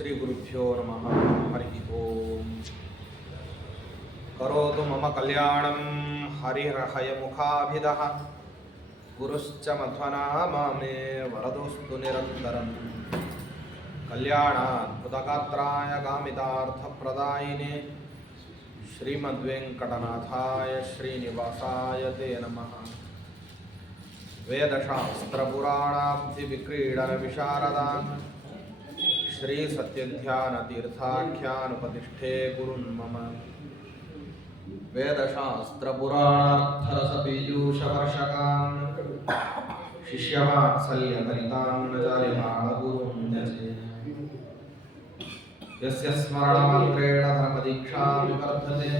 ಶ್ರೀ ಗುರುಭ್ಯೋ ನಮಃ. ಹರಿ ಓಂ. ಕರೋತು ಮಮ ಕಲ್ಯಾಣಂ ಹರಿರ್ಹಯಮುಖಾಭಿದಃ ಗುರುಶ್ಚ ಮಧ್ವನಾ ಮಾಮೇ ವರದೋಸ್ತು ನಿರಂತರಂ. ಕಲ್ಯಾಣಾದ್ಭುತಗಾತ್ರಾಯ ಕಾಮಿತಾರ್ಥಪ್ರದಾಯಿನೇ ಶ್ರೀಮದ್ವೆಂಕಟನಾಥಾಯ ಶ್ರೀನಿವಾಸಾಯ ತೇ ನಮಃ. ವೇದಶಾಸ್ತ್ರಪುರಾಣಾಬ್ಧಿವಿಕ್ರೀಡನ ವಿಶಾರದಾನ್ ಶ್ರೀ ಸತ್ಯಧ್ಯಾನತೀರ್ಥಾಖ್ಯಾನುಪತಿಷ್ಠೇ ಗುರುನ್ ಮಮ. ವೇದಶಾಸ್ತ್ರಪುರಾಣಾರ್ಥರಸಬೀಜೂಷವರ್ಷಕಾನ್ ಶಿಷ್ಯವಾತ್ಸಲ್ಯಭರಿತಾನ್ ಜಾಲಿಹಾಳಗುರುನ್ ಯಜೇ. ಯಸ್ಯ ಸ್ಮರಣಮಾತ್ರೇಣ ಧರ್ಮದೀಕ್ಷಾ ವಿವರ್ಧತೆ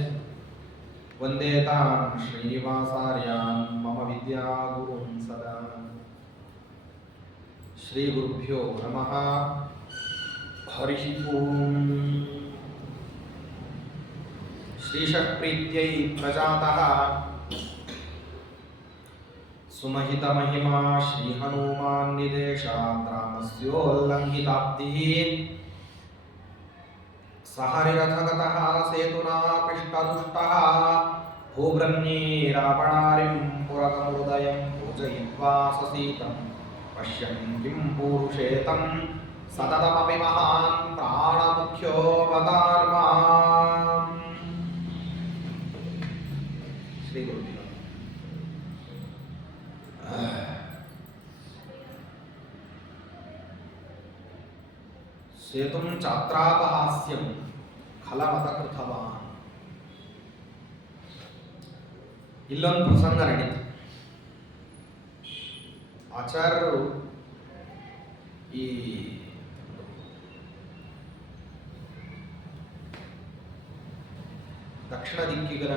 ವಂದೇ ತಾನ್ ಶ್ರೀನಿವಾಸಾರ್ಯಾನ್ ಮಮ ವಿದ್ಯಾಗುರುನ್ ಸದಾ. ಶ್ರೀ ಗುರುಭ್ಯೋ ನಮಃ. ಹರಿ ಓಂ. ಶ್ರೀಶಃ ಪ್ರೀತ್ಯೈ ಪ್ರಜಾತಃ ಸುಮಹಿತ ಮಹಿಮಾ ಶ್ರೀ ಹನುಮಾನ್ ನಿದೇಶಾತ್ ರಾಮಸ್ಯೋಲ್ಲಂಘಿತಾಬ್ಧಿಃ ಸಹರಿರಥಗತಃ ಸೇತುನಾ ಪಿಷ್ಟದುಷ್ಟಃ ಭೂಭೃನ್ಯೇ ರಾವಣಾರಿಂ ಪುರಕಮೃದಯಂ ಪೂಜಯಿತ್ವಾ ಸಸೀತಂ ಪಶ್ಯನ್ ಕಿಂ ಪೂರುಷೇತಂ ಸತತಮಪಿ ಮಹಾನ್ ಪ್ರಾಣಮುಖ್ಯೋ ವದಾರ್ಮಾಂ. ಶ್ರೀ ಗುರುಭ್ಯೋ. ಸೇತುಂ ಚಾತ್ರಾಪಹಾಸ್ಯಂ ಖಲಮತಕೃತವಾನ್. ಇಲ್ಲೊಂದು ಪ್ರಸಂಗ ನಡೀತು. ಆಚಾರ್ಯರು ಈ ದಕ್ಷಿಣ ದಿಕ್ಕಿಗರ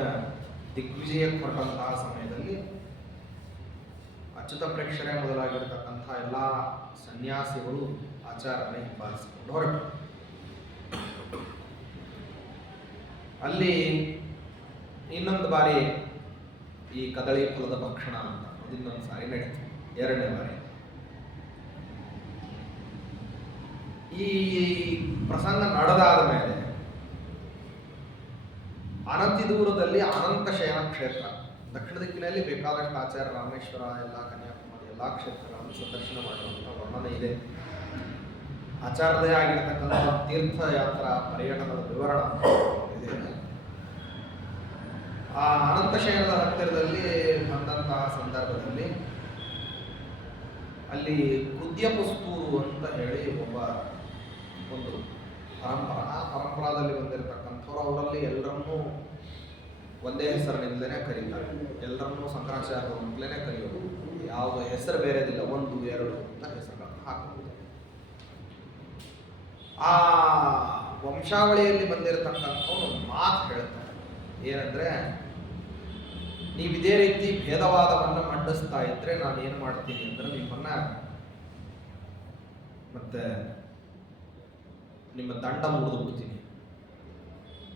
ದಿಗ್ವಿಜಯಕ್ಕೆ ಹೊರಟಂತಹ ಸಮಯದಲ್ಲಿ ಅಚ್ಯುತ ಪ್ರೇಕ್ಷರೇ ಮೊದಲಾಗಿರತಕ್ಕಂಥ ಎಲ್ಲ ಸನ್ಯಾಸಿಗಳು ಆಚಾರ್ಯರನ್ನ ಹಿಂಬಾಲಿಸಿಕೊಂಡು ಹೊರಟರು. ಅಲ್ಲಿ ಇನ್ನೊಂದು ಬಾರಿ ಈ ಕದಳಿ ಫಲದ ಭಕ್ಷಣ ಅಂತ ಇನ್ನೊಂದು ಸಾರಿ ನಡೀತು. ಎರಡನೇ ಬಾರಿ ಈ ಪ್ರಸಂಗ ನಡೆದಾದ ಮೇಲೆ ಅನಂತಿ ದೂರದಲ್ಲಿ ಅನಂತ ಶಯನ ಕ್ಷೇತ್ರ, ದಕ್ಷಿಣ ದಿಕ್ಕಿನಲ್ಲಿ ಬೇಕಾದಷ್ಟು ಆಚಾರ್ಯ ರಾಮೇಶ್ವರ ಎಲ್ಲ ಕನ್ಯಾಕುಮಾರಿ ಎಲ್ಲ ಕ್ಷೇತ್ರಗಳನ್ನು ಸಂದರ್ಶನ ಮಾಡುವಂಥ ವರ್ಣನೆ ಇದೆ. ಆಚಾರ್ಯದೇ ಆಗಿರ್ತಕ್ಕಂಥ ತೀರ್ಥಯಾತ್ರಾ ಪರ್ಯಟನದ ವಿವರಣ ಇದೆ. ಆ ಅನಂತ ಶಯನದ ಹತ್ತಿರದಲ್ಲಿ ಬಂದಂತಹ ಸಂದರ್ಭದಲ್ಲಿ ಅಲ್ಲಿ ಕುದ್ಯಪುಸ್ತೂರು ಅಂತ ಹೇಳಿ ಒಂದು ಪರಂಪರಾ, ಆ ಪರಂಪರಾದಲ್ಲಿ ಬಂದಿರತಕ್ಕಂಥವ್ರು ಅವರಲ್ಲಿ ಎಲ್ಲರನ್ನೂ ಒಂದೇ ಹೆಸರಿನಿಂದಲೇ ಕರೀತಾರೆ. ಎಲ್ಲರನ್ನೂ ಶಂಕರಾಚಾರ್ಯರು ಅಂತಲೇ ಕರೆಯೋದು. ಯಾವ ಹೆಸರು ಬೇರೆದಿಲ್ಲ, 1, 2 ಅಂತ ಹೆಸರುಗಳನ್ನು ಹಾಕಬಹುದು. ಆ ವಂಶಾವಳಿಯಲ್ಲಿ ಬಂದಿರತಕ್ಕಂಥವ್ರು ಒಂದು ಮಾತು ಹೇಳ್ತಾರೆ. ಏನಂದ್ರೆ, ನೀವು ಇದೇ ರೀತಿ ಭೇದವಾದವನ್ನು ಮಂಡಿಸ್ತಾ ಇದ್ರೆ ನಾನು ಏನು ಮಾಡ್ತೀನಿ ಅಂದ್ರೆ ನಿಮ್ಮನ್ನ ಮತ್ತೆ ನಿಮ್ಮ ದಂಡ ಮುರಿದು ಬಿಡ್ತೀನಿ.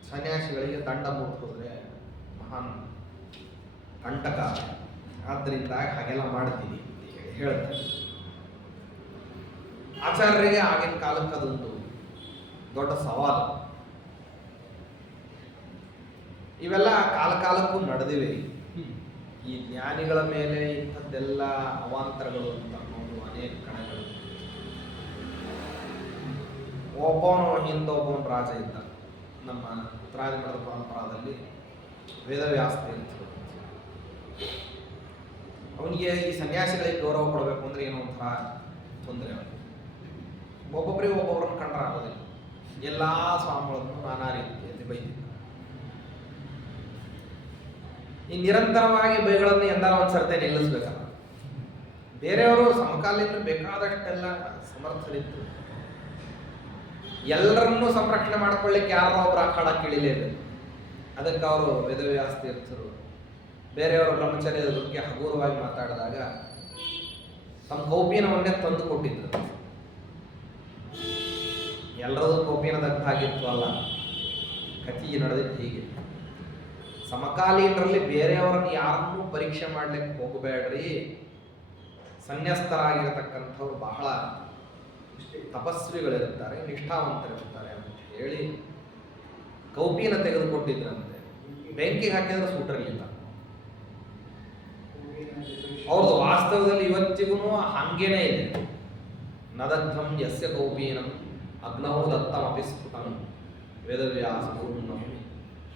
ಸನ್ಯಾಸಿಗಳಿಗೆ ದಂಡ ಮುರಿದು ಹೋದ್ರೆ ಮಹಾನ್ ಕಂಟಕ, ಆದ್ದರಿಂದ ಹಾಗೆಲ್ಲ ಮಾಡ್ತೀನಿ ಅಂತ ಹೇಳ್ತಾರೆ. ಆಚಾರ್ಯರಿಗೆ ಆಗಿನ ಕಾಲಕ್ಕೆ ಅದೊಂದು ದೊಡ್ಡ ಸವಾಲು. ಇವೆಲ್ಲ ಕಾಲಕ್ಕೂ ನಡೆದಿವೆ. ಈ ಜ್ಞಾನಿಗಳ ಮೇಲೆ ಇಂಥದ್ದೆಲ್ಲ ಅವಾಂತರಗಳು ಅಂತ ಅನ್ನೋದು ಅನೇಕ ಕಣಗಳು. ಒಬ್ಬನು ರಾಜ ಇದ್ದ. ನಮ್ಮ ಉತ್ತರಾದಿಮಠದ ಪರಂಪರಾದಲ್ಲಿ ವೇದವ್ಯಾಸ ತೀರ್ಥರು. ಅವನಿಗೆ ಈ ಸನ್ಯಾಸಿಗಳಿಗೆ ಗೌರವ ಕೊಡಬೇಕು ಅಂದ್ರೆ ಏನೋ ಒಂಥರ ತೊಂದರೆ. ಒಬ್ಬೊಬ್ಬರಿಗೆ ಒಬ್ಬೊಬ್ಬರನ್ನು ಕಂಡ್ರೆ ಆಗೋದಿಲ್ಲ. ಎಲ್ಲ ಸ್ವಾಮಿಗಳನ್ನು ನಾನಾ ರೀತಿಯಲ್ಲಿ ಬೈದಿದ್ದ. ಈ ನಿರಂತರವಾಗಿ ಬೈಗಳನ್ನು ಎಂದಾರ ಒಂದು ಸರ್ತೆ ನಿಲ್ಲಿಸ್ಬೇಕಲ್ಲ. ಬೇರೆಯವರು ಸಮಕಾಲೀನ ಬೇಕಾದಷ್ಟೆಲ್ಲ ಸಮರ್ಥರಿತ್ತು. ಎಲ್ಲರನ್ನೂ ಸಂರಕ್ಷಣೆ ಮಾಡ್ಕೊಳ್ಳಿಕ್ಕೆ ಯಾರೋ ಒಬ್ಬರು ಅಖಾಡಕ್ಕೆ ಇಳಿಲೇಬೇಕು. ಅದಕ್ಕೆ ಅವರು ವೇದವ್ಯಾಸ ತೀರ್ಥರು ಬೇರೆಯವರ ಬ್ರಹ್ಮಚರ್ಯದ ಬಗ್ಗೆ ಹಗುರವಾಗಿ ಮಾತಾಡಿದಾಗ ತಮ್ಮ ಕೌಪೀನವನ್ನೇ ತಂದು ಕೊಟ್ಟಿದ್ರು. ಎಲ್ಲರದು ಕೌಪೀನ ದಗ್ಧ ಆಗಿತ್ತು ಅಲ್ಲ, ಕಥೆ ನಡೆದಿದ್ದು ಹೀಗೆ. ಸಮಕಾಲೀನರಲ್ಲಿ ಬೇರೆಯವರನ್ನು ಯಾರನ್ನೂ ಪರೀಕ್ಷೆ ಮಾಡ್ಲಿಕ್ಕೆ ಹೋಗಬೇಡ್ರಿ. ಸನ್ಯಸ್ತರಾಗಿರತಕ್ಕಂಥವ್ರು ಬಹಳ ತಪಸ್ವಿಗಳಿರುತ್ತಾರೆ, ನಿಷ್ಠಾವಂತರಿರ್ತಾರೆ ಅಂತ ಹೇಳಿ ಕೌಪಿನ ತೆಗೆದುಕೊಟ್ಟಿದ್ರಂತೆ. ಬೆಂಕಿಗೆ ಹಾಕಿದ್ರೆ ಸುಟ್ಟಿರಲಿಲ್ಲ. ಅವ್ರದ್ದು ವಾಸ್ತವದಲ್ಲಿ ಇವತ್ತಿಗೂ ಹಂಗೇನೇ ಇದೆ. ನದಗ್ಧಂ ಯಸ್ಯ ಕೌಪೀನಂ ಅಗ್ನೌ ದತ್ತಮಪಿ ಸ್ಫುಟಂ ವೇದವ್ಯಾಸ ಪೂರ್ಣಂ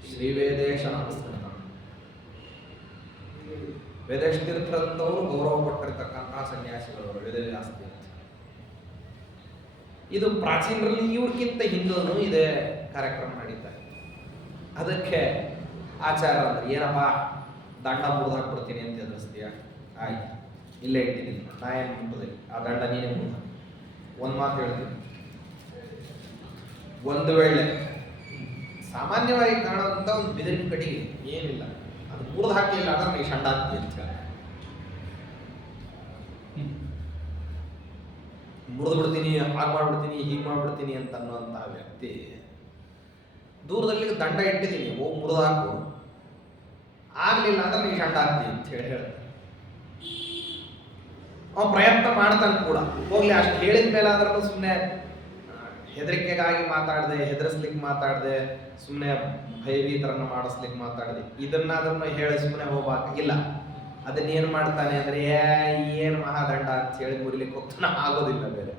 ಶ್ರೀವೇದೇಶ ನಮಸ್ಕೃತಂ. ವೇದತೀರ್ಥರಂತವರು ಗೌರವ ಕೊಟ್ಟಿರ್ತಕ್ಕಂತಹ ಸನ್ಯಾಸಿಗಳು ವೇದವ್ಯಾಸ ತೀರ್ಥ. ಇದು ಪ್ರಾಚೀನರಲ್ಲಿ ಇವ್ರಿಗಿಂತ ಹಿಂದೂ ಇದೇ ಕಾರ್ಯಕ್ರಮ ನಡೀತಾ ಇದೆ. ಅದಕ್ಕೆ ಆಚಾರ ಅಂದ್ರೆ ಏನಪ್ಪ ದಂಡ ಮುರಿದು ಹಾಕ್ಬಿಡ್ತೀನಿ ಅಂತ ಎದುರಿಸ್ತೀಯ, ಆಯ್ತು ಇಲ್ಲೇ ಇಟ್ಟಿದ್ದೀನಿ, ನಾ ಏನು ಮುಟ್ಟದಿಲ್ಲ, ಆ ದಂಡ ನೀನೇ ಮುರಿದ. ಒಂದು ಮಾತು ಹೇಳ್ತೀನಿ, ಒಂದು ವೇಳೆ ಸಾಮಾನ್ಯವಾಗಿ ಕಾಣುವಂಥ ಒಂದು ಬಿದಿರಿನ ಕಡೆಗೆ ಏನಿಲ್ಲ, ಅದು ಮುರಿದು ಹಾಕಲಿಲ್ಲ ಅಂದ್ರೆ ನೀ ಷಂಡ ಆಗ್ತಿ ಅಂತ ಹೇಳ, ಮುರಿದು ಬಿಡ್ತೀನಿ, ಹಾಗೆ ಮಾಡ್ಬಿಡ್ತೀನಿ, ಹೀಗೆ ಮಾಡ್ಬಿಡ್ತೀನಿ ಅಂತ ಅನ್ನುವಂತಹ ವ್ಯಕ್ತಿ ದೂರದಲ್ಲಿ ದಂಡ ಇಟ್ಟಿದ್ದೀನಿ, ಹೋಗಿ ಮುರಿದು ಹಾಕು, ಆಗ್ಲಿಲ್ಲ ಅಂದ್ರೆ ನೀ ಷಂಡ ಆಗ್ತಿ ಅಂತ ಹೇಳಿ ಹೇಳ್ತಾನೆ. ಅವನು ಪ್ರಯತ್ನ ಮಾಡ್ತಾನೆ ಕೂಡ, ಹೋಗ್ಲಿ ಅಷ್ಟು ಹೇಳಿದ ಮೇಲೆ ಆದ್ರೂ ಸುಮ್ಮನೆ ಹೆದರಿಕೆಗಾಗಿ ಮಾತಾಡದೆ, ಹೆದರಿಸ್ಲಿಕ್ಕೆ ಮಾತಾಡದೆ, ಸುಮ್ಮನೆ ಭಯಭೀತರನ್ನು ಮಾಡಿಸ್ಲಿಕ್ಕೆ ಮಾತಾಡದೆ, ಇದನ್ನಾದ್ರೂ ಹೇಳಿ ಸುಮ್ಮನೆ ಹೋಗ್ಬಾಕ ಇಲ್ಲ. ಅದನ್ನೇನು ಮಾಡ್ತಾನೆ ಅಂದ್ರೆ ಏನು ಮಹಾದಂಡ ಅಂತ ಹೇಳಿ ಮುರಿಲಿಕ್ಕೆ ಹೋಗ್ತಾನೆ, ಆಗೋದಿಲ್ಲ. ಬೇರೆ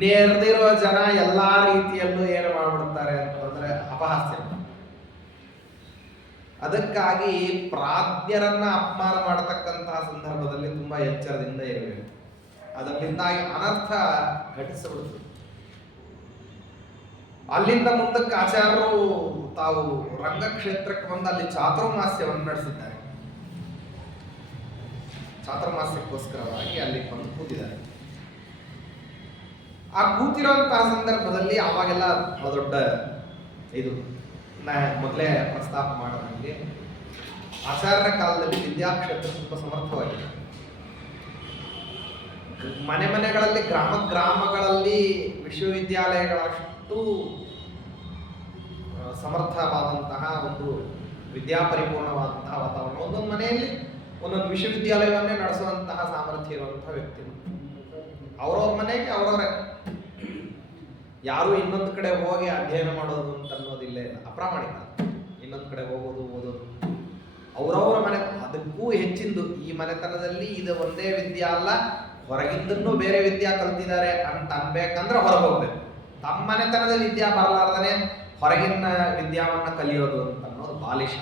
ನೆರೆದಿರೋ ಜನ ಎಲ್ಲಾ ರೀತಿಯಲ್ಲೂ ಏನು ಮಾಡ್ಬಿಡ್ತಾರೆ ಅಂತಂದ್ರೆ ಅಪಹಾಸ್ಯ. ಅದಕ್ಕಾಗಿ ಪ್ರಾಜ್ಞರನ್ನ ಅಪಮಾನ ಮಾಡತಕ್ಕಂತಹ ಸಂದರ್ಭದಲ್ಲಿ ತುಂಬಾ ಎಚ್ಚರದಿಂದ ಇರಬೇಕು. ಅದರಿಂದಾಗಿ ಅನರ್ಥ ಘಟಿಸಬಿಡುತ್ತದೆ. ಅಲ್ಲಿಂದ ಮುಂದಕ್ಕೆ ಆಚಾರ್ಯರು ತಾವು ರಂಗಕ್ಷೇತ್ರಕ್ಕೆ ಬಂದು ಅಲ್ಲಿ ಚಾತುರ್ಮಾಸ್ಯವನ್ನು ನಡೆಸಿದ್ದಾರೆ. ಚಾತುರ್ಮಾಸ್ಯಕ್ಕೋಸ್ಕರವಾಗಿ ಅಲ್ಲಿ ಬಂದು ಕೂತಿದ್ದಾರೆ. ಆ ಕೂತಿರುವಂತಹ ಸಂದರ್ಭದಲ್ಲಿ ಅವಾಗೆಲ್ಲ ಬಹಳ ದೊಡ್ಡ ಇದು ಮೊದಲೇ ಪ್ರಸ್ತಾಪ ಮಾಡೋದಂಗೆ ಆಚಾರ್ಯರ ಕಾಲದಲ್ಲಿ ವಿದ್ಯಾಕ್ಷೇತ್ರ ತುಂಬ ಸಮರ್ಥವಾಗಿದೆ. ಮನೆ ಮನೆಗಳಲ್ಲಿ, ಗ್ರಾಮಗಳಲ್ಲಿ ವಿಶ್ವವಿದ್ಯಾಲಯಗಳಷ್ಟು ಸಮರ್ಥವಾದಂತಹ ಒಂದು ವಿದ್ಯಾಪರಿಪೂರ್ಣವಾದಂತಹ ವಾತಾವರಣ. ಒಂದೊಂದು ಮನೆಯಲ್ಲಿ ಒಂದೊಂದು ವಿಶ್ವವಿದ್ಯಾಲಯವನ್ನೇ ನಡೆಸುವಂತಹ ಸಾಮರ್ಥ್ಯ ಇರುವಂತಹ ವ್ಯಕ್ತಿಗಳು. ಅವರವ್ರ ಮನೆಗೆ ಅವರವರೇ, ಯಾರು ಇನ್ನೊಂದು ಕಡೆ ಹೋಗಿ ಅಧ್ಯಯನ ಮಾಡೋದು ಅಂತ ಅನ್ನೋದಿಲ್ಲ, ಅಪ್ರಾಮಾಣಿಕ. ಇನ್ನೊಂದು ಕಡೆ ಹೋಗೋದು, ಓದೋದು ಅವರವರ ಮನೆ. ಅದಕ್ಕೂ ಹೆಚ್ಚಿಂದು ಈ ಮನೆತನದಲ್ಲಿ ಇದು ಒಂದೇ ವಿದ್ಯಾ ಅಲ್ಲ, ಹೊರಗಿಂದನ್ನೂ ಬೇರೆ ವಿದ್ಯಾ ಕಲ್ತಿದ್ದಾರೆ ಅಂತ ಅನ್ಬೇಕಂದ್ರೆ ಹೊರಗೆ ಹೋಗ್ಬೇಕು. ತಮ್ಮ ಮನೆತನದ ವಿದ್ಯಾ ಬರಲಾರ್ದನೆ ಹೊರಗಿನ ವಿದ್ಯಾವನ್ನ ಕಲಿಯೋದು ಅಂತ ಅನ್ನೋದು ಬಾಲಿಶ,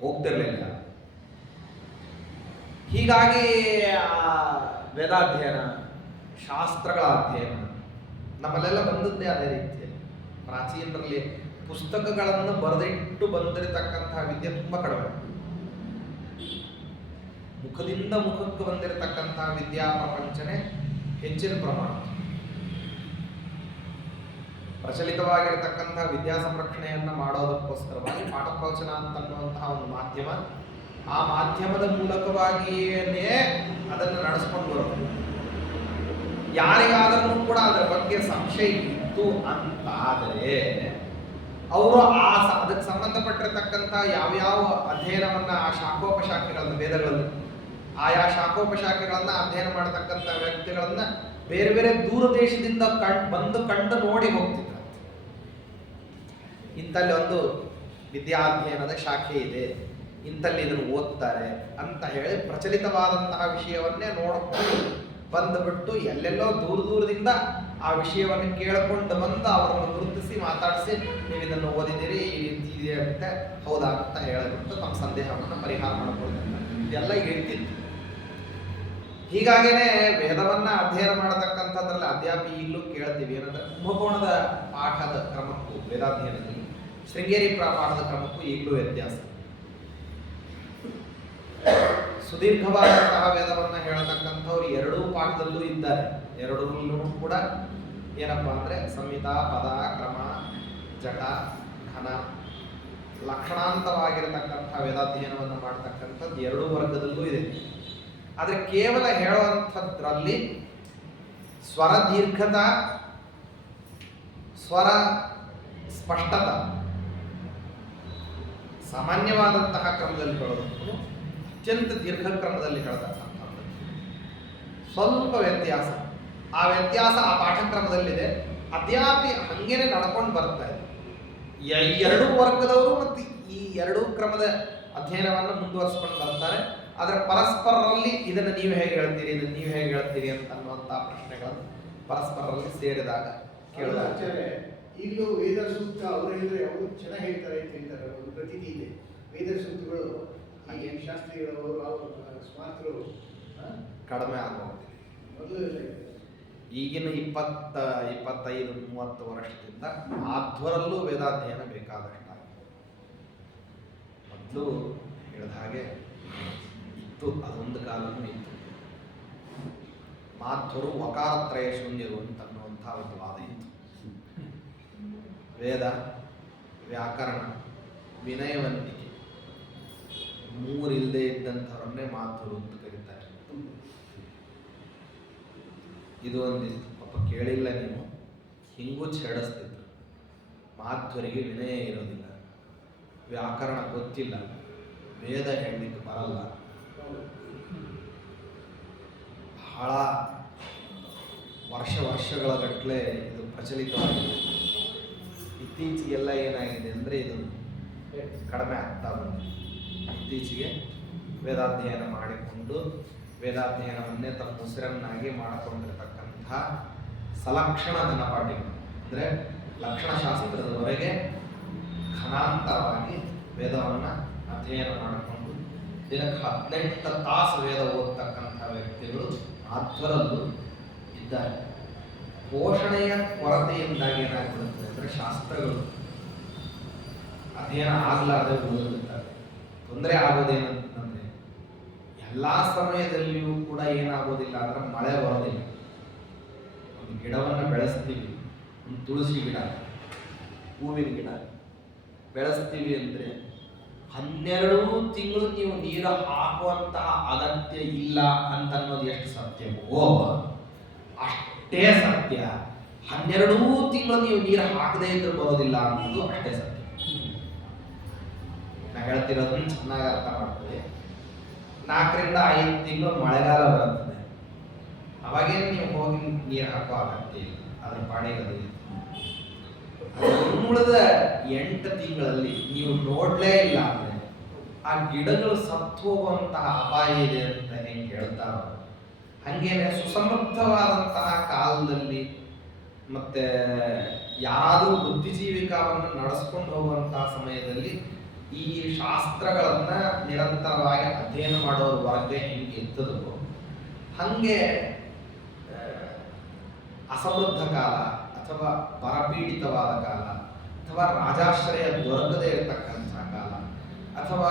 ಹೋಗ್ತಿರ್ಲಿಲ್ಲ. ಹೀಗಾಗಿ ವೇದಾಧ್ಯಯನ, ಶಾಸ್ತ್ರಗಳ ಅಧ್ಯಯನ ನಮ್ಮಲ್ಲೆಲ್ಲ ಬಂದದ್ದೇ ಅದೇ ರೀತಿಯಲ್ಲಿ. ಪ್ರಾಚೀನರಲ್ಲಿ ಪುಸ್ತಕಗಳನ್ನು ಬರೆದಿಟ್ಟು ಬಂದಿರತಕ್ಕಂತಹ ವಿದ್ಯೆ ತುಂಬಾ ಕಡಿಮೆ. ಮುಖದಿಂದ ಮುಖಕ್ಕೆ ಬಂದಿರತಕ್ಕಂತಹ ವಿದ್ಯಾ ಪ್ರಪಂಚನೇ ಹೆಚ್ಚಿನ ಪ್ರಮಾಣ. ಪ್ರಚಲಿತವಾಗಿರತಕ್ಕಂತಹ ವಿದ್ಯಾ ಸಂರಕ್ಷಣೆಯನ್ನ ಮಾಡೋದಕ್ಕೋಸ್ಕರವಾಗಿ ಪಾಠ ಪ್ರವಚನ ಅಂತನ್ನುವಂತಹ ಒಂದು ಮಾಧ್ಯಮ, ಆ ಮಾಧ್ಯಮದ ಮೂಲಕವಾಗಿಯೇ ಅದನ್ನು ನಡೆಸ್ಕೊಂಡು ಬರೋದು. ಯಾರಿಗಾದರೂ ಕೂಡ ಅದರ ಬಗ್ಗೆ ಸಂಶಯ ಇತ್ತು ಅಂತ ಆದರೆ ಅವರು ಅದಕ್ಕೆ ಸಂಬಂಧಪಟ್ಟಿರತಕ್ಕಂಥ ಯಾವ್ಯಾವ ಅಧ್ಯಯನವನ್ನ, ಆ ಶಾಖೋಪಶಾಖೆಗಳನ್ನ, ವೇದಗಳಲ್ಲಿ ಆಯಾ ಶಾಖೋಪಶಾಖೆಗಳನ್ನ ಅಧ್ಯಯನ ಮಾಡತಕ್ಕಂಥ ವ್ಯಕ್ತಿಗಳನ್ನ ಬೇರೆ ಬೇರೆ ದೂರ ದೇಶದಿಂದ ಕಂಡು ನೋಡಿ ಹೋಗ್ತಿದ್ದಾರೆ. ಇಂಥಲ್ಲಿ ಒಂದು ವಿದ್ಯಾಧ್ಯಯನದ ಶಾಖೆ ಇದೆ, ಇಂಥಲ್ಲಿ ಇದನ್ನು ಓದ್ತಾರೆ ಅಂತ ಹೇಳಿ ಪ್ರಚಲಿತವಾದಂತಹ ವಿಷಯವನ್ನೇ ನೋಡಿಕೊಂಡು ಬಂದುಬಿಟ್ಟು ಎಲ್ಲೆಲ್ಲೋ ದೂರದಿಂದ ಆ ವಿಷಯವನ್ನು ಕೇಳಿಕೊಂಡು ಬಂದು ಅವರನ್ನು ಗುರುತಿಸಿ ಮಾತಾಡಿಸಿ, ನೀವು ಇದನ್ನು ಓದಿದಿರಿ, ಈ ರೀತಿ ಇದೆ ಅಂತ ಹೌದಾ ಅಂತ ಹೇಳಿಬಿಟ್ಟು ತಮ್ಮ ಸಂದೇಹವನ್ನು ಪರಿಹಾರ ಮಾಡಿಕೊಳ್ತಾರೆ. ಇದೆಲ್ಲ ಇರ್ತಿತ್ತು. ಹೀಗಾಗೇನೆ ವೇದವನ್ನ ಅಧ್ಯಯನ ಮಾಡತಕ್ಕಂಥದ್ರಲ್ಲಿ ಅಧ್ಯಾಪಿ ಈಗಲೂ ಕೇಳ್ತೀವಿ ಏನಂದ್ರೆ, ಕುಂಭಕೋಣದ ಪಾಠದ ಕ್ರಮಕ್ಕೂ ವೇದಾಧ್ಯಯನದಲ್ಲಿ ಶೃಂಗೇರಿ ಪಾಠದ ಕ್ರಮಕ್ಕೂ ಈಗಲೂ ವ್ಯತ್ಯಾಸ. ಸುದೀರ್ಘವಾದಂತಹ ವೇದವನ್ನ ಹೇಳತಕ್ಕಂಥವ್ರು ಎರಡೂ ಪಾಠದಲ್ಲೂ ಇದ್ದಾರೆ. ಎರಡರಲ್ಲೂ ಕೂಡ ಏನಪ್ಪಾ ಅಂದ್ರೆ ಸಂಹಿತಾ, ಪದ, ಕ್ರಮ, ಜಟ, ಘನ, ಲಕ್ಷಣಾಂತವಾಗಿರತಕ್ಕಂಥ ವೇದಾಧ್ಯಯನವನ್ನು ಮಾಡತಕ್ಕಂಥದ್ದು ಎರಡೂ ವರ್ಗದಲ್ಲೂ ಇದೆ. ಆದರೆ ಕೇವಲ ಹೇಳುವಂಥದ್ರಲ್ಲಿ ಸ್ವರ ದೀರ್ಘತ, ಸ್ವರ ಸ್ಪಷ್ಟತ ಸಾಮಾನ್ಯವಾದಂತಹ ಕ್ರಮದಲ್ಲಿ ಹೇಳೋದಕ್ಕೂ ಅತ್ಯಂತ ದೀರ್ಘ ಕ್ರಮದಲ್ಲಿ ಹೇಳ್ತಕ್ಕಂಥದ್ದು ಸ್ವಲ್ಪ ವ್ಯತ್ಯಾಸ. ಆ ವ್ಯತ್ಯಾಸ ಆ ಪಾಠಕ್ರಮದಲ್ಲಿದೆ. ಅದ್ಯಾಪಿ ಹಂಗೇನೆ ನಡ್ಕೊಂಡು ಬರ್ತಾ ಇದೆ. ಎರಡೂ ವರ್ಗದವರು ಮತ್ತು ಈ ಎರಡೂ ಕ್ರಮದ ಅಧ್ಯಯನವನ್ನು ಮುಂದುವರಿಸ್ಕೊಂಡು ಬರ್ತಾರೆ. ಆದರೆ ಪರಸ್ಪರರಲ್ಲಿ ಇದನ್ನು ನೀವು ಹೇಗೆ ಹೇಳ್ತೀರಿ, ಇದನ್ನು ನೀವು ಹೇಗೆ ಹೇಳ್ತೀರಿ ಅಂತ ಅನ್ನುವಂಥ ಪ್ರಶ್ನೆಗಳನ್ನು ಪರಸ್ಪರರಲ್ಲಿ ಸೇರಿದಾಗ ಕೇಳಿದಾಗ ಈಗಲೂ ವೇದ ಸೂಕ್ತ ಅವರು ಹೇಳಿದ್ರೆ ಅವರು ಚೆನ್ನಾಗಿ ಹೇಳ್ತಾರೆ ಅಂತ ಹೇಳ್ತಾರೆ. ಒಂದು ಪ್ರತೀತಿ ಇದೆ. ವೇದ ಸೂಕ್ತಗಳು ಹಾಗೆ ಶಾಸ್ತ್ರಿಗಳು ಅವರು ಸ್ಮಾರ್ತರು ಕಡಿಮೆ ಆಗೋಗ್ತಿದೆ. ಮೊದಲು ಈಗಿನ 20-25-30 ವರ್ಷದಿಂದ ಮಾಧ್ವರಲ್ಲೂ ವೇದಾಧ್ಯಯನ ಬೇಕಾದಷ್ಟು. ಮೊದಲು ಹೇಳಿದ ಹಾಗೆ ಇತ್ತು, ಅದೊಂದು ಕಾಲನೂ ಇತ್ತು. ಮಾಧ್ವರು ವಕಾರತ್ರಯ ಶೂನ್ಯರು ಅಂತನ್ನುವಂಥ ಒಂದು ವಾದ ಇತ್ತು. ವೇದ, ವ್ಯಾಕರಣ, ವಿನಯವಂತಿಕೆ ಮೂರಿಲ್ಲದೆ ಇದ್ದಂಥವ್ರನ್ನೇ ಮಾಧ್ವರು ಅಂತ ಕರೀತಾರೆ. ಇದು ಒಂದಿತ್ತು. ಪಾಪ ಕೇಳಿಲ್ಲ ನೀವು, ಹಿಂಗೂ ಛೇಡಿಸ್ತಿದ್ರು. ಮಾಧ್ವರಿಗೆ ವಿನಯ ಇರೋದಿಲ್ಲ, ವ್ಯಾಕರಣ ಗೊತ್ತಿಲ್ಲ, ವೇದ ಹೇಳಲಿಕ್ಕೆ ಬರಲ್ಲ. ಬಹಳ ವರ್ಷಗಳ ಗಟ್ಟಲೆ ಇದು ಪ್ರಚಲಿತವಾಗಿದೆ. ಇತ್ತೀಚೆಗೆಲ್ಲ ಏನಾಗಿದೆ ಅಂದರೆ ಇದು ಕಡಿಮೆ ಆಗ್ತಾ ಬಂದಿದೆ. ಇತ್ತೀಚೆಗೆ ವೇದಾಧ್ಯಯನ ಮಾಡಿಕೊಂಡು ವೇದಾಧ್ಯಯನವನ್ನೇ ತಮ್ಮ ಉಸಿರನ್ನಾಗಿ ಮಾಡಿಕೊಂಡಿರತಕ್ಕಂಥ ಸಲಕ್ಷಣ ಘನಪಾಠಿಗಳು, ಅಂದರೆ ಲಕ್ಷಣಶಾಸ್ತ್ರದವರೆಗೆ ಘನಾಂತರವಾಗಿ ವೇದವನ್ನು ಅಧ್ಯಯನ ಮಾಡಿಕೊಂಡು ದಿನಕ್ಕೆ 18 ತಾಸು ವೇದ ಓದ್ತಕ್ಕಂಥ ವ್ಯಕ್ತಿಗಳು ಮಾಧ್ವರಲ್ಲೂ ಇದ್ದಾರೆ. ಪೋಷಣೆಯ ಕೊರತೆಯಿಂದಾಗಿ ಏನಾಗ್ಬಿಡುತ್ತೆ ಅಂದರೆ ಶಾಸ್ತ್ರಗಳು ಅಧ್ಯಯನ ಆಗಲಾರದೆ ಓದುತ್ತಾರೆ. ತೊಂದರೆ ಆಗೋದೇನಂತಂದ್ರೆ ಎಲ್ಲ ಸಮಯದಲ್ಲಿಯೂ ಕೂಡ ಏನಾಗೋದಿಲ್ಲ ಅಂದ್ರೆ ಮಳೆ ಬರೋದಿಲ್ಲ. ಒಂದು ಗಿಡವನ್ನು ಬೆಳೆಸ್ತೀವಿ, ಒಂದು ತುಳಸಿ ಗಿಡ, ಹೂವಿನ ಗಿಡ ಬೆಳೆಸ್ತೀವಿ ಅಂದರೆ 12 ತಿಂಗಳು ನೀವು ನೀರು ಹಾಕುವಂತಹ ಅಗತ್ಯ ಇಲ್ಲ ಅಂತ ಅನ್ನೋದು ಎಷ್ಟು ಸತ್ಯವೋ ಅಷ್ಟೇ ಸತ್ಯ. 12 ತಿಂಗಳು ನೀವು ನೀರು ಹಾಕದೇ ಇದ್ರೂ ಬರೋದಿಲ್ಲ ಅನ್ನೋದು ಅಷ್ಟೇ ಸತ್ಯ. ನಾ ಹೇಳ್ತಿರೋದನ್ನ ಚೆನ್ನಾಗಿ ಅರ್ಥ ಮಾಡ್ತದೆ. 4-5 ತಿಂಗಳು ಮಳೆಗಾಲ ಬರುತ್ತದೆ, ಅವಾಗೇನು ನೀವು ಹೋಗಿ ನೀರು ಹಾಕೋ ಅಗತ್ಯ ಇಲ್ಲ, ಅದ್ರ ಪಾಡಿಗೆ ಅದು ಇದೆ. ಉಳಿದ 8 ತಿಂಗಳಲ್ಲಿ ನೀವು ನೋಡ್ಲೇ ಇಲ್ಲ ಅಂದ್ರೆ ಆ ಗಿಡಗಳು ಸತ್ತು ಹೋಗುವಂತಹ ಅಪಾಯ ಇದೆ ಅಂತ ಹೆಂಗೆ ಹೇಳ್ತಾರೋ ಹಂಗೇನೆ ಸುಸಮೃದ್ಧವಾದಂತಹ ಕಾಲದಲ್ಲಿ ಮತ್ತೆ ಯಾರಾದರೂ ಬುದ್ಧಿಜೀವಿಕವನ್ನು ನಡೆಸ್ಕೊಂಡು ಹೋಗುವಂತಹ ಸಮಯದಲ್ಲಿ ಈ ಶಾಸ್ತ್ರಗಳನ್ನ ನಿರಂತರವಾಗಿ ಅಧ್ಯಯನ ಮಾಡೋರ ವರ್ಗ ಹೆಂಗೆ ಇರ್ತದೋ ಹಂಗೆ ಅಸಮೃದ್ಧ ಕಾಲ ಅಥವಾ ಬರಪೀಡಿತವಾದ ಕಾಲ ಅಥವಾ ರಾಜಾಶ್ರಯ ದೊರಕದೇ ಇರತಕ್ಕಂಥ ಕಾಲ ಅಥವಾ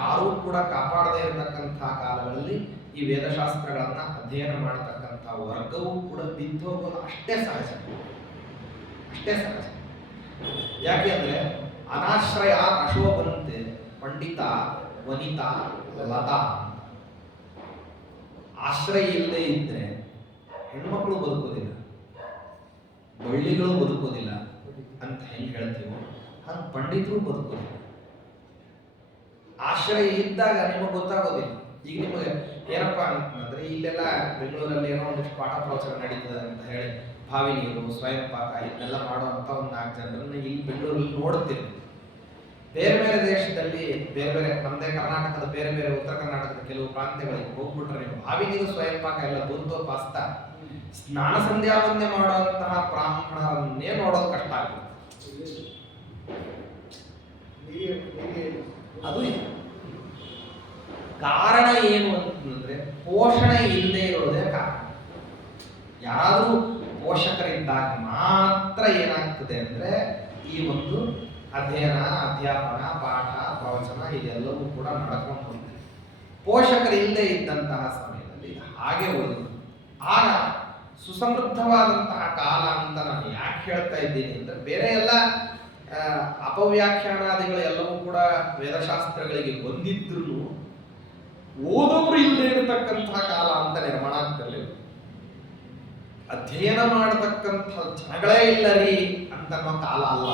ಯಾರೂ ಕೂಡ ಕಾಪಾಡದೇ ಇರತಕ್ಕಂಥ ಕಾಲಗಳಲ್ಲಿ ಈ ವೇದಶಾಸ್ತ್ರಗಳನ್ನು ಅಧ್ಯಯನ ಮಾಡತಕ್ಕಂಥ ವರ್ಗವೂ ಕೂಡ ಬಿದ್ದು ಹೋಗೋದು ಅಷ್ಟೇ ಸಹಜ. ಯಾಕೆ ಅಂದರೆ ಅನಾಶ್ರಯ ಅಶೋಭಂತೆ ಪಂಡಿತ ವನಿತಾ ಲತಾ. ಆಶ್ರಯ ಇಲ್ಲದೆ ಇದ್ರೆ ಹೆಣ್ಮಕ್ಳು ಬದುಕೋದಿಲ್ಲ, ಬಳ್ಳಿಗಳು ಬದುಕೋದಿಲ್ಲ ಅಂತ ಹೆಂಗೆ ಹೇಳ್ತೀವೋ ಹಂಗೆ ಪಂಡಿತರು ಬದುಕೋದಿಲ್ಲ. ಆಶ್ರಯ ಇದ್ದಾಗ ನಿಮಗೆ ಗೊತ್ತಾಗೋದಿಲ್ಲ. ಈಗ ನಿಮಗೆ ಏನಪ್ಪ ಅಂತಂದ್ರೆ ಇಲ್ಲೆಲ್ಲ ಬೆಂಗಳೂರಲ್ಲಿ ಏನೋ ಒಂದಿಷ್ಟು ಪಾಠ ಪ್ರವಚನ ನಡೀತದೆ ಅಂತ ಹೇಳಿ ಬಾವಿ ನೀರು, ಸ್ವಯಂ ಪಾಕ ಇದನ್ನೆಲ್ಲ ಮಾಡುವಂಥ ಒಂದು 4 ಜನರನ್ನ ಇಲ್ಲಿ ಬೆಂಗಳೂರಲ್ಲಿ ನೋಡ್ತೀವಿ. ಬೇರೆ ಬೇರೆ ದೇಶದಲ್ಲಿ ಬೇರೆ ಬೇರೆ ನಮ್ಮದೇ ಕರ್ನಾಟಕದ ಬೇರೆ ಬೇರೆ ಉತ್ತರ ಕರ್ನಾಟಕದ ಕೆಲವು ಪ್ರಾಂತ್ಯಗಳಿಗೆ ಹೋಗ್ಬಿಟ್ರೆ ನೀವು ಬಾವಿ ನೀರು, ಸ್ವಯಂ ಪಾಕ ಎಲ್ಲ ದುರ್ದೋಪಾಸ್ತ ಸ್ನಾನ ಸಂಧ್ಯಾ ವಂದನೆ ಮಾಡುವಂತಹ ಬ್ರಾಹ್ಮಣರನ್ನೇ ನೋಡೋದು ಕಷ್ಟ ಆಗುತ್ತೆ. ಅದು ಕಾರಣ ಏನು ಅಂತಂದ್ರೆ ಪೋಷಣೆ ಇಲ್ಲದೆ ಇರೋದೇ ಕಾರಣ. ಯಾರಾದರೂ ಪೋಷಕರಿದ್ದಾಗ ಮಾತ್ರ ಏನಾಗ್ತದೆ ಅಂದ್ರೆ ಈ ಒಂದು ಅಧ್ಯಯನ, ಅಧ್ಯಾಪನ, ಪಾಠ, ಪ್ರವಚನ ಇದೆಲ್ಲವೂ ಕೂಡ ನಡ್ಕೊಂಡು ಹೋಗ್ತದೆ. ಪೋಷಕರು ಇಲ್ಲದೆ ಇದ್ದಂತಹ ಸಮಯದಲ್ಲಿ ಹಾಗೆ ಉಳಿದು ಆಗ ಸುಸಮೃದ್ಧವಾದಂತಹ ಕಾಲ ಅಂತ ನಾನು ಯಾಕೆ ಹೇಳ್ತಾ ಇದ್ದೀನಿ ಅಂದ್ರೆ ಬೇರೆ ಎಲ್ಲ ಅಪವ್ಯಾಖ್ಯಾನಾದಿಗಳು ಎಲ್ಲವೂ ಕೂಡ ವೇದಶಾಸ್ತ್ರಗಳಿಗೆ ಬಂದಿದ್ರು ಓದೋರು ಇಲ್ಲದೆ ಇರತಕ್ಕಂತಹ ಕಾಲ ಅಂತ ನಿರ್ಮಾಣ ಆಗ್ತಿರ್ಲಿಲ್ಲ. ಅಧ್ಯಯನ ಮಾಡತಕ್ಕಂಥ ಜನಗಳೇ ಇಲ್ಲ ರೀ ಅಂತ ಅನ್ನೋ ಕಾಲ ಅಲ್ಲ.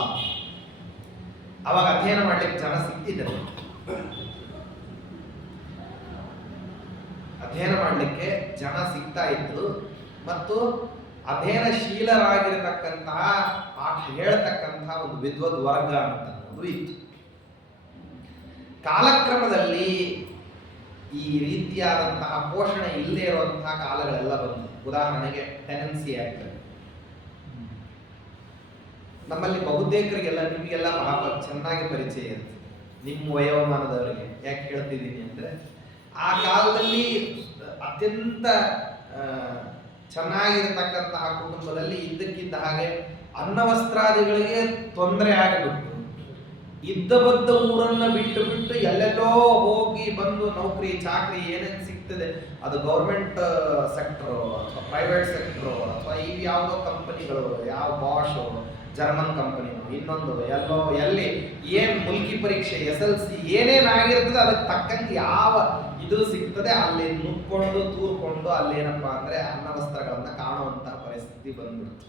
ಅವಾಗ ಅಧ್ಯಯನ ಮಾಡ್ಲಿಕ್ಕೆ ಜನ ಸಿಕ್ತಿದ್ದಾರೆ. ಅಧ್ಯಯನ ಮಾಡಲಿಕ್ಕೆ ಜನ ಸಿಗ್ತಾ ಇದ್ರು ಮತ್ತು ಅಧ್ಯಯನಶೀಲರಾಗಿರತಕ್ಕಂತಹ ಪಾಠ ಹೇಳ್ತಕ್ಕಂತಹ ಒಂದು ವಿದ್ವದ್ ವರ್ಗ ಅಂತ ಅನ್ನೋದು ಇತ್ತು. ಕಾಲಕ್ರಮದಲ್ಲಿ ಈ ರೀತಿಯಾದಂತಹ ಪೋಷಣೆ ಇಲ್ಲದೆ ಇರುವಂತಹ ಕಾಲಗಳೆಲ್ಲ ಬಂತು. ಉದಾಹರಣೆಗೆ ಟೆನೆನ್ಸಿ ಆಕ್ಟ್. ನಮ್ಮಲ್ಲಿ ಬಹುತೇಕರಿಗೆಲ್ಲ ನಿಮಗೆಲ್ಲ ಬಹಳ ಚೆನ್ನಾಗಿ ಪರಿಚಯ ಇರುತ್ತೆ, ನಿಮ್ಮ ವಯೋಮಾನದವರಿಗೆ. ಯಾಕೆ ಹೇಳ್ತಿದ್ದೀನಿ ಅಂದ್ರೆ, ಆ ಕಾಲದಲ್ಲಿ ಅತ್ಯಂತ ಚೆನ್ನಾಗಿರತಕ್ಕಂತಹ ಕುಟುಂಬದಲ್ಲಿ ಇದ್ದಕ್ಕಿದ್ದ ಹಾಗೆ ಅನ್ನವಸ್ತ್ರಾದಿಗಳಿಗೆ ತೊಂದರೆ ಆಗಿಬಿಟ್ಟು ಇದ್ದ ಬದ್ದ ಊರನ್ನ ಬಿಟ್ಟು ಬಿಟ್ಟು ಎಲ್ಲೆಲ್ಲೋ ಹೋಗಿ ಬಂದು ನೌಕರಿ ಚಾಕರಿ ಏನೇನು ಸಿಗ್ತದೆ, ಅದು ಗೌರ್ಮೆಂಟ್ ಸೆಕ್ಟರ್ ಅಥವಾ ಪ್ರೈವೇಟ್ ಸೆಕ್ಟರ್ ಅಥವಾ ಈಗ ಯಾವುದೋ ಕಂಪನಿಗಳು, ಯಾವ ಬಾಷ್ ಜರ್ಮನ್ ಕಂಪನಿ, ಇನ್ನೊಂದು ಎಲ್ಲೋ ಎಲ್ಲಿ ಏನ್ ಮುಲ್ಕಿ ಪರೀಕ್ಷೆ SLC ಏನೇನಾಗಿರ್ತದೆ ಅದಕ್ಕೆ ತಕ್ಕಂಗೆ ಯಾವ ಇದು ಸಿಗ್ತದೆ ಅಲ್ಲಿ ನುಗ್ಕೊಂಡು ತೂರ್ಕೊಂಡು ಅಲ್ಲೇನಪ್ಪಾ ಅಂದ್ರೆ ಅನ್ನವಸ್ತ್ರಗಳನ್ನ ಕಾಣುವಂತಹ ಪರಿಸ್ಥಿತಿ ಬಂದ್ಬಿಡ್ತು.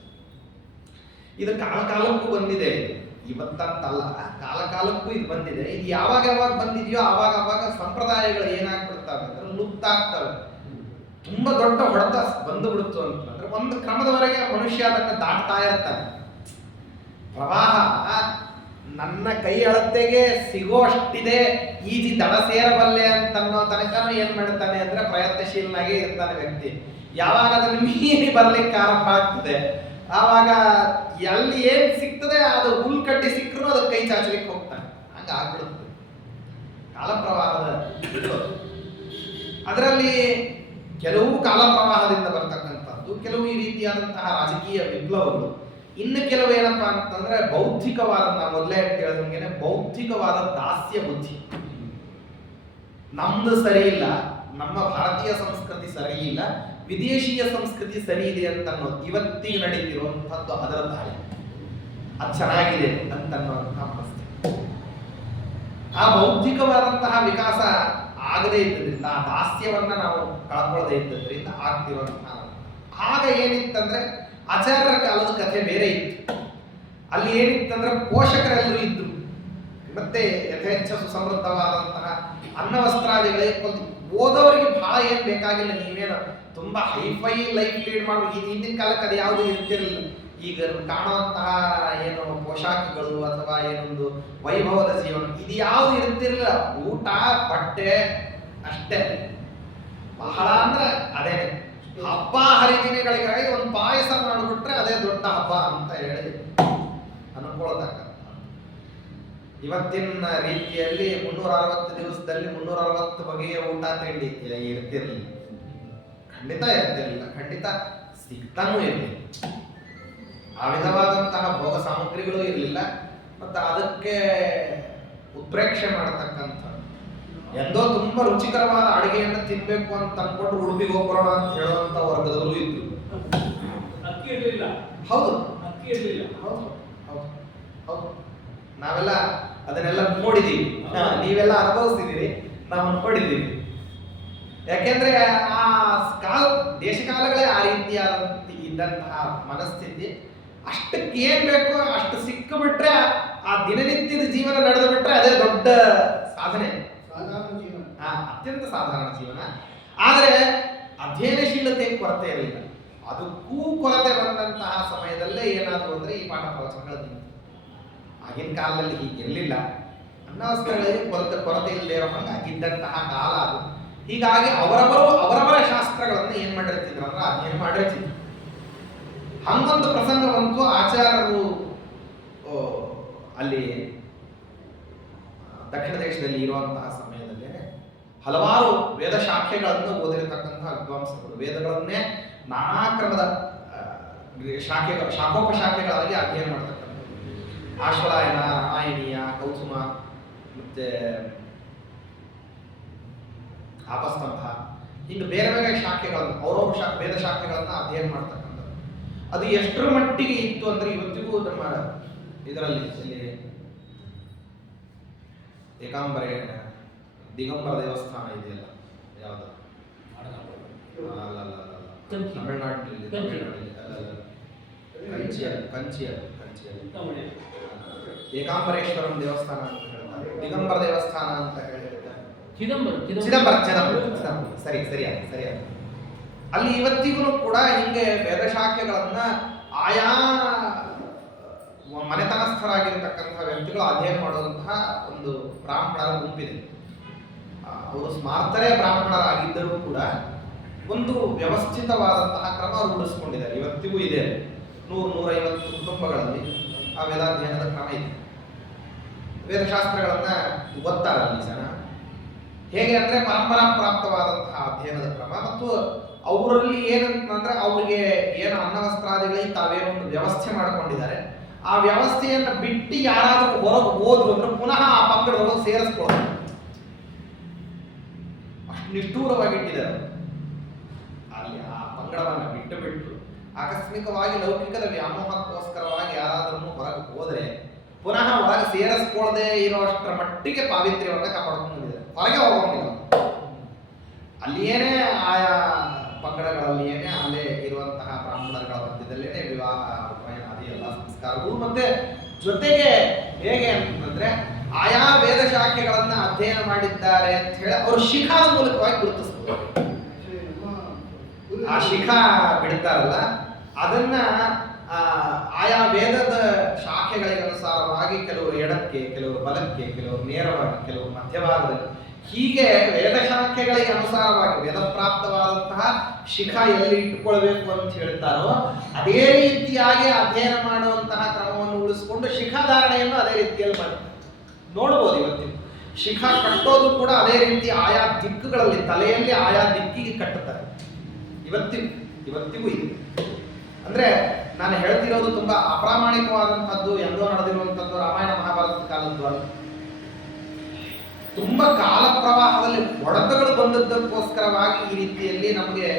ಇದು ಕಾಲಕ್ಕೂ ಬಂದಿದೆ, ಇವತ್ತಂತಲ್ಲ, ಕಾಲಕ್ಕೂ ಇದು ಬಂದಿದೆ. ಇದು ಯಾವಾಗ ಬಂದಿದೆಯೋ ಆವಾಗ ಸಂಪ್ರದಾಯಗಳು ಏನಾಗ್ಬಿಡ್ತವೆ ಅಂದ್ರೆ ಲುಪ್ತಾಗ್ತವೆ. ತುಂಬಾ ದೊಡ್ಡ ಹೊಡೆತ ಬಂದು ಬಿಡ್ತು ಅಂತಂದ್ರೆ ಒಂದು ಕ್ರಮದವರೆಗೆ ಮನುಷ್ಯ ಅದನ್ನ ದಾಟ್ತಾ ಇರ್ತಾನೆ. ಪ್ರವಾಹ ನನ್ನ ಕೈ ಅಳತೆಗೆ ಸಿಗೋ ಅಷ್ಟಿದೆ, ಈಜಿ ದಡ ಸೇರಬಲ್ಲೆ ಅಂತನ್ನೋ ತನಕನೂ ಏನ್ ಮಾಡ್ತಾನೆ ಅಂದ್ರೆ ಪ್ರಯತ್ನಶೀಲನಾಗೆ ಇರ್ತಾನೆ ವ್ಯಕ್ತಿ. ಯಾವಾಗ ಅದನ್ನು ಮೀರಿ ಬರ್ಲಿಕ್ಕೆ ಆರಂಭ ಆಗ್ತದೆ ಆವಾಗ ಎಲ್ಲಿ ಏನ್ ಸಿಗ್ತದೆ ಅದು ಹುಲ್ ಕಟ್ಟಿ ಸಿಕ್ಕರೂ ಅದಕ್ಕೆ ಕೈ ಚಾಚಲಿಕ್ಕೆ ಹೋಗ್ತಾನೆ. ಹಂಗ ಆಗ್ಬಿಡುತ್ತೆ ಕಾಲ ಪ್ರವಾಹದ. ಅದರಲ್ಲಿ ಕೆಲವು ಕಾಲ ಪ್ರವಾಹದಿಂದ ಬರ್ತಕ್ಕಂಥದ್ದು, ಕೆಲವು ಈ ರೀತಿಯಾದಂತಹ ರಾಜಕೀಯ ವಿಪ್ಲವಗಳು, ಇನ್ನು ಕೆಲವು ಏನಪ್ಪಾ ಅಂತಂದ್ರೆ ಬೌದ್ಧಿಕವಾದ, ನಾವು ಮೊದಲೇ ಹೇಳಿದಂಗೆ ಬೌದ್ಧಿಕವಾದ ದಾಸ್ಯ ಬುದ್ಧಿ. ನಮ್ದು ಸರಿ ಇಲ್ಲ, ನಮ್ಮ ಭಾರತೀಯ ಸಂಸ್ಕೃತಿ ಸರಿ ಇಲ್ಲ, ವಿದೇಶೀಯ ಸಂಸ್ಕೃತಿ ಸರಿ ಇದೆ ಅಂತ ಅನ್ನೋದು ಇವತ್ತಿಗೆ ನಡೀತಿರುವಂತಹದ್ದು. ಅದರ ದಾರಿ ಅದು ಚೆನ್ನಾಗಿದೆ ಅಂತನ್ನುವಂತಹ ಮನಸ್ಥಿತಿ. ಆ ಬೌದ್ಧಿಕವಾದಂತಹ ವಿಕಾಸ ಆಗದೇ ಇದ್ದರಿಂದ, ಆ ದಾಸ್ಯವನ್ನ ನಾವು ಕಳ್ಕೊಳ್ಳದೆ ಇದ್ದರಿಂದ ಆಗ್ತಿರುವಂತಹ. ಆಗ ಏನಿತ್ತಂದ್ರೆ ಆಚಾರ್ಯರ ಕಾಲದ ಕಥೆ ಬೇರೆ ಇತ್ತು. ಅಲ್ಲಿ ಏನಿತ್ತಂದ್ರೆ ಪೋಷಕರೆಲ್ಲರೂ ಇದ್ರು, ಮತ್ತೆ ಯಥೇಚ್ಛ ಸುಸಮೃದ್ಧವಾದಂತಹ ಅನ್ನವಸ್ತ್ರಾದಿಗಳೇ ಓದೋರಿಗೆ ಬಹಳ ಏನ್ ಬೇಕಾಗಿಲ್ಲ. ನೀವೇನು ತುಂಬಾ ಹೈಫೈ ಲೈಫ್ ಲೀಡ್ ಮಾಡಬೇಕು, ಇದು ಹಿಂದಿನ ಕಾಲಕ್ಕೆ ಅದು ಯಾವುದು ಇರ್ತಿರಲಿಲ್ಲ. ಈಗ ಕಾಣುವಂತಹ ಏನು ಪೋಷಾಕಗಳು ಅಥವಾ ಏನೊಂದು ವೈಭವದ ಜೀವನ ಇದು ಯಾವುದು ಇರ್ತಿರಲಿಲ್ಲ. ಊಟ ಬಟ್ಟೆ ಅಷ್ಟೇ. ಬಹಳ ಅಂದ್ರೆ ಅದೇನೆ ಹಬ್ಬ ಹರಿದಿನಗಳಿಗಾಗಿ ಒಂದು ಪಾಯಸ ಮಾಡಿಬಿಟ್ರೆ ಅದೇ ದೊಡ್ಡ ಹಬ್ಬ ಅಂತ ಹೇಳಿ ಅನ್ಕೊಳ್ತಕ್ಕಂಥ. ಇವತ್ತಿನ ರೀತಿಯಲ್ಲಿ 360 ದಿವಸದಲ್ಲಿ 360 ಬಗೆಯ ಊಟ ತಿಂಡಿ ಇರ್ತಿರ್ಲಿಲ್ಲ. ಖಂಡಿತ ಇರ್ತಿರ್ಲಿಲ್ಲ, ಖಂಡಿತ ಸಿಗ್ತಾನೂ ಇರಲಿಲ್ಲ. ಆ ವಿಧವಾದಂತಹ ಭೋಗ ಸಾಮಗ್ರಿಗಳು ಇರಲಿಲ್ಲ. ಮತ್ತು ಅದಕ್ಕೆ ಉತ್ಪ್ರೇಕ್ಷೆ ಮಾಡತಕ್ಕಂಥ ಎಂದೋ ತುಂಬಾ ರುಚಿಕರವಾದ ಅಡುಗೆಯನ್ನು ತಿನ್ಬೇಕು ಅಂತ ಅನ್ಕೊಂಡು ಉಡುಪಿಗೆ ಹೋಗ್ಬರೋಣ ಅಂತ ಹೇಳುವಂತ ವರ್ಗದವರು ಇದ್ರು. ಅಕ್ಕಿ ಇರಲಿಲ್ಲ. ಹೌದು, ಅಕ್ಕಿ ಇರಲಿಲ್ಲ. ಹೌದು ಹೌದು ಹೌದು. ನಾವೆಲ್ಲ ಅದನ್ನೆಲ್ಲ ನೋಡಿದೀವಿ, ನೀವೆಲ್ಲ ಅನುಭವಿಸಿದೀರಿ, ನಾವು ನೋಡಿದ್ದೀವಿ. ಯಾಕೆಂದ್ರೆ ಆ ದೇಶಕಾಲಗಳೇ ಆ ರೀತಿಯಾದ ಇದ್ದಂತಹ ಮನಸ್ಥಿತಿ. ಅಷ್ಟಕ್ಕೆ ಏನ್ ಬೇಕೋ ಅಷ್ಟು ಸಿಕ್ಕ ಬಿಟ್ರೆ, ಆ ದಿನನಿತ್ಯದ ಜೀವನ ನಡೆದು ಬಿಟ್ರೆ ಅದೇ ದೊಡ್ಡ ಸಾಧನೆ. ಸಾಧಾರಣ ಜೀವನ, ಅತ್ಯಂತ ಸಾಧಾರಣ ಜೀವನ. ಆದರೆ ಅಧ್ಯಯನಶೀಲತೆ ಕೊರತೆ ಇರಲಿಲ್ಲ. ಅದಕ್ಕೂ ಕೊರತೆ ಬಂದಂತಹ ಸಮಯದಲ್ಲೇ ಏನಾದ್ರು ಅಂದ್ರೆ ಈ ಪಾಠ ಪ್ರವಚನಗಳು. ಆಗಿನ ಕಾಲದಲ್ಲಿ ಹೀಗಿರಲಿಲ್ಲ, ಅನ್ನವಸ್ತ್ರಗಳಿಗೆ ಕೊರತೆ ಇಲ್ಲದೆ ಇರೋ ಹಾಗಿದ್ದಂತಹ ಕಾಲ ಅದು. ಹೀಗಾಗಿ ಅವರವರ ಶಾಸ್ತ್ರಗಳನ್ನು ಏನ್ ಮಾಡಿರ್ತಿದ್ರು ಅಂದ್ರೆ ಅಧ್ಯಯನ ಮಾಡಿರ್ತಿದ್ರು. ಹಂಗೊಂದು ಪ್ರಸಂಗ ಬಂತು. ಆಚಾರ್ಯರು ಅಲ್ಲಿ ದಕ್ಷಿಣ ದೇಶದಲ್ಲಿ ಇರುವಂತಹ ಸಮಯದಲ್ಲೇ ಹಲವಾರು ವೇದ ಶಾಖೆಗಳನ್ನು ಓದಿರತಕ್ಕಂತಹ ವಿದ್ವಾಂಸರು ವೇದಗಳನ್ನೇ ನಾನಾ ಕ್ರಮದ ಶಾಖೋಪಶಾಖೆಗಳಾಗಿ ಅಧ್ಯಯನ ಮಾಡ್ತಕ್ಕಂಥ ಆಶ್ವಲಾಯನ, ರಾಮಾಯಣೀಯ, ಕೌಸುಮ, ಮತ್ತೆ ಆಪಸ್ತಂಭ, ಹೀಗೆ ಬೇರೆ ಬೇರೆ ಶಾಖೆಗಳನ್ನು ಅವರವರ ವೇದ ಶಾಖೆಗಳನ್ನು ಅಧ್ಯಯನ ಮಾಡ್ತಕ್ಕಂಥದ್ದು. ಅದು ಎಷ್ಟರ ಮಟ್ಟಿಗೆ ಇತ್ತು ಅಂದ್ರೆ ಇವತ್ತಿಗೂ ನಮ್ಮ ಇದರಲ್ಲಿ ಏಕಾಂಬರೆ ದಿಗಂಬರ ದೇವಸ್ಥಾನ ಇದೆಯಲ್ಲ, ಯಾವುದು ತಮಿಳುನಾಡಿನಲ್ಲಿ ಕಂಚಿಯಲ್ಲಿ ಏಕಾಂಬರೇಶ್ವರಂ ದೇವಸ್ಥಾನ ಅಂತ ಹೇಳ್ತಾರೆ, ದಿಗಂಬರ ದೇವಸ್ಥಾನ ಅಂತ ಹೇಳಿರ್ತಾರೆ. ಚಿದಂಬರ ಸರಿಯಾದ ಅಲ್ಲಿ ಇವತ್ತಿಗೂ ಕೂಡ ಹಿಂಗೆ ವೇದಶಾಖೆಗಳನ್ನ ಆಯಾ ಮನೆತನಸ್ಥರಾಗಿರ್ತಕ್ಕಂಥ ವ್ಯಕ್ತಿಗಳು ಅಧ್ಯಯನ ಮಾಡುವಂತಹ ಒಂದು ಬ್ರಾಹ್ಮಣರ ಗುಂಪಿದೆ. ಅವರು ಸ್ಮಾರ್ತರೇ ಬ್ರಾಹ್ಮಣರಾಗಿದ್ದರೂ ಕೂಡ ಒಂದು ವ್ಯವಸ್ಥಿತವಾದಂತಹ ಕ್ರಮ ರೂಢಿಸ್ಕೊಂಡಿದ್ದಾರೆ. ಇವತ್ತಿಗೂ ಇದೆ. 100-150 ಕುಟುಂಬಗಳಲ್ಲಿ ಆ ವೇದಾಧ್ಯಯನದ ಕ್ರಮ ಇದೆ. ವೇದಶಾಸ್ತ್ರಗಳನ್ನ ಓದ್ತಾರೆ ಅಲ್ಲಿ ಜನ. ಹೇಗೆ ಅಂದ್ರೆ ಪರಂಪರಾ ಪ್ರಾಪ್ತವಾದಂತಹ ಅಧ್ಯಯನದ ಕ್ರಮ, ಮತ್ತು ಅವರಲ್ಲಿ ಏನಂತಂದ್ರೆ ಅವರಿಗೆ ಏನು ಅನ್ನವಸ್ತ್ರಾದಿಗಳಿಗೆ ತಾವೇನೋ ಒಂದು ವ್ಯವಸ್ಥೆ ಮಾಡ್ಕೊಂಡಿದ್ದಾರೆ. ಆ ವ್ಯವಸ್ಥೆಯನ್ನು ಬಿಟ್ಟು ಯಾರಾದರೂ ಹೊರಗೆ ಹೋದ್ರು ಅಂದ್ರೆ ಪುನಃ ಆ ಪಂಗಡದೊಳಗೆ ಸೇರಿಸ್ಕೊಳ್ಳೋದು. ಅಷ್ಟು ನಿಷ್ಠೂರವಾಗಿಟ್ಟಿದ್ದಾರೆ ಅಲ್ಲಿ. ಆ ಪಂಗಡವನ್ನ ಬಿಟ್ಟು ಆಕಸ್ಮಿಕವಾಗಿ ಲೌಕಿಕದ ವ್ಯಾಮೋಹಕ್ಕೋಸ್ಕರವಾಗಿ ಯಾರಾದ್ರೂ ಹೊರಗೆ ಹೋದ್ರೆ ಪುನಃ ಹೊರಗೆ ಸೇರಿಸ್ಕೊಳ್ಳದೆ ಇರುವಷ್ಟರ ಮಟ್ಟಿಗೆ ಪಾವಿತ್ರ್ಯವನ್ನು ಕಾಪಾಡ್ಕೊಂಡು ಬಂದಿದ್ದಾರೆ. ಹೊರಗೆ ಹೋಗೋಂಗಿಲ್ಲ. ಅಲ್ಲಿಯೇನೆ ಆಯಾ ಪಂಗಡಗಳಲ್ಲಿಯೇನೆ ಅಲ್ಲೇ ಇರುವಂತಹ ಬ್ರಾಹ್ಮಣರುಗಳ ಮಧ್ಯದಲ್ಲೇನೆ ವಿವಾಹ, ಉಪನಯನಾದಿ ಎಲ್ಲ ಸಂಸ್ಕಾರಗಳು. ಮತ್ತೆ ಜೊತೆಗೆ ಹೇಗೆ ಅಂತಂದ್ರೆ ಆಯಾ ವೇದ ಶಾಖೆಗಳನ್ನ ಅಧ್ಯಯನ ಮಾಡಿದ್ದಾರೆ ಅಂತ ಹೇಳಿ ಅವರು ಶಿಖಾ ಮೂಲಕವಾಗಿ ಗುರುತಿಸ್ತಾರೆ. ಆ ಶಿಖಾ ಬಿಡ್ತಾರಲ್ಲ ಅದನ್ನ ಆಯಾ ವೇದದ ಶಾಖೆಗಳಿಗೆ ಅನುಸಾರವಾಗಿ ಕೆಲವರು ಎಡಕ್ಕೆ, ಕೆಲವರು ಬಲಕ್ಕೆ, ಕೆಲವರು ನೇರವಾಗಿ, ಕೆಲವರು ಮಧ್ಯಭಾಗದಲ್ಲಿ, ಹೀಗೆ ವೇದ ಶಾಖೆಗಳಿಗೆ ಅನುಸಾರವಾಗಿ ವೇದಪ್ರಾಪ್ತವಾದಂತಹ ಶಿಖಾ ಎಲ್ಲಿ ಇಟ್ಟುಕೊಳ್ಬೇಕು ಅಂತ ಹೇಳ್ತಾರೋ ಅದೇ ರೀತಿಯಾಗಿ ಅಧ್ಯಯನ ಮಾಡುವಂತಹ ಕ್ರಮವನ್ನು ಉಳಿಸಿಕೊಂಡು ಶಿಖಾಧಾರಣೆಯನ್ನು ಅದೇ ರೀತಿಯಲ್ಲಿ ಮಾಡ್ತಾರೆ. ನೋಡ್ಬೋದು ಇವತ್ತು ಶಿಖಾ ಕಟ್ಟೋದು ಕೂಡ ಅದೇ ರೀತಿ ಆಯಾ ದಿಕ್ಕುಗಳಲ್ಲಿ, ತಲೆಯಲ್ಲಿ ಆಯಾ ದಿಕ್ಕಿಗೆ ಕಟ್ಟುತ್ತಾರೆ. ಇವತ್ತಿಗೂ ಇದೆ. ಅಂದ್ರೆ ನಾನು ಹೇಳ್ತಿರೋದು ತುಂಬಾ ಅಪ್ರಾಮಾಣಿಕವಾದಂಥದ್ದು, ಎಂದೋ ನಡೆದಿರುವಂಥದ್ದು, ರಾಮಾಯಣ ಮಹಾಭಾರತ ಕಾಲದ್ದು ಅಲ್ಲ. ತುಂಬಾ ಕಾಲ ಪ್ರವಾಹದಲ್ಲಿ ಹೊಡೆತಗಳು ಬಂದದ್ದಕ್ಕೋಸ್ಕರವಾಗಿ ಈ ರೀತಿಯಲ್ಲಿ ನಮಗೆ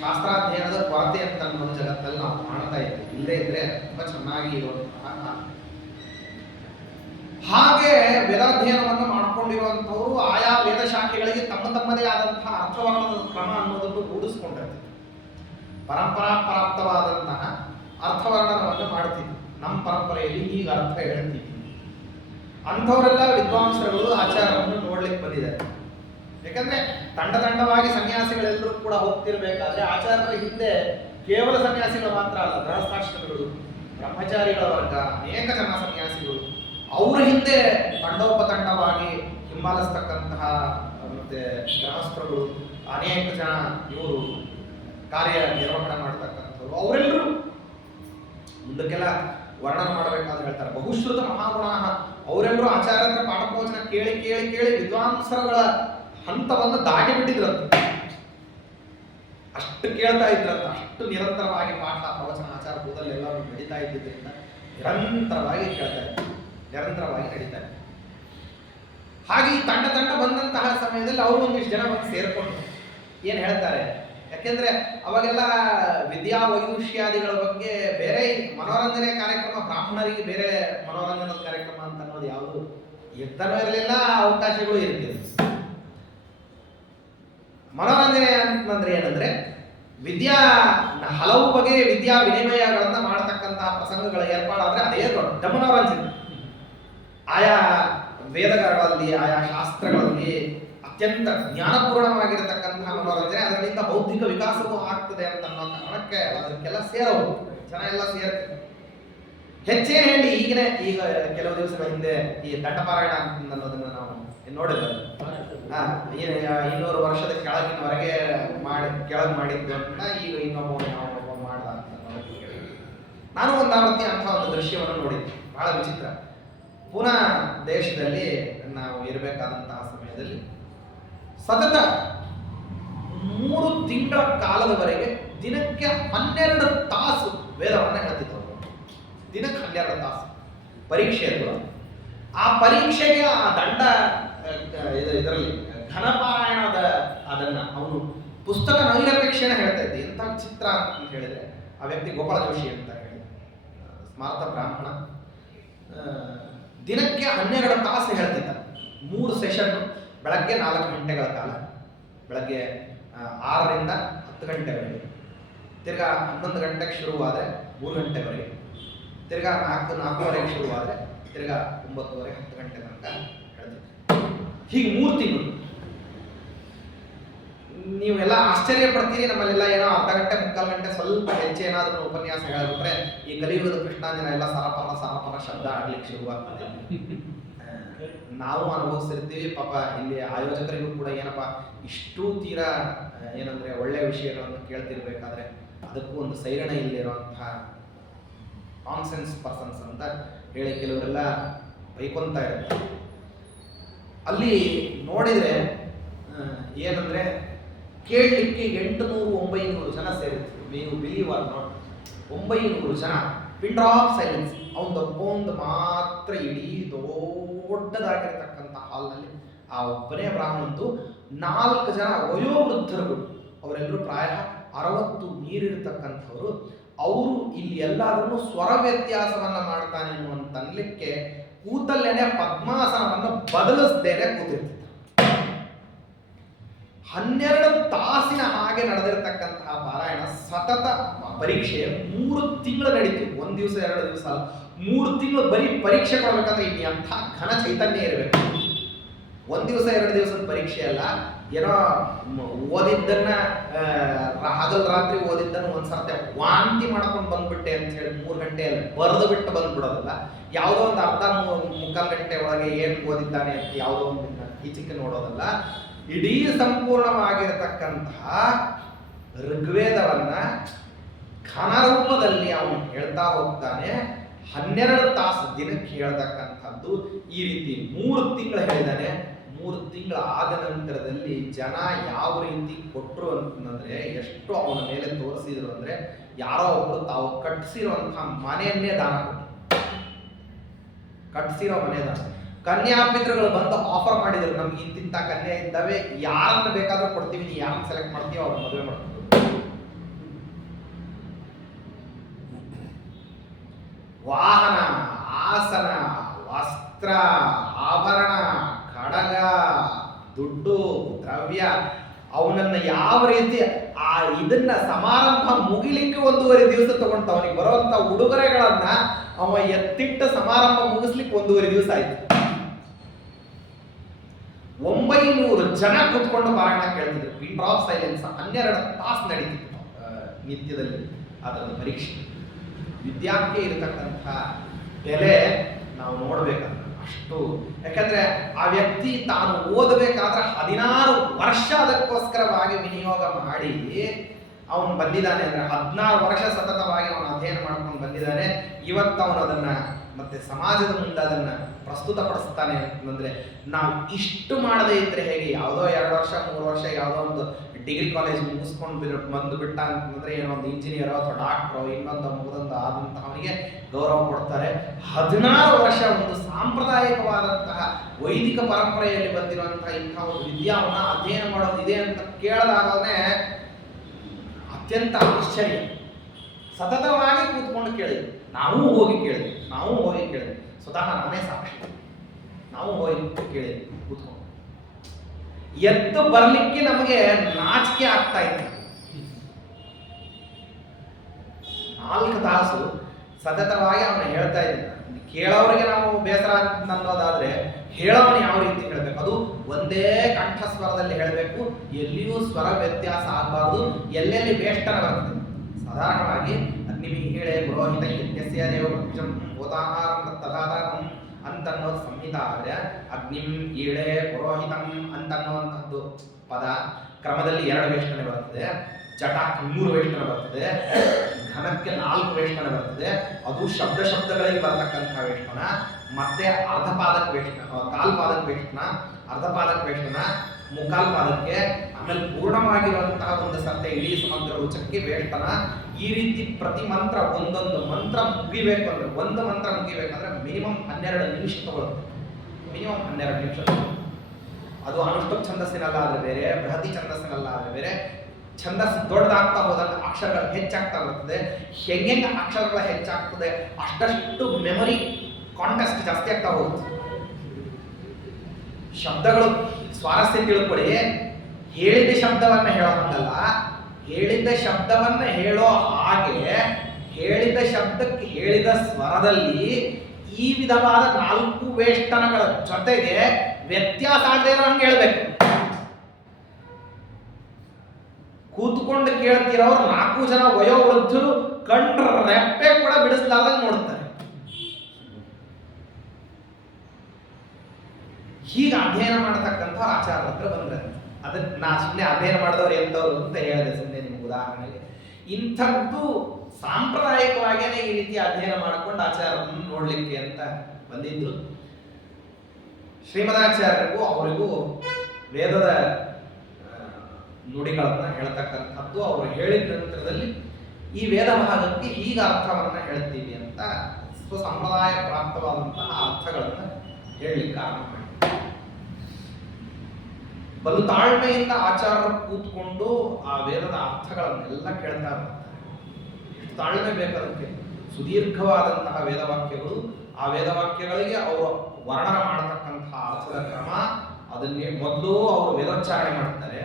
ಶಾಸ್ತ್ರಾಧ್ಯಯನದ ಕೊರತೆ ಅಂತ ನಮ್ಮ ಜಗತ್ತಲ್ಲಿ ನಾವು ಕಾಣ್ತಾ ಇದ್ದೀವಿ. ಇಲ್ಲೇ ಇದ್ರೆ ತುಂಬಾ ಚೆನ್ನಾಗಿ ಇರುವಂತಹ ಹಾಗೆ ವೇದಾಧ್ಯಯನವನ್ನು ಮಾಡ್ಕೊಂಡಿರುವಂಥವರು ಆಯಾ ವೇದ ಶಾಖೆಗಳಿಗೆ ತಮ್ಮದೇ ಆದಂತಹ ಅರ್ಥವರ್ಣದ ಕ್ರಮ ಅನ್ನೋದನ್ನು ರೂಢಿಸ್ಕೊಂಡಿರ್ತಾರೆ. ಪರಂಪರಾ ಪ್ರಾಪ್ತವಾದಂತಹ ಅರ್ಥವರ್ಣನವನ್ನು ಮಾಡ್ತಿದ್ವಿ. ನಮ್ಮ ಪರಂಪರೆಯಲ್ಲಿ ಈಗ ಅರ್ಥ ಹೇಳ್ತೀವಿ. ಅಂಥವರೆಲ್ಲ ವಿದ್ವಾಂಸರುಗಳು ಆಚಾರವನ್ನು ನೋಡ್ಲಿಕ್ಕೆ ಬಂದಿದ್ದಾರೆ. ಯಾಕಂದ್ರೆ ತಂಡವಾಗಿ ಸನ್ಯಾಸಿಗಳೆಲ್ಲರೂ ಕೂಡ ಹೋಗ್ತಿರ್ಬೇಕಾದ್ರೆ ಆಚಾರ್ಯರ ಹಿಂದೆ ಕೇವಲ ಸನ್ಯಾಸಿಗಳು ಮಾತ್ರ ಅಲ್ಲ, ಗೃಹಸ್ಥಾಶ್ರಮಿಗಳು, ಬ್ರಹ್ಮಚಾರಿಗಳ ವರ್ಗ, ಅನೇಕ ಜನ ಸನ್ಯಾಸಿಗಳು, ಅವ್ರ ಹಿಂದೆ ತಂಡೋಪತಂಡವಾಗಿ ಹಿಂಬಾಲಿಸ್ತಕ್ಕಂತಹ ಮತ್ತೆ ಗೃಹಸ್ಥರುಗಳು, ಅನೇಕ ಜನ ಇವರು ಕಾರ್ಯ ನಿರ್ವಹಣೆ ಮಾಡ್ತಕ್ಕಂಥವ್ರು, ಅವರೆಲ್ಲರೂ ಮುಂದಕ್ಕೆಲ್ಲ ವರ್ಣನೆ ಮಾಡಬೇಕಾದ್ರೆ ಹೇಳ್ತಾರೆ. ಬಹುಶ್ರುತ ಮಹಾಗುಣ ಅವರೆಲ್ಲರೂ ಆಚಾರ್ಯರ ಪಾಠ ಪ್ರವಚನ ಕೇಳಿ ಕೇಳಿ ಕೇಳಿ ವಿದ್ವಾಂಸರುಗಳ ಹಂತವನ್ನು ದಾಟಿ ಬಿಟ್ಟಿದ್ರಂತೆ. ಅಷ್ಟು ಕೇಳ್ತಾ ಇದ್ರಂತ, ಅಷ್ಟು ನಿರಂತರವಾಗಿ ಪಾಠ ಪ್ರವಚನ ಆಚಾರ ಕೂದಲ್ಲಿ ಎಲ್ಲರೂ ನಡೀತಾ ಇದ್ದಿದ್ದರಿಂದ ನಿರಂತರವಾಗಿ ಕೇಳ್ತಾ ಇದ್ರು, ನಿರಂತರವಾಗಿ ನಡೀತಾ ಇದ್ರು. ಹಾಗೆ ಈ ತಂಡ ಬಂದಂತಹ ಸಮಯದಲ್ಲಿ ಅವರು ಒಂದಿಷ್ಟು ಜನ ಬಂದು ಸೇರ್ಕೊಂಡು ಏನ್ ಹೇಳ್ತಾರೆ, ಯಾಕೆಂದ್ರೆ ಅವಾಗೆಲ್ಲ ವಿದ್ಯಾ ವೈದುಷ್ಯಾದಿಗಳ ಬಗ್ಗೆ ಬೇರೆ ಮನೋರಂಜನೆ ಕಾರ್ಯಕ್ರಮ, ಬ್ರಾಹ್ಮಣರಿಗೆ ಬೇರೆ ಮನೋರಂಜನಾ ಕಾರ್ಯಕ್ರಮ ಅಂತ ಅನ್ನೋದು ಯಾವುದು ಇರ್ತಾನೋ ಇರಲಿಲ್ಲ, ಅವಕಾಶಗಳು ಇರ್ತಿದ್ರು. ಮನೋರಂಜನೆ ಅಂತಂದ್ರೆ ಏನಂದ್ರೆ ಹಲವು ಬಗೆಯ ವಿದ್ಯಾ ವಿನಿಮಯಗಳನ್ನ ಮಾಡತಕ್ಕಂತಹ ಪ್ರಸಂಗಗಳ ಏರ್ಪಾಡಾದ್ರೆ ಅದೇ ದೊಡ್ಡ ಮನೋರಂಜನೆ. ಆಯಾ ವೇದಗಳಲ್ಲಿ, ಆಯಾ ಶಾಸ್ತ್ರಗಳಲ್ಲಿ ಅತ್ಯಂತ ಜ್ಞಾನಪೂರ್ಣವಾಗಿರತಕ್ಕಂತಹ ಮನೋರಂಜನೆ, ಅದರಿಂದ ಬೌದ್ಧಿಕ ವಿಕಾಸವೂ ಆಗ್ತದೆ ಅಂತ ಅನ್ನೋ ಕಾರಣಕ್ಕೆ ಅದಕ್ಕೆಲ್ಲ ಸೇರೋದು ಜನ ಎಲ್ಲ ಸೇರ್ತಾರೆ. ಹೆಚ್ಚೇನು ಹೇಳಿ ಈಗ ಕೆಲವು ದಿವಸಗಳ ಹಿಂದೆ ಈ ದಂಡಪಾರಾಯಣ ಅನ್ನೋದನ್ನ ನಾವು ನೋಡಿದ್ವಿ. 200 ವರ್ಷದ ಕೆಳಗಿನವರೆಗೆ ಮಾಡಿದ್ದು ಅಂತ ಈಗ ಇನ್ನೊಬ್ಬ ಮಾಡ್ದ ಅಂತ ನಾನು ಒಂದಾವತ್ತಿ ಅಂತ ಒಂದು ದೃಶ್ಯವನ್ನು ನೋಡಿದ್ದೆ. ಬಹಳ ವಿಚಿತ್ರ. ಪುನಾ ದೇಶದಲ್ಲಿ ನಾವು ಇರಬೇಕಾದಂತಹ ಸಮಯದಲ್ಲಿ ಸತತ 3 ತಿಂಗಳ ಕಾಲದವರೆಗೆ ದಿನಕ್ಕೆ 12 ತಾಸು ವೇದವನ್ನು ಹೇಳ್ತಿದ್ದವರು. ದಿನಕ್ಕೆ 12 ತಾಸು ಪರೀಕ್ಷೆ ಅದು. ಆ ಪರೀಕ್ಷೆಗೆ ಆ ದಂಡ ಇದರಲ್ಲಿ ಘನಪಾರಾಯಣದ ಅದನ್ನ ಅವನು ಪುಸ್ತಕ ನೈರಪೇಕ್ಷೆನ ಹೇಳ್ತಾ ಇದ್ದೆ. ಎಂಥ ಚಿತ್ರ ಅಂತ ಹೇಳಿದ್ರೆ, ಆ ವ್ಯಕ್ತಿ ಗೋಪಾಲ ಜೋಶಿ ಅಂತ ಹೇಳಿ ಸ್ಮಾರ್ತ ಬ್ರಾಹ್ಮಣ, ದಿನಕ್ಕೆ 12 ತಾಸು ಹೇಳ್ತಿದ್ದ. 3 ಸೆಷನ್, ಬೆಳಗ್ಗೆ 4 ಗಂಟೆಗಳ ಕಾಲ, ಬೆಳಗ್ಗೆ 6ರಿಂದ 10 ಗಂಟೆವರೆಗೆ, ತಿರ್ಗಾ 11 ಗಂಟೆಗೆ ಶುರುವಾದರೆ 3 ಗಂಟೆವರೆಗೆ, ತಿರ್ಗಾ 4:30ವರೆಗೆ ಶುರುವಾದರೆ ತಿರ್ಗಾ 9:30 10 ಗಂಟೆ ತನಕ ಹೇಳ್ತಿದ್ದ. ಹೀಗೆ 3 ತಿಂಗಳು ನೀವೆಲ್ಲ ಆಶ್ಚರ್ಯ ಪಡ್ತೀರಿ. ನಮ್ಮಲ್ಲೆಲ್ಲ ಏನೋ ಅರ್ಧ ಗಂಟೆ ಮುಕ್ಕಾಲು ಗಂಟೆ ಸ್ವಲ್ಪ ಹೆಚ್ಚು ಏನಾದರೂ ಉಪನ್ಯಾಸ ಹೇಳಿಬಿಟ್ರೆ ಈ ಕಲಿಯುಗದ ಕೃಷ್ಣಾಂಜನ ಎಲ್ಲ ಸರಪರ ಶಬ್ದ ಆಗ್ಲಿಕ್ಕೆ ಶುರುವಾಗ್ತದೆ. ನಾವು ಅನುಭವಿಸಿರ್ತೀವಿ. ಪಾಪ ಇಲ್ಲಿ ಆಯೋಜಕರಿಗೂ ಕೂಡ ಏನಪ್ಪ ಇಷ್ಟು ತೀರಾ ಏನಂದ್ರೆ ಒಳ್ಳೆ ವಿಷಯಗಳನ್ನು ಕೇಳ್ತಿರ್ಬೇಕಾದ್ರೆ ಅದಕ್ಕೂ ಒಂದು ಸೈರಣ ಇಲ್ಲಿರುವಂತಹ ನಾನ್ಸೆನ್ಸ್ ಪರ್ಸನ್ಸ್ ಅಂತ ಹೇಳಿ ಕೆಲವರೆಲ್ಲ ಬೈಕೊಂತ ಇರ್ತಾರೆ. ಅಲ್ಲಿ ನೋಡಿದ್ರೆ ಏನಂದ್ರೆ ಕೇಳಲಿಕ್ಕೆ 800-900 ಜನ ಸೇರಿರ್ತಾರೆ. ನೀವು ಬಿಲೀವ್ ಆರ್ ನಾಟ್, 900 ಜನ ಪಿನ್ ಡ್ರಾಪ್ ಸೈಲೆನ್ಸ್. ಅವನೊಬ್ಬ ಮಾತ್ರ ಇಡೀ ದೊಡ್ಡದಾಗಿರ್ತಕ್ಕಂಥ ಹಾಲ್ನಲ್ಲಿ ಆ ಒಬ್ಬನೇ ಬ್ರಾಹ್ಮಣಂದು 4 ಜನ ವಯೋವೃದ್ಧರುಗಳು, ಅವರೆಲ್ಲರೂ ಪ್ರಾಯ 60 ಮೀರಿರ್ತಕ್ಕಂಥವ್ರು. ಅವರು ಇಲ್ಲಿ ಎಲ್ಲಾದ್ರೂ ಸ್ವರ ವ್ಯತ್ಯಾಸವನ್ನ ಮಾಡ್ತಾನೆ ಅನ್ನುವಂತ ಅನ್ಲಿಕ್ಕೆ ಕೂತಲ್ಲೇನೆ ಪದ್ಮಾಸನವನ್ನು ಬದಲಿಸದೇನೆ ಕೂತಿರ್ತಿದ್ದ. 12 ತಾಸಿನ ಹಾಗೆ ನಡೆದಿರ್ತಕ್ಕಂತಹ ಪಾರಾಯಣ ಸತತ ಪರೀಕ್ಷೆ 3 ತಿಂಗಳು ನಡೀತು. 1 ದಿವಸ 2 ದಿವಸ ಅಲ್ಲ, 3 ತಿಂಗಳು ಬರೀ ಪರೀಕ್ಷೆ ಕೊಡ್ಬೇಕಂದ್ರೆ ಇನ್ನು ಅಂಥ ಘನ ಚೈತನ್ಯ ಇರಬೇಕು. 1 ದಿವಸ 2 ದಿವಸದ ಪರೀಕ್ಷೆ ಅಲ್ಲ, ಏನೋ ಓದಿದ್ದನ್ನ ಹಗಲ್ ರಾತ್ರಿ ಓದಿದ್ದನ್ನು ಒಂದ್ಸರ್ತಿ ವಾಂತಿ ಮಾಡ್ಕೊಂಡು ಬಂದ್ಬಿಟ್ಟೆ ಅಂತ ಹೇಳಿ 3 ಗಂಟೆಯಲ್ಲಿ ಬರೆದು ಬಿಟ್ಟು ಬಂದ್ಬಿಡೋದಲ್ಲ. ಯಾವುದೋ ಒಂದು ಅರ್ಧ ಮುಕ್ಕಾಲು ಗಂಟೆ ಒಳಗೆ ಏನು ಓದಿದ್ದಾನೆ ಅಂತ ಯಾವುದೋ ಒಂದು ಈಚೆಗೆ ನೋಡೋದಲ್ಲ. ಇಡೀ ಸಂಪೂರ್ಣವಾಗಿರತಕ್ಕಂತಹ ಋಗ್ವೇದವನ್ನ ಘನರೂಪದಲ್ಲಿ ಅವನು ಹೇಳ್ತಾ ಹೋಗ್ತಾನೆ. 12 ತಾಸು ದಿನಕ್ಕೆ ಹೇಳ್ತಕ್ಕಂಥದ್ದು ಈ ರೀತಿ 3 ತಿಂಗಳು ಹೇಳಿದಾನೆ. 3 ತಿಂಗಳ ಆದ ನಂತರದಲ್ಲಿ ಜನ ಯಾವ ರೀತಿ ಕೊಟ್ಟರು ಅಂತಂದ್ರೆ, ಎಷ್ಟು ಅವನ ಮೇಲೆ ತೋರಿಸಿದ್ರು ಅಂದ್ರೆ, ಯಾರೋ ಒಬ್ರು ತಾವು ಕಟ್ಟಿಸಿರುವಂತಹ ಮನೆಯನ್ನೇ ದಾನ ಕೊಟ್ಟರು. ಕಟ್ಟಿಸಿರೋ ಮನೆ ದಾನ. ಕನ್ಯಾಪಿತೃಗಳು ಬಂದು ಆಫರ್ ಮಾಡಿದ್ರು, ನಮ್ಗೆ ಇಂತಿಂತ ಕನ್ಯಾ ಇದ್ದಾವೆ, ಯಾರನ್ನ ಬೇಕಾದ್ರೂ ಕೊಡ್ತೀವಿ, ನೀವು ಯಾರನ್ನ ಸೆಲೆಕ್ಟ್ ಮಾಡ್ತೀವಿ ಅವ್ರ ಮದುವೆ ಮಾಡ್ತೀವಿ. ವಾಹನ, ಆಸನ, ವಸ್ತ್ರ, ಆಭರಣ, ಖಡಗ, ದುಡ್ಡು, ದ್ರವ್ಯ, ಅವನನ್ನ ಯಾವ ರೀತಿ ಇದನ್ನ ಸಮಾರಂಭ ಮುಗಿಲಿಕ್ಕೆ 1.5 ದಿವಸ ತಗೊಂಡು ಅವನಿಗೆ ಬರುವಂತ ಉಡುಗೊರೆಗಳನ್ನ ಅವ ಎತ್ತಿಟ್ಟ ಸಮಾರಂಭ ಮುಗಿಸ್ಲಿಕ್ಕೆ 1.5 ದಿವಸ ಆಯ್ತು. 900 ಜನ ಕೂತ್ಕೊಂಡು ಪಾರಾಯಣ ಕೇಳ್ತಿದ್ರು. ಪಿನ್ ಡ್ರಾಪ್ ಸೈಲೆನ್ಸ್ 12 ತಾಸು ನಡೀತಿತ್ತು ನಿತ್ಯದಲ್ಲಿ ಅದರ ಪರೀಕ್ಷೆ. ವಿದ್ಯಾಕ್ಕೆ ಇರತಕ್ಕಂಥ ಬೆಲೆ ನಾವು ನೋಡ್ಬೇಕಂತ ಅಷ್ಟು. ಯಾಕಂದ್ರೆ ಆ ವ್ಯಕ್ತಿ ತಾನು ಓದಬೇಕಾದ್ರೆ 16 ವರ್ಷ ಅದಕ್ಕೋಸ್ಕರವಾಗಿ ವಿನಿಯೋಗ ಮಾಡಿ ಅವನು ಬಂದಿದ್ದಾನೆ ಅಂದ್ರೆ 16 ವರ್ಷ ಸತತವಾಗಿ ಅವನು ಅಧ್ಯಯನ ಮಾಡ್ಕೊಂಡು ಬಂದಿದ್ದಾನೆ. ಇವತ್ತು ಅವನು ಅದನ್ನ ಮತ್ತೆ ಸಮಾಜದ ಮುಂದೆ ಅದನ್ನ ಪ್ರಸ್ತುತಪಡಿಸ್ತಾನೆ ಅಂತಂದ್ರೆ, ನಾವು ಇಷ್ಟು ಮಾಡದೇ ಇದ್ರೆ ಹೇಗೆ? ಯಾವುದೋ 2 ವರ್ಷ 3 ವರ್ಷ ಯಾವುದೋ ಒಂದು ಡಿಗ್ರಿ ಕಾಲೇಜ್ ಮುಗಿಸ್ಕೊಂಡು ಬಂದು ಬಿಟ್ಟ ಅಂತಂದ್ರೆ ಏನೋ ಒಂದು ಇಂಜಿನಿಯರ್ ಅಥವಾ ಡಾಕ್ಟ್ರೋ ಇನ್ನೊಂದು ಮುಗಿದೊಂದು ಆದಂತಹವನಿಗೆ ಗೌರವ ಕೊಡ್ತಾರೆ. 16 ವರ್ಷ ಒಂದು ಸಾಂಪ್ರದಾಯಿಕವಾದಂತಹ ವೈದಿಕ ಪರಂಪರೆಯಲ್ಲಿ ಬಂದಿರುವಂತಹ ಇಂತಹ ಒಂದು ವಿದ್ಯಾವನ್ನ ಅಧ್ಯಯನ ಮಾಡೋದಿದೆ ಅಂತ ಕೇಳಿದಾಗಲೇ ಅತ್ಯಂತ ಆಶ್ಚರ್ಯ. ಸತತವಾಗಿ ಕೂತ್ಕೊಂಡು ಕೇಳಿದ್ವಿ, ನಾವು ಹೋಗಿ ಕೇಳಿದ್ವಿ, ಸ್ವತಃ ನಾನೇ ಸಾಕ್ಷಿ. ನಾವು ಹೋಗಿ ಕೇಳಿದ್ವಿ ಕೂತ್ಕೊಂಡು. ಎದ್ದು ಬರ್ಲಿಕ್ಕೆ ನಮಗೆ ನಾಚಿಕೆ ಆಗ್ತಾ ಇತ್ತು. 4 ತಾಸು ಸತತವಾಗಿ ಅವನು ಹೇಳ್ತಾ ಇದ್ದ. ಕೇಳೋರಿಗೆ ನಾವು ಬೇಸರ ಅನ್ನೋದಾದ್ರೆ ಹೇಳೋವನು ಯಾವ ರೀತಿ ಹೇಳ್ಬೇಕು? ಅದು ಒಂದೇ ಕಂಠಸ್ವರದಲ್ಲಿ ಹೇಳಬೇಕು, ಎಲ್ಲಿಯೂ ಸ್ವರ ವ್ಯತ್ಯಾಸ ಆಗಬಾರ್ದು. ಎಲ್ಲೆಲ್ಲಿ ವೇಷ್ಟನ ಬರ್ತದೆ. ಸಾಧಾರಣವಾಗಿ ಅಗ್ನಿಮಿ ಹೇಳೆ ಪುರೋಹಿತ ಯಜ್ಞಸ್ಯ ದೇವವೃಕ್ಷಂ ಹೋತಾಹಾರಂ ತದಾದಾರಂ ಅಂತನ್ನೋದು ಸಂಹಿತ. ಆದ್ರೆ ಅಗ್ನಿಂ ಈಳೆ ಪುರೋಹಿತಂ ಅಂತನ್ನುವಂಥದ್ದು ಪದ ಕ್ರಮದಲ್ಲಿ 2 ವೇಷ್ಟನೆ ಬರ್ತದೆ. ಜಟಾಕ್ 3 ವೇಷ್ಟನೆ ಬರ್ತದೆ. ಘನಕ್ಕೆ 4 ವೇಷ್ಟನೆ ಬರ್ತದೆ. ಅದು ಶಬ್ದಗಳಿಗೆ ಬರ್ತಕ್ಕಂಥ ವೇಷ್ಟನ. ಮತ್ತೆ ಅರ್ಧಪಾದಕ ವೇಷ್ಟನ, ಕಾಲ್ಪಾದಕ ವೇಷ್ಟನ, ಅರ್ಧಪಾದಕ ವೇಷ್ಟನ, ಮುಕ್ಕಾಲ್ ಪಾದಕ್ಕೆ, ಆಮೇಲೆ ಪೂರ್ಣವಾಗಿರುವಂತಹ ಒಂದು ಸತ್ಯ ಇಡೀ ಸಮಗ್ರ ರುಚಕ್ಕೆ ವೇಷ್ಟನ. ಈ ರೀತಿ ಪ್ರತಿ ಮಂತ್ರ ಒಂದೊಂದು ಮಂತ್ರ ಮುಗಿಬೇಕು ಅಂದ್ರೆ, ಒಂದು ಮಂತ್ರ ಮುಗಿಬೇಕಂದ್ರೆ ಮಿನಿಮಮ್ 12 ನಿಮಿಷ ತಗೊಳುತ್ತೆ. ಮಿನಿಮಮ್ 12 ನಿಮಿಷ. ಅದು ಅನುಷ್ಠುಪ್ ಛಂದಸ್ಸಿನಲ್ಲಾದ್ರೆ ಬೇರೆ, ಬೃಹತಿ ಛಂದಸ್ಸಿನಲ್ಲಾದ್ರೆ ಬೇರೆ. ಛಂದಸ್ ದೊಡ್ಡದಾಗ್ತಾ ಹೋದಾಗ ಅಕ್ಷರಗಳು ಹೆಚ್ಚಾಗ್ತಾ ಬರ್ತದೆ. ಹೆಂಗೆ ಅಕ್ಷರಗಳು ಹೆಚ್ಚಾಗ್ತದೆ ಅಷ್ಟಷ್ಟು ಮೆಮೊರಿ ಕಾಂಟೆಸ್ಟ್ ಜಾಸ್ತಿ ಆಗ್ತಾ ಹೋಗುತ್ತೆ. ಶಬ್ದಗಳು ಸ್ವಾರಸ್ಯ ತಿಳ್ಕೊಳ್ಳಿ. ಹೇಳಿದ ಶಬ್ದವನ್ನ ಹೇಳೋ ಹಂಗಲ್ಲ, ಹೇಳಿದ ಶಬ್ದವನ್ನ ಹೇಳೋ ಹಾಗೆ ಹೇಳಿದ ಶಬ್ದಕ್ಕೆ ಹೇಳಿದ ಸ್ವರದಲ್ಲಿ ಈ ವಿಧವಾದ 4 ವೇಷ್ಟನಗಳ ಜೊತೆಗೆ ವ್ಯತ್ಯಾಸ ಆಗದೆ ಇರೋ ಹಂಗೆ ಹೇಳ್ಬೇಕು. ಕೂತ್ಕೊಂಡು ಕೇಳ್ತಿರೋರು 4 ಜನ ವಯೋವೃದ್ಧರು ಕಂಡ್ರ ರೆಪ್ಪೆ ಕೂಡ ಬಿಡಿಸ್ಲಾರ್ದಂಗೆ ನೋಡ್ತಾರೆ. ಹೀಗೆ ಅಧ್ಯಯನ ಮಾಡತಕ್ಕಂಥ ಆಚಾರ್ಯ ಹತ್ರ ಬಂದ್ರೆ ಅದನ್ನ ನಾ ಸುಮ್ಮನೆ ಅಧ್ಯಯನ ಮಾಡಿದವ್ರು ಎಂತವ್ರು ಅಂತ ಹೇಳಿದೆ ಸುಮ್ಮನೆ ನಿಮ್ಗೆ ಉದಾಹರಣೆಗೆ. ಇಂಥದ್ದು ಸಾಂಪ್ರದಾಯಿಕವಾಗಿಯೇ ಈ ರೀತಿ ಅಧ್ಯಯನ ಮಾಡಿಕೊಂಡು ಆಚಾರ್ಯರನ್ನು ನೋಡ್ಲಿಕ್ಕೆ ಅಂತ ಬಂದಿದ್ರು. ಶ್ರೀಮದಾಚಾರ್ಯರಿಗೂ ಅವರಿಗೂ ವೇದದ ನುಡಿಗಳನ್ನ ಹೇಳ್ತಕ್ಕಂಥದ್ದು ಅವರು ಹೇಳಿದ ನಂತರದಲ್ಲಿ ಈ ವೇದ ಭಾಗಕ್ಕೆ ಹೀಗೆ ಅರ್ಥವನ್ನ ಹೇಳ್ತೀವಿ ಅಂತ ಸ್ವಸಂಪ್ರದಾಯ ಪ್ರಾಪ್ತವಾದಂತಹ ಅರ್ಥಗಳನ್ನ ಹೇಳಲಿಕ್ಕೆ ಆರಂಭ ಮಾಡಿ ಬಲು ತಾಳ್ಮೆಯಿಂದ ಆಚಾರ್ಯರು ಕೂತ್ಕೊಂಡು ಆ ವೇದದ ಅರ್ಥಗಳನ್ನೆಲ್ಲ ಕೇಳ್ತಾ ಬರ್ತಾರೆ. ಎಷ್ಟು ತಾಳ್ಮೆ ಬೇಕಾದಕ್ಕೆ. ಸುದೀರ್ಘವಾದಂತಹ ವೇದವಾಕ್ಯಗಳು, ಆ ವೇದವಾಕ್ಯಗಳಿಗೆ ಅವರು ವರ್ಣನ ಮಾಡತಕ್ಕಂತಹ ಅರ್ಥದ ಕ್ರಮ, ಅದನ್ನೇ ಮೊದಲು ಅವರು ವೇದೋಚ್ಚಾರಣೆ ಮಾಡ್ತಾರೆ,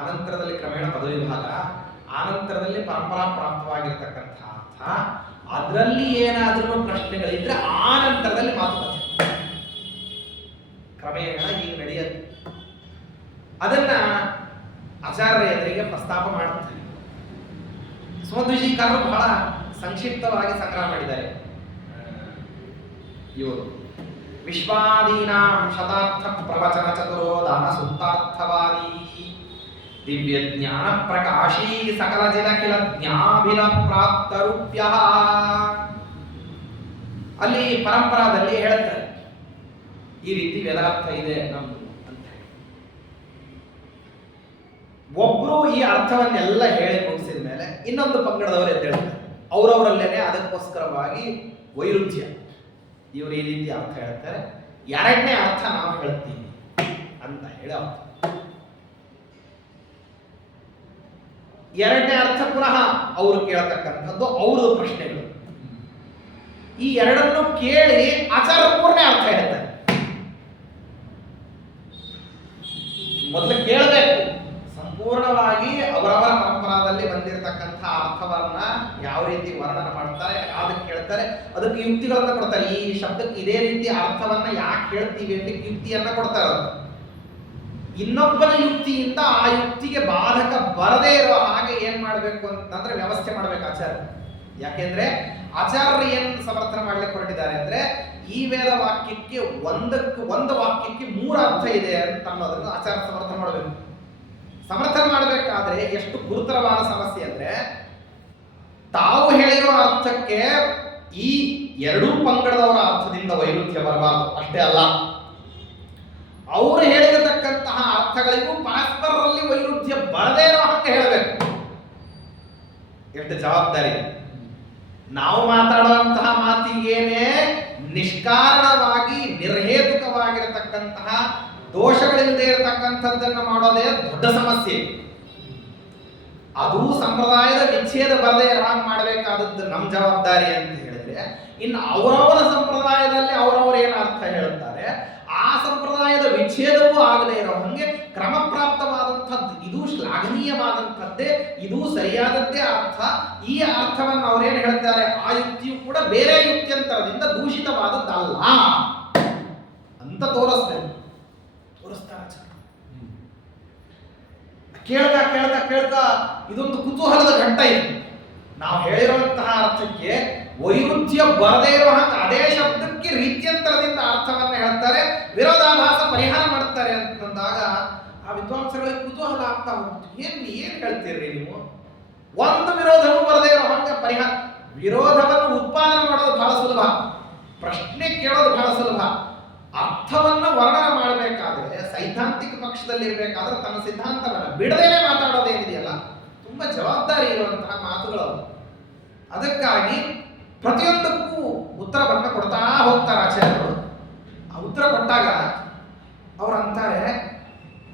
ಆನಂತರದಲ್ಲಿ ಕ್ರಮೇಣ ಪದವಿಭಾಗ, ಆನಂತರದಲ್ಲಿ ಪರಂಪರಾ ಪ್ರಾಪ್ತವಾಗಿರ್ತಕ್ಕಂಥ ಅರ್ಥ, ಅದರಲ್ಲಿ ಏನಾದರೂ ಪ್ರಶ್ನೆಗಳಿದ್ರೆ ಆನಂತರದಲ್ಲಿ ಮಾತುಕತೆ ಕ್ರಮೇಣ ಈಗ ನಡೆಯುತ್ತೆ. ಅದನ್ನ ಆಚಾರ್ಯ ಎದುರಿಗೆ ಪ್ರಸ್ತಾಪ ಮಾಡುತ್ತಾರೆ. ಸುಮಧ್ವಿಜೀಕಾರರು ಬಹಳ ಸಂಕ್ಷಿಪ್ತವಾಗಿ ಸಂಗ್ರಹ ಮಾಡಿದ್ದಾರೆ. ಇವರು ವಿಶ್ವಾದೀನಾಂ ಶತಾರ್ಥ ಪ್ರವಚನ ಚತುರೋ ದಾನ ಸುತ್ತಾರ್ಥವಾದಿ ದಿವ್ಯ ಜ್ಞಾನ ಪ್ರಕಾಶೀ ಸಕಲ ಜಿನಖಿಲ ಜ್ಞಾಭಿಲ ಪ್ರಾಪ್ತರೂಪ್ಯ. ಅಲ್ಲಿ ಪರಂಪರಾದಲ್ಲಿ ಹೇಳುತ್ತಾರೆ ಈ ರೀತಿ ವೇದಾರ್ಥ ಇದೆ ನಮ್ದು ಅಂತ. ಒಬ್ರು ಈ ಅರ್ಥವನ್ನೆಲ್ಲ ಹೇಳಿ ಮುಗಿಸಿದ ಮೇಲೆ ಇನ್ನೊಂದು ಪಂಗಡದವರು ಎದ್ದೇಳ್ತಾರೆ. ಅವರವರಲ್ಲೇನೆ ಅದಕ್ಕೋಸ್ಕರವಾಗಿ ವೈರುಧ್ಯ. ಇವರು ಈ ರೀತಿ ಅರ್ಥ ಹೇಳ್ತಾರೆ, ಎರಡನೇ ಅರ್ಥ ನಾವು ಹೇಳ್ತೀವಿ ಅಂತ ಹೇಳಿ ಎರಡನೇ ಅರ್ಥ ಪುನಃ ಅವರು ಕೇಳತಕ್ಕಂಥದ್ದು ಅವ್ರದ್ದು ಪ್ರಶ್ನೆಗಳು. ಈ ಎರಡನ್ನು ಕೇಳಿ ಆಚಾರ್ಯ ಪೂರ್ಣ ಅರ್ಥ ಹೇಳ್ತಾರೆ. ಮೊದಲು ಕೇಳಬೇಕು, ಸಂಪೂರ್ಣವಾಗಿ ಅವರವರ ಪರಂಪರಾದಲ್ಲಿ ಬಂದಿರತಕ್ಕಂಥ ಅರ್ಥವನ್ನ ಯಾವ ರೀತಿ ವರ್ಣನ ಮಾಡ್ತಾರೆ ಅದಕ್ಕೆ ಕೇಳ್ತಾರೆ. ಅದಕ್ಕೆ ಯುಕ್ತಿಗಳನ್ನ ಕೊಡ್ತಾರೆ. ಈ ಶಬ್ದಕ್ಕೆ ಇದೇ ರೀತಿ ಅರ್ಥವನ್ನ ಯಾಕೆ ಹೇಳ್ತೀವಿ ಅಂತ ಯುಕ್ತಿಯನ್ನ ಕೊಡ್ತಾರೆ. ಇನ್ನೊಬ್ಬನ ಯುಕ್ತಿಯಿಂದ ಆ ಯುಕ್ತಿಗೆ ಬಾಧಕ ಬರದೇ ಇರೋ ಹಾಗೆ ಏನ್ ಮಾಡ್ಬೇಕು ಅಂತಂದ್ರೆ ವ್ಯವಸ್ಥೆ ಮಾಡ್ಬೇಕು ಆಚಾರ್ಯ. ಯಾಕೆಂದ್ರೆ ಆಚಾರ್ಯರು ಏನ್ ಸಮರ್ಥನೆ ಮಾಡ್ಲಿಕ್ಕೆ ಹೊರಟಿದ್ದಾರೆ ಅಂದ್ರೆ ಈ ವೇದ ವಾಕ್ಯಕ್ಕೆ ಒಂದು ವಾಕ್ಯಕ್ಕೆ 3 ಅರ್ಥ ಇದೆ ಅಂತ ಅನ್ನೋದನ್ನ ಆಚಾರ್ಯ ಸಮರ್ಥನೆ ಮಾಡಬೇಕು. ಸಮರ್ಥನೆ ಮಾಡಬೇಕಾದ್ರೆ ಎಷ್ಟು ಗುರುತರವಾದ ಸಮಸ್ಯೆ ಅಂದ್ರೆ ತಾವು ಹೇಳಿರೋ ಅರ್ಥಕ್ಕೆ ಈ ಎರಡೂ ಪಂಗಡದವರ ಅರ್ಥದಿಂದ ವೈರುಧ್ಯ ಬರಬಾರದು. ಅಷ್ಟೇ ಅಲ್ಲ, ಅವರು ಹೇಳಿರತಕ್ಕಂತಹ ಅರ್ಥಗಳಿಗೂ ಪರಸ್ಪರರಲ್ಲಿ ವೈರುಧ್ಯ ಬರದೇ ಇರೋ ಹಾಗೆ ಹೇಳಬೇಕು. ಎಷ್ಟು ಜವಾಬ್ದಾರಿ. ನಾವು ಮಾತಾಡುವಂತಹ ಮಾತಿಗೇನೆ ನಿಷ್ಕಾರಣವಾಗಿ ನಿರ್ಹೇತುಕವಾಗಿರತಕ್ಕಂತಹ ದೋಷಗಳಿಲ್ಲದೆ ಇರತಕ್ಕಂಥದ್ದನ್ನು ಮಾಡೋದೇ ದೊಡ್ಡ ಸಮಸ್ಯೆ. ಅದು ಸಂಪ್ರದಾಯದ ವಿಚ್ಛೇದ ಬರದೇ ಇರೋ ಹಾಗೆ ಮಾಡಬೇಕಾದದ್ದು ನಮ್ಮ ಜವಾಬ್ದಾರಿ ಅಂತ ಹೇಳಿದ್ರೆ, ಇನ್ನು ಅವರವರ ಸಂಪ್ರದಾಯದಲ್ಲಿ ಅವರವರು ಏನು ಅರ್ಥ ಹೇಳುತ್ತಾರೆ ಆ ಸಂಪ್ರದಾಯದ ವಿಚ್ಛೇದವೂ ಆಗದೇ ಇರೋ ಹಂಗೆ ಕ್ರಮಪ್ರಾಪ್ತವಾದಂಥದ್ದು, ಇದು ಶ್ಲಾಘನೀಯವಾದಂಥದ್ದೇ, ಇದು ಸರಿಯಾದದ್ದೇ ಅರ್ಥ. ಈ ಅರ್ಥವನ್ನು ಅವರೇನು ಹೇಳ್ತಾರೆ ಆ ಯುಕ್ತಿಯು ಕೂಡ ಬೇರೆ ಯುಕ್ತ್ಯಂತರದಿಂದ ದೂಷಿತವಾದದ್ದಲ್ಲ ಅಂತ ತೋರಿಸ್ತಾರೆ. ಕೇಳ್ತಾ ಇದೊಂದು ಕುತೂಹಲದ ಘಟ್ಟ ಇದೆ. ನಾವು ಹೇಳಿರುವಂತಹ ಅರ್ಥಕ್ಕೆ ವೈರುಧ್ಯ ಬರದೇ ಇರೋ ಹಾಗೆ ಅದೇ ಶಬ್ದಕ್ಕೆ ರೀತ್ಯಂತರದಿಂದ ಅರ್ಥವನ್ನ ಹೇಳ್ತಾರೆ, ವಿರೋಧಾಭಾಸ ಪರಿಹಾರ ಮಾಡ್ತಾರೆ ಅಂತಂದಾಗ ಆ ವಿದ್ವಾಂಸಗಳಿಗೆ ಕುತೂಹಲ ಆಗ್ತಾ ಹೋಗ್ತು. ಏನ್ ಹೇಳ್ತೀರಿ ನೀವು? ಒಂದು ವಿರೋಧವೂ ಬರದೇ ಇರೋ ಹಾಗೆ ಪರಿಹಾರ. ವಿರೋಧವನ್ನು ಉತ್ಪಾದನೆ ಮಾಡೋದು ಬಹಳ ಸುಲಭ, ಪ್ರಶ್ನೆ ಕೇಳೋದು ಬಹಳ ಸುಲಭ. ಅರ್ಥವನ್ನ ವರ್ಣನ ಮಾಡಬೇಕಾದ್ರೆ ಸೈದ್ಧಾಂತಿಕ ಪಕ್ಷದಲ್ಲಿ ಇರಬೇಕಾದ್ರೆ ತನ್ನ ಸಿದ್ಧಾಂತವನ್ನ ಬಿಡದೇನೆ ಮಾತಾಡೋದೇನಿದೆಯಲ್ಲ ತುಂಬಾ ಜವಾಬ್ದಾರಿ ಇರುವಂತಹ ಮಾತುಗಳು. ಅದಕ್ಕಾಗಿ ಪ್ರತಿಯೊಂದಕ್ಕೂ ಉತ್ತರವನ್ನ ಕೊಡ್ತಾ ಹೋಗ್ತಾರೆ ಆಚಾರ್ಯರು. ಆ ಉತ್ತರ ಕೊಟ್ಟಾಗ ಅವ್ರು ಅಂತಾರೆ,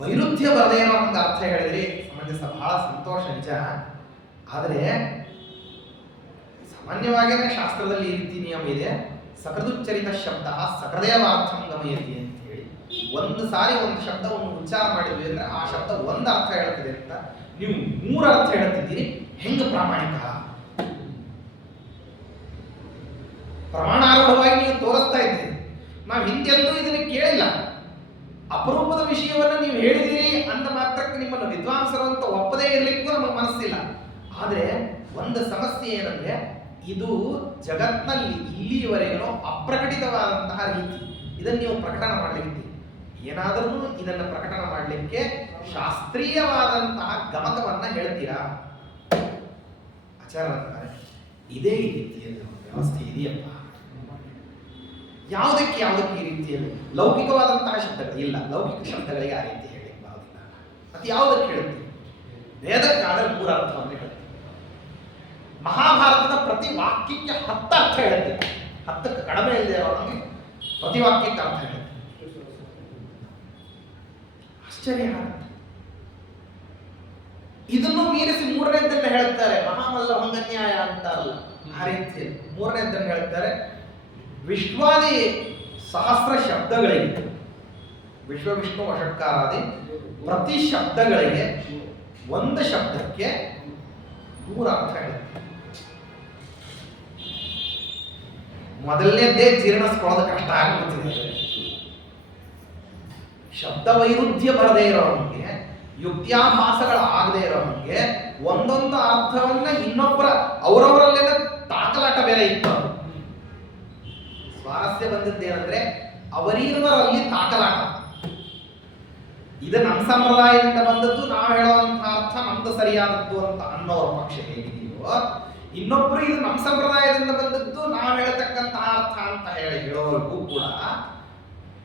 ವೈರುಧ್ಯ ಬರದೇ ಇರೋ ಒಂದು ಅರ್ಥ ಹೇಳಿದ್ರಿ, ಸಮಂಜಸ, ಬಹಳ ಸಂತೋಷ, ನಿಜ. ಆದರೆ ಸಾಮಾನ್ಯವಾಗಿಯೇ ಶಾಸ್ತ್ರದಲ್ಲಿ ಈ ರೀತಿ ನಿಯಮ ಇದೆ, ಸಕೃದುಚ್ಚರಿತ ಶಬ್ದ ಸಕೃದೇವಾರ್ಥಂ ಗಮಯತಿ ಅಂತ ಹೇಳಿ. ಒಂದು ಸಾರಿ ಒಂದು ಶಬ್ದವನ್ನು ಉಚ್ಚಾರ ಮಾಡಿದ್ವಿ ಅಂದ್ರೆ ಆ ಶಬ್ದ ಒಂದು ಅರ್ಥ ಹೇಳ್ತಿದೆ ಅಂತ ನೀವು 3 ಅರ್ಥ ಹೇಳ್ತಿದ್ದೀರಿ, ಹೆಂಗ ಪ್ರಾಮಾಣಿಕ? ಪ್ರಮಾಣಾರೂಢವಾಗಿ ನೀವು ತೋರಿಸ್ತಾ ಇದ್ದೀರಿ. ನಾವು ಹಿಂದೆಂದೂ ಇದನ್ನು ಕೇಳಿಲ್ಲ. ಅಪರೂಪದ ವಿಷಯವನ್ನ ನೀವು ಹೇಳಿದಿರಿ ಅಂದ ಮಾತ್ರಕ್ಕೆ ನಿಮ್ಮನ್ನು ವಿದ್ವಾಂಸರು ಅಂತ ಒಪ್ಪದೇ ಇರಲಿಕ್ಕೂ ನಮಗೆ ಮನಸ್ಸಿಲ್ಲ. ಆದರೆ ಒಂದು ಸಮಸ್ಯೆ ಏನಂದ್ರೆ ಇದು ಜಗತ್ನಲ್ಲಿ ಇಲ್ಲಿಯವರೆಗೂ ಅಪ್ರಕಟಿತವಾದಂತಹ ರೀತಿ. ಇದನ್ನು ನೀವು ಪ್ರಕಟಣ ಮಾಡಲಿಕ್ಕೆ ಏನಾದರೂ ಇದನ್ನು ಪ್ರಕಟಣ ಮಾಡಲಿಕ್ಕೆ ಶಾಸ್ತ್ರೀಯವಾದಂತಹ ಗಮಕವನ್ನ ಹೇಳ್ತೀರಾ? ಆಚಾರ್ಯ ಅಂತಾರೆ ಇದೇ ಈ ರೀತಿಯಲ್ಲಿ ವ್ಯವಸ್ಥೆ ಇದೆಯಪ್ಪ. ಯಾವುದಕ್ಕೆ ಈ ರೀತಿಯಲ್ಲಿ ಲೌಕಿಕವಾದಂತಹ ಶಬ್ದಗಳು ಇಲ್ಲ. ಲೌಕಿಕ ಶಬ್ದಗಳಿಗೆ ಆ ರೀತಿ ಹೇಳಿ ಬರೋದಿಲ್ಲ. ಮತ್ತೆ ಯಾವುದಕ್ಕೆ ಹೇಳ್ತೀವಿ? ವೇದಕ್ಕಾದ್ರೆ 3 ಅರ್ಥವನ್ನು ಹೇಳ್ತೀವಿ. ಮಹಾಭಾರತದ ಪ್ರತಿ ವಾಕ್ಯಕ್ಕೆ 10 ಅರ್ಥ ಹೇಳ್ತೀವಿ. 10ಕ್ಕೆ ಕಡಿಮೆ ಇಲ್ಲದೆ ಇರೋರಿಗೆ ಪ್ರತಿ ವಾಕ್ಯಕ್ಕೆ ಅರ್ಥ ಹೇಳ್ತೀವಿ. ಆಶ್ಚರ್ಯ. ಇದನ್ನು ಮೀರಿಸಿ 3ನೇದನ್ನ ಹೇಳ್ತಾರೆ. ಮಹಾಮಲ್ಲ ಭಂಗನ್ಯಾಯ ಅಂತಾರಲ್ಲ, ಆ ರೀತಿಯಲ್ಲಿ 3ನೇದನ್ನ ಹೇಳ್ತಾರೆ. ವಿಶ್ವಾದಿ ಸಹಸ್ರ ಶಬ್ದಗಳಿಗೆ, ವಿಶ್ವ ವಿಷ್ಣು ವಷಟ್ಕಾರಾದಿ ಪ್ರತಿ ಶಬ್ದಗಳಿಗೆ ಒಂದು ಶಬ್ದಕ್ಕೆ 3 ಅರ್ಥ ಹೇಳುತ್ತೆ. ಮೊದಲನೇದ್ದೇ ಜೀರ್ಣಿಸ್ಕೊಳ್ಳೋದು ಕಷ್ಟ ಆಗ್ಬಿಡ್ತಿದೆ. ಶಬ್ದ ವೈರುಧ್ಯ ಬರದೇ ಇರೋನಿಗೆ, ಯುಕ್ತ್ಯಾಭಾಸಗಳಾಗದೇ ಇರೋನಿಗೆ ಒಂದೊಂದು ಅರ್ಥವನ್ನ ಇನ್ನೊಬ್ಬರ ಅವರವರಲ್ಲೇನ ತಾಕಲಾಟ ಬೇರೆ ಇತ್ತು. ಸ್ವಾರಸ್ಯ ಬಂದಿದ್ದೇನೆಂದ್ರೆ ಅವರಿರುವರಲ್ಲಿ ತಾಕಲಾಟ. ಇದು ನಮ್ಮ ಸಂಪ್ರದಾಯದಿಂದ ಬಂದದ್ದು, ನಾವು ಹೇಳುವಂತಹ ಅರ್ಥ ನಮ್ದು ಸರಿಯಾದದ್ದು ಅಂತ ಅನ್ನೋರ ಪಕ್ಷ ಹೇಗಿದೆಯೋ, ಇನ್ನೊಬ್ರು ಇದು ನಮ್ಮ ಸಂಪ್ರದಾಯದಿಂದ ಬಂದದ್ದು, ನಾವು ಹೇಳತಕ್ಕಂತಹ ಅರ್ಥ ಅಂತ ಹೇಳೋರಿಗೂ ಕೂಡ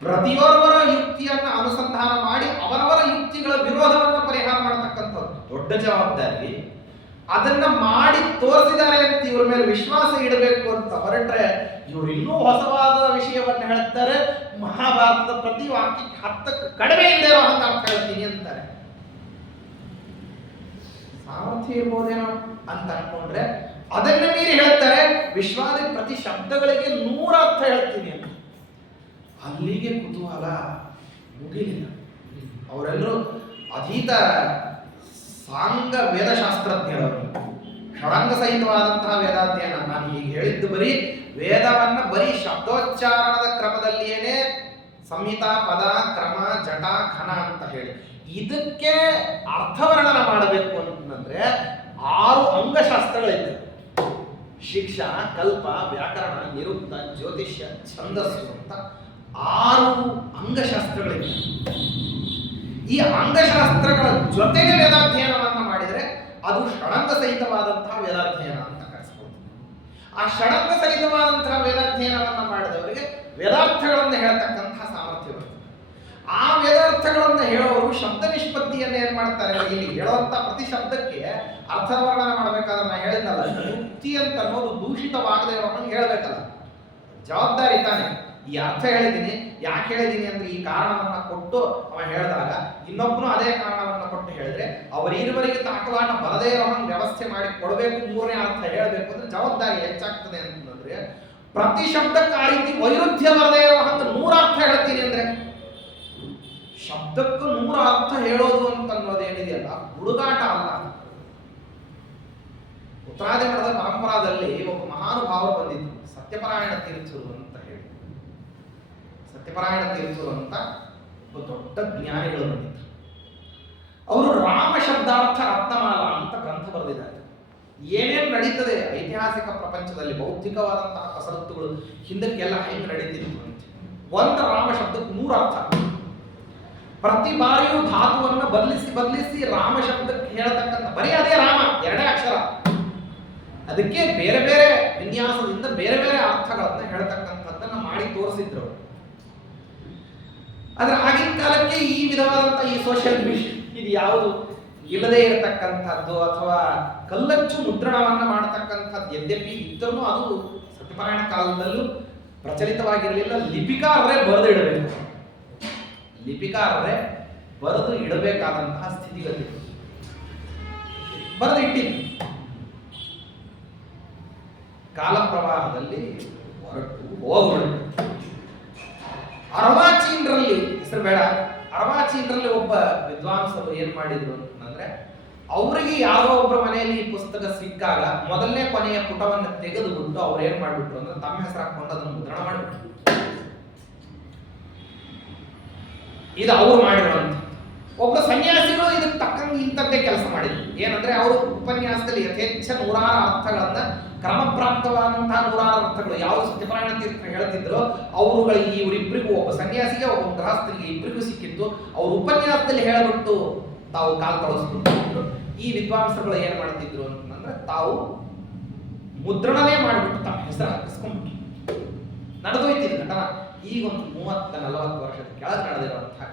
ಪ್ರತಿಯೊಬ್ಬರ ಯುಕ್ತಿಯನ್ನ ಅನುಸಂಧಾನ ಮಾಡಿ ಅವರವರ ಯುಕ್ತಿಗಳ ವಿರೋಧವನ್ನು ಪರಿಹಾರ ಮಾಡತಕ್ಕಂಥದ್ದು ದೊಡ್ಡ ಜವಾಬ್ದಾರಿ. ಅದನ್ನ ಮಾಡಿ ತೋರಿಸಿದ್ದಾರೆ ಅಂತ ಇವ್ರ ಮೇಲೆ ವಿಶ್ವಾಸ ಇಡಬೇಕು ಅಂತ ಹೊರಟ್ರೆ ಇವರು ಇನ್ನೂ ಹೊಸವಾದ ವಿಷಯವನ್ನು ಹೇಳ್ತಾರೆ. ಮಹಾಭಾರತದ ಪ್ರತಿ ವಾಕ್ಯಕ್ಕೆ 10ಕ್ಕೆ ಕಡಿಮೆ ಇಲ್ಲದೆ ಇರೋ ಹಂಗೆ ಅರ್ಥ ಹೇಳ್ತೀನಿ ಅಂತಾರೆ. ಸಾಮರ್ಥ್ಯ ಇರ್ಬೋದೇನೋ ಅಂತ ಅನ್ಕೊಂಡ್ರೆ ಅದನ್ನ ಮೀರಿ ಹೇಳ್ತಾರೆ ವಿಶ್ವಾದಿ ಪ್ರತಿ ಶಬ್ದಗಳಿಗೆ 100 ಅರ್ಥ ಹೇಳ್ತೀನಿ ಅಂತ. ಅಲ್ಲಿಗೆ ಕುತೂಹಲ ಮುಗಿಲಿಲ್ಲ. ಅವರೆಲ್ಲರೂ ಅಧೀತ ಸಾಂಗ ವೇದಶಾಸ್ತ್ರಜ್ಞರವರು, ಷಡಂಗ ಸಹಿತವಾದಂತಹ ವೇದಾಧ್ಯಯನ. ನಾನು ಈಗ ಹೇಳಿದ್ದು ಬರೀ ವೇದವನ್ನ ಬರೀ ಶಬ್ದೋಚ್ಚಾರಣದ ಕ್ರಮದಲ್ಲಿಯೇನೆ ಸಂಹಿತಾ, ಪದ, ಕ್ರಮ, ಜಟ, ಘನ ಅಂತ ಹೇಳಿ ಇದಕ್ಕೆ ಅರ್ಥವರ್ಣನ ಮಾಡಬೇಕು ಅಂತಂದ್ರೆ 6 ಅಂಗಶಾಸ್ತ್ರಗಳಿದೆ. ಶಿಕ್ಷಾ, ಕಲ್ಪ, ವ್ಯಾಕರಣ, ನಿರುಕ್ತ, ಜ್ಯೋತಿಷ್ಯ, ಛಂದಸ್ಸು ಅಂತ 6 ಅಂಗಶಾಸ್ತ್ರಗಳಿವೆ. ಈ ಅಂಗಶಾಸ್ತ್ರಗಳ ಜೊತೆಗೆ ವೇದಾಧ್ಯಯನವನ್ನು ಮಾಡಿದರೆ ಅದು ಷಡಂಗ ಸಹಿತವಾದಂತಹ ವೇದಾಧ್ಯಯನ ಅಂತ ಕರೆಸ್ಬೋದು. ಆ ಷಡಂಗ ಸಹಿತವಾದಂತಹ ವೇದಾಧ್ಯಯನವನ್ನು ಮಾಡಿದವರಿಗೆ ವೇದಾರ್ಥಗಳನ್ನು ಹೇಳ್ತಕ್ಕಂತಹ ಸಾಮರ್ಥ್ಯ ಬರ್ತದೆ. ಆ ವೇದಾರ್ಥಗಳನ್ನು ಹೇಳೋರು ಶಬ್ದ ನಿಷ್ಪತ್ತಿಯನ್ನು ಏನ್ ಮಾಡ್ತಾರೆ, ಇಲ್ಲಿ ಹೇಳುವಂತ ಪ್ರತಿ ಶಬ್ದಕ್ಕೆ ಅರ್ಥವರ್ಣನ ಮಾಡಬೇಕಾದ್ರೆ ನಾನು ಹೇಳಿದ್ನಲ್ಲ, ಯುಕ್ತಿ ಅಂತ ಅನ್ನೋದು ದೂಷಿತವಾಗದೆ ಇರೋದನ್ನು ಹೇಳಬೇಕಲ್ಲ, ಜವಾಬ್ದಾರಿ ತಾನೆ. ಈ ಅರ್ಥ ಹೇಳಿದ್ದೀನಿ, ಯಾಕೆ ಹೇಳಿದ್ದೀನಿ ಅಂದ್ರೆ ಈ ಕಾರಣವನ್ನ ಕೊಟ್ಟು ಅವ ಹೇಳಿದಾಗ ಇನ್ನೊಬ್ಬನು ಅದೇ ಕಾರಣವನ್ನ ಕೊಟ್ಟು ಹೇಳಿದ್ರೆ ಅವರಿರುವರಿಗೆ ತಾಕಲಾಟ ಬರದೇ ಇರೋ ವ್ಯವಸ್ಥೆ ಮಾಡಿ ಕೊಡಬೇಕು. 3ನೇ ಅರ್ಥ ಹೇಳಬೇಕು ಅಂದ್ರೆ ಜವಾಬ್ದಾರಿ ಹೆಚ್ಚಾಗ್ತದೆ ಅಂತಂದ್ರೆ ಪ್ರತಿ ಶಬ್ದಕ್ಕೆ ಆ ರೀತಿ ವೈರುಧ್ಯ ಬರದೇ ಇರೋ ಹಂಗ 100 ಅರ್ಥ ಹೇಳ್ತೀನಿ ಅಂದ್ರೆ ಶಬ್ದಕ್ಕೂ 100 ಅರ್ಥ ಹೇಳೋದು ಅಂತ ಅನ್ನೋದೇನಿದೆಯಲ್ಲ ಹುಡುಗಾಟ ಅಲ್ಲ. ಉತ್ತರಾದಿ ಮಠದ ಪರಂಪರಾದಲ್ಲಿ ಒಬ್ಬ ಮಹಾನುಭಾವರು ಬಂದಿದ್ರು, ಸತ್ಯಪರಾಯಣ ತೀರ್ಥರು ಅಂತ ಹೇಳಿ. ಸತ್ಯಪರಾಯಣ ತೀರ್ಥರು ಅಂತ ಒಬ್ಬ ದೊಡ್ಡ ಜ್ಞಾನಿಗಳು ಬಂದಿದ್ರು. ಅವರು ರಾಮ ಶಬ್ದಾರ್ಥ ರತ್ನಮಾಲ ಅಂತ ಗ್ರಂಥ ಬರೆದಿದ್ದಾರೆ. ಏನೇನು ನಡೀತದೆ ಐತಿಹಾಸಿಕ ಪ್ರಪಂಚದಲ್ಲಿ ಬೌದ್ಧಿಕವಾದಂತಹ ಕಸರತ್ತುಗಳು ಹಿಂದಕ್ಕೆಲ್ಲ ಹೆಂಗೆ ನಡೀತಿತ್ತು ಅಂತ. ಒಂದು ರಾಮ ಶಬ್ದಕ್ಕೆ 100 ಅರ್ಥ. ಪ್ರತಿ ಬಾರಿಯೂ ಧಾತುವನ್ನು ಬದಲಿಸಿ ರಾಮ ಶಬ್ದಕ್ಕೆ ಹೇಳತಕ್ಕಂಥ ಬರೀ ಅದೇ ರಾಮ 2 ಅಕ್ಷರ, ಅದಕ್ಕೆ ಬೇರೆ ಬೇರೆ ವಿನ್ಯಾಸದಿಂದ ಬೇರೆ ಬೇರೆ ಅರ್ಥಗಳನ್ನ ಹೇಳ್ತಕ್ಕಂಥದ್ದನ್ನ ಮಾಡಿ ತೋರಿಸಿದ್ರು. ಆದ್ರೆ ಆಗಿನ ಕಾಲಕ್ಕೆ ಈ ವಿಧವಾದಂತಹ ಈ ಸೋಷಿಯಲ್ ಮೀಡಿಯಾ ಇದು ಯಾವುದು ಇಲ್ಲದೆ ಇರತಕ್ಕಂಥದ್ದು ಅಥವಾ ಕಲ್ಲಚ್ಚು ಮುದ್ರಣವನ್ನ ಮಾಡತಕ್ಕಂಥದ್ದು ಯದ್ಯಪಿ ಇದ್ದರೂ ಅದು ಸತ್ಯಪಾರಾಯಣ ಕಾಲದಲ್ಲೂ ಪ್ರಚಲಿತವಾಗಿರಲಿಲ್ಲ. ಲಿಪಿಕಾರರೇ ಬರೆದು ಇಡಬೇಕು, ಲಿಪಿಕಾರರೇ ಬರೆದು ಇಡಬೇಕಾದಂತಹ ಸ್ಥಿತಿಗತಿ ಬರೆದು ಇಟ್ಟಿದ್ದು. ಕಾಲ ಪ್ರವಾಹದಲ್ಲಿ ಹೊರಟು ಹೋಗ್ಬಿಟ್ಟು ಅರ್ವಾಚೀನರಲ್ಲಿ, ಹೆಸರು ಬೇಡ, ಅರ್ವಾಚೀನರಲ್ಲಿ ಒಬ್ಬ ವಿದ್ವಾಂಸರು ಏನ್ ಮಾಡಿದ್ರು ಅಂತಂದ್ರೆ ಅವರಿಗೆ ಯಾರೋ ಒಬ್ಬರ ಮನೆಯಲ್ಲಿ ಈ ಪುಸ್ತಕ ಸಿಕ್ಕಾಗ ಮೊದಲನೇ ಕೊನೆಯ ಪುಟವನ್ನು ತೆಗೆದುಬಿಟ್ಟು ಅವ್ರು ಏನ್ ಮಾಡ್ಬಿಟ್ರು ಅಂದ್ರೆ ತಮ್ಮ ಹೆಸರು ಹಾಕೊಂಡು ಅದನ್ನು ಮುದ್ರಣ ಮಾಡಿಬಿಟ್ರು. ಇದು ಅವ್ರು ಮಾಡಿರುವಂತ. ಒಬ್ಬರು ಸನ್ಯಾಸಿಗಳು ಇದಕ್ಕೆ ತಕ್ಕಂಗೆ ಇಂಥದ್ದೇ ಕೆಲಸ ಮಾಡಿದ್ರು. ಏನಂದ್ರೆ ಅವರು ಉಪನ್ಯಾಸದಲ್ಲಿ ಯಥೇಚ್ಛ ನೂರಾರು ಅರ್ಥಗಳನ್ನ, ಕ್ರಮಪ್ರಾಪ್ತವಾದಂತಹ ನೂರಾರು ಅರ್ಥಗಳು ಯಾವ ಸತ್ಯನಾರಾಯಣ ತೀರ್ಥರು ಹೇಳ್ತಿದ್ರು ಅವರುಗಳ ಇವರಿಬ್ಬರಿಗೂ, ಒಬ್ಬ ಸನ್ಯಾಸಿಗೆ ಒಬ್ಬ ಗೃಹಸ್ಥರಿಗೆ ಇಬ್ಬರಿಗೂ ಸಿಕ್ಕಿತ್ತು. ಅವ್ರ ಉಪನ್ಯಾಸದಲ್ಲಿ ಹೇಳಿಬಿಟ್ಟು ತಾವು ಕಾಲು ಕಳಿಸ್ಬಿಟ್ಟು ಈ ವಿದ್ವಾಂಸರುಗಳು ಏನ್ ಮಾಡ್ತಿದ್ರು ಅಂತಂದ್ರೆ ತಾವು ಮುದ್ರಣನೇ ಮಾಡಿಬಿಟ್ಟು ತಮ್ಮ ಹೆಸರು ಹಾಕಿಸ್ಕೊಂಡ್ಬಿಟ್ಟು ನಡೆದೋಯ್ತಿದ್ರು ಘಟನಾ. ಈಗ ಒಂದು 30-40 ವರ್ಷದ ಕೆಳಗೆ ನಡೆದಿರುವಂತಹ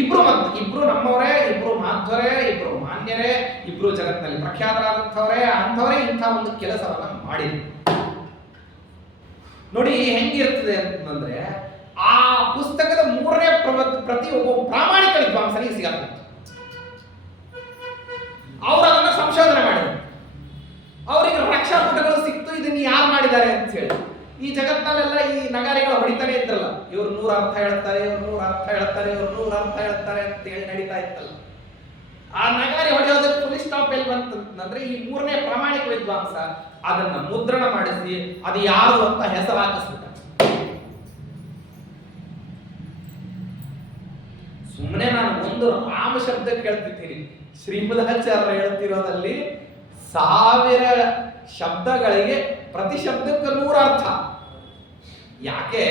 ಇಬ್ರು ನಮ್ಮವರೇ, ಇಬ್ರು ಮಾಧ್ವರೇ, ಇಬ್ರು ಮಾನ್ಯರೇ, ಇಬ್ರು ಜಗತ್ತಿನಲ್ಲಿ ಪ್ರಖ್ಯಾತರಾದಂಥವರೇ, ಅಂಥವರೇ ಇಂಥ ಒಂದು ಕೆಲಸವನ್ನ ಮಾಡಿದ್ರು. ನೋಡಿ ಹೆಂಗಿರ್ತದೆ ಅಂತಂದ್ರೆ ಆ ಪುಸ್ತಕದ 3ನೇ ಪ್ರತಿ ಒಬ್ಬ ಪ್ರಾಮಾಣಿಕ ವಿದ್ವಾಂಸನಿಗೆ ಸಿಗತ್ತೆ. ಅವರು ಅದನ್ನ ಸಂಶೋಧನೆ ಮಾಡಿದ್ರು. ಅವರಿಗೆ ರಕ್ಷಾ ಪುಟಗಳು ಸಿಕ್ತು, ಇದನ್ನ ಯಾರು ಮಾಡಿದ್ದಾರೆ ಅಂತ ಹೇಳಿ. ಈ ಜಗತ್ತಿನಲ್ಲೆಲ್ಲ ಈ ನಗಾರಿಗಳು ಹೊಡಿತಾನೆ ಇದ್ರಲ್ಲ, ಇವ್ರು 100 ಅರ್ಥ ಹೇಳ್ತಾರೆ, ಇವ್ರು 100 ಅರ್ಥ ಹೇಳ್ತಾರೆ, ಇವ್ರು 100 ಅರ್ಥ ಹೇಳ್ತಾರೆ ಅಂತ ಹೇಳಿ ನಡೀತಾ ಇತ್ತಲ್ಲ. ಆ ನಗಾರಿ ಹೊಡೆಯೋದಕ್ಕೆ ಫುಲ್ ಸ್ಟಾಪ್ ಎಲ್ಲಿ ಬಂತಂದ್ರೆ ಈ 3ನೇ ಪ್ರಾಮಾಣಿಕ ವಿದ್ವಾಂಸ ಅದನ್ನ ಮುದ್ರಣ ಮಾಡಿಸಿ ಅದು ಯಾರು ಅಂತ ಹೆಸರು ಹಾಕಿಸ್ಬಿಟ್ಟ. ಸುಮ್ಮನೆ ನಾನು ಒಂದು ರಾಮ ಶಬ್ದ ಕೇಳ್ತಿದ್ದೀನಿ, ಶ್ರೀಮದಾಚಾರ್ಯ ಹೇಳ್ತಿರೋದಲ್ಲಿ 1000 ಶಬ್ದಗಳಿಗೆ ಪ್ರತಿ ಶಬ್ದಕ್ಕೆ 100 ಅರ್ಥ. ಯಾಕೆ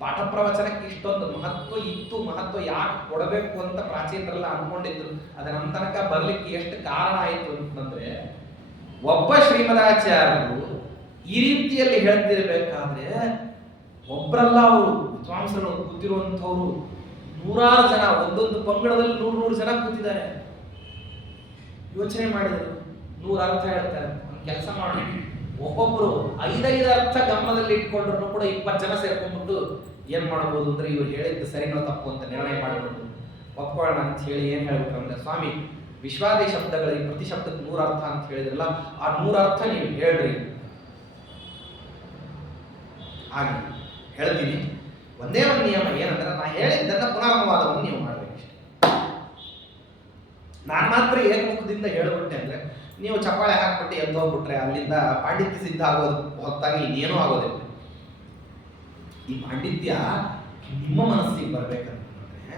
ಪಾಠ ಪ್ರವಚನಕ್ಕೆ ಇಷ್ಟೊಂದು ಮಹತ್ವ ಇತ್ತು, ಮಹತ್ವ ಯಾಕೆ ಕೊಡಬೇಕು ಅಂತ ಪ್ರಾಚೀನರೆಲ್ಲ ಅನ್ಕೊಂಡಿದ್ರು. ಅದ ನಮ್ಮ ತನಕ ಬರ್ಲಿಕ್ಕೆ ಎಷ್ಟು ಕಾರಣ ಆಯಿತು ಅಂತಂದ್ರೆ, ಒಬ್ಬ ಶ್ರೀಮದಾಚಾರ್ಯರು ಈ ರೀತಿಯಲ್ಲಿ ಹೇಳ್ತಿರ್ಬೇಕಾದ್ರೆ ಒಬ್ಬರಲ್ಲ, ಅವರು ವಿದ್ವಾಂಸರು ಕೂತಿರುವಂಥವ್ರು 100 ಜನ, ಒಂದೊಂದು ಪಂಗಡದಲ್ಲಿ 100 ಜನ ಕೂತಿದ್ದಾರೆ. ಯೋಚನೆ ಮಾಡಿದರು, 100 ಅರ್ಥ ಹೇಳ್ತಾರೆ. ಒಂದು ಕೆಲಸ ಮಾಡಿ, ಒಬ್ಬೊಬ್ರು 5 ಅರ್ಥ ಗಮನದಲ್ಲಿ ಇಟ್ಕೊಂಡ್ರು ಕೂಡ 20 ಜನ ಸೇರ್ಕೊಂಡ್ಬಿಟ್ಟು ಏನ್ ಮಾಡ್ಬೋದು ಅಂದ್ರೆ ಇವ್ರು ಹೇಳಿದ್ದು ಸರಿನೋ ತಪ್ಪು ಅಂತ ನಿರ್ಣಯ ಮಾಡ್ಬೋದು, ಒಪ್ಕೊಳ್ಳೋಣ ಅಂತ ಹೇಳಿ ಏನ್ ಹೇಳ್ಬಿಟ್ರು ಅಂದ್ರೆ, ಸ್ವಾಮಿ ವಿಶ್ವಾದಿ ಶಬ್ದಗಳಿಗೆ ಪ್ರತಿ ಶಬ್ದಕ್ಕೆ 100 ಅರ್ಥ ಅಂತ ಹೇಳಿದ್ರಲ್ಲ, ಆ 100 ಅರ್ಥ ನೀವು ಹೇಳ್ರಿ. ಹಾಗೆ ಹೇಳ್ತೀನಿ. ಒಂದೇ ಒಂದು ನಿಯಮ ಏನಂದ್ರೆ, ನಾ ಹೇಳಿದ್ದನ್ನ ಪುನರ್ವಾದವನ್ನು ನೀವು ಮಾಡ್ಬೇಕು. ನಾನು ಮಾತ್ರ ಏಕಮುಖದಿಂದ ಹೇಳ್ಬಿಟ್ಟೆ ಅಂದ್ರೆ ನೀವು ಚಪ್ಪಾಳೆ ಹಾಕ್ಬಿಟ್ಟು ಎದ್ದು ಹೋಗ್ಬಿಟ್ರೆ ಅಲ್ಲಿಂದ ಪಾಂಡಿತ್ಯ ಸಿದ್ಧ ಆಗೋದು ಹೊತ್ತಾಗಿ ಇನ್ನೇನೂ ಆಗೋದಿಲ್ಲ. ಈ ಪಾಂಡಿತ್ಯ ನಿಮ್ಮ ಮನಸ್ಸಿಗೆ ಬರ್ಬೇಕಂತಂದ್ರೆ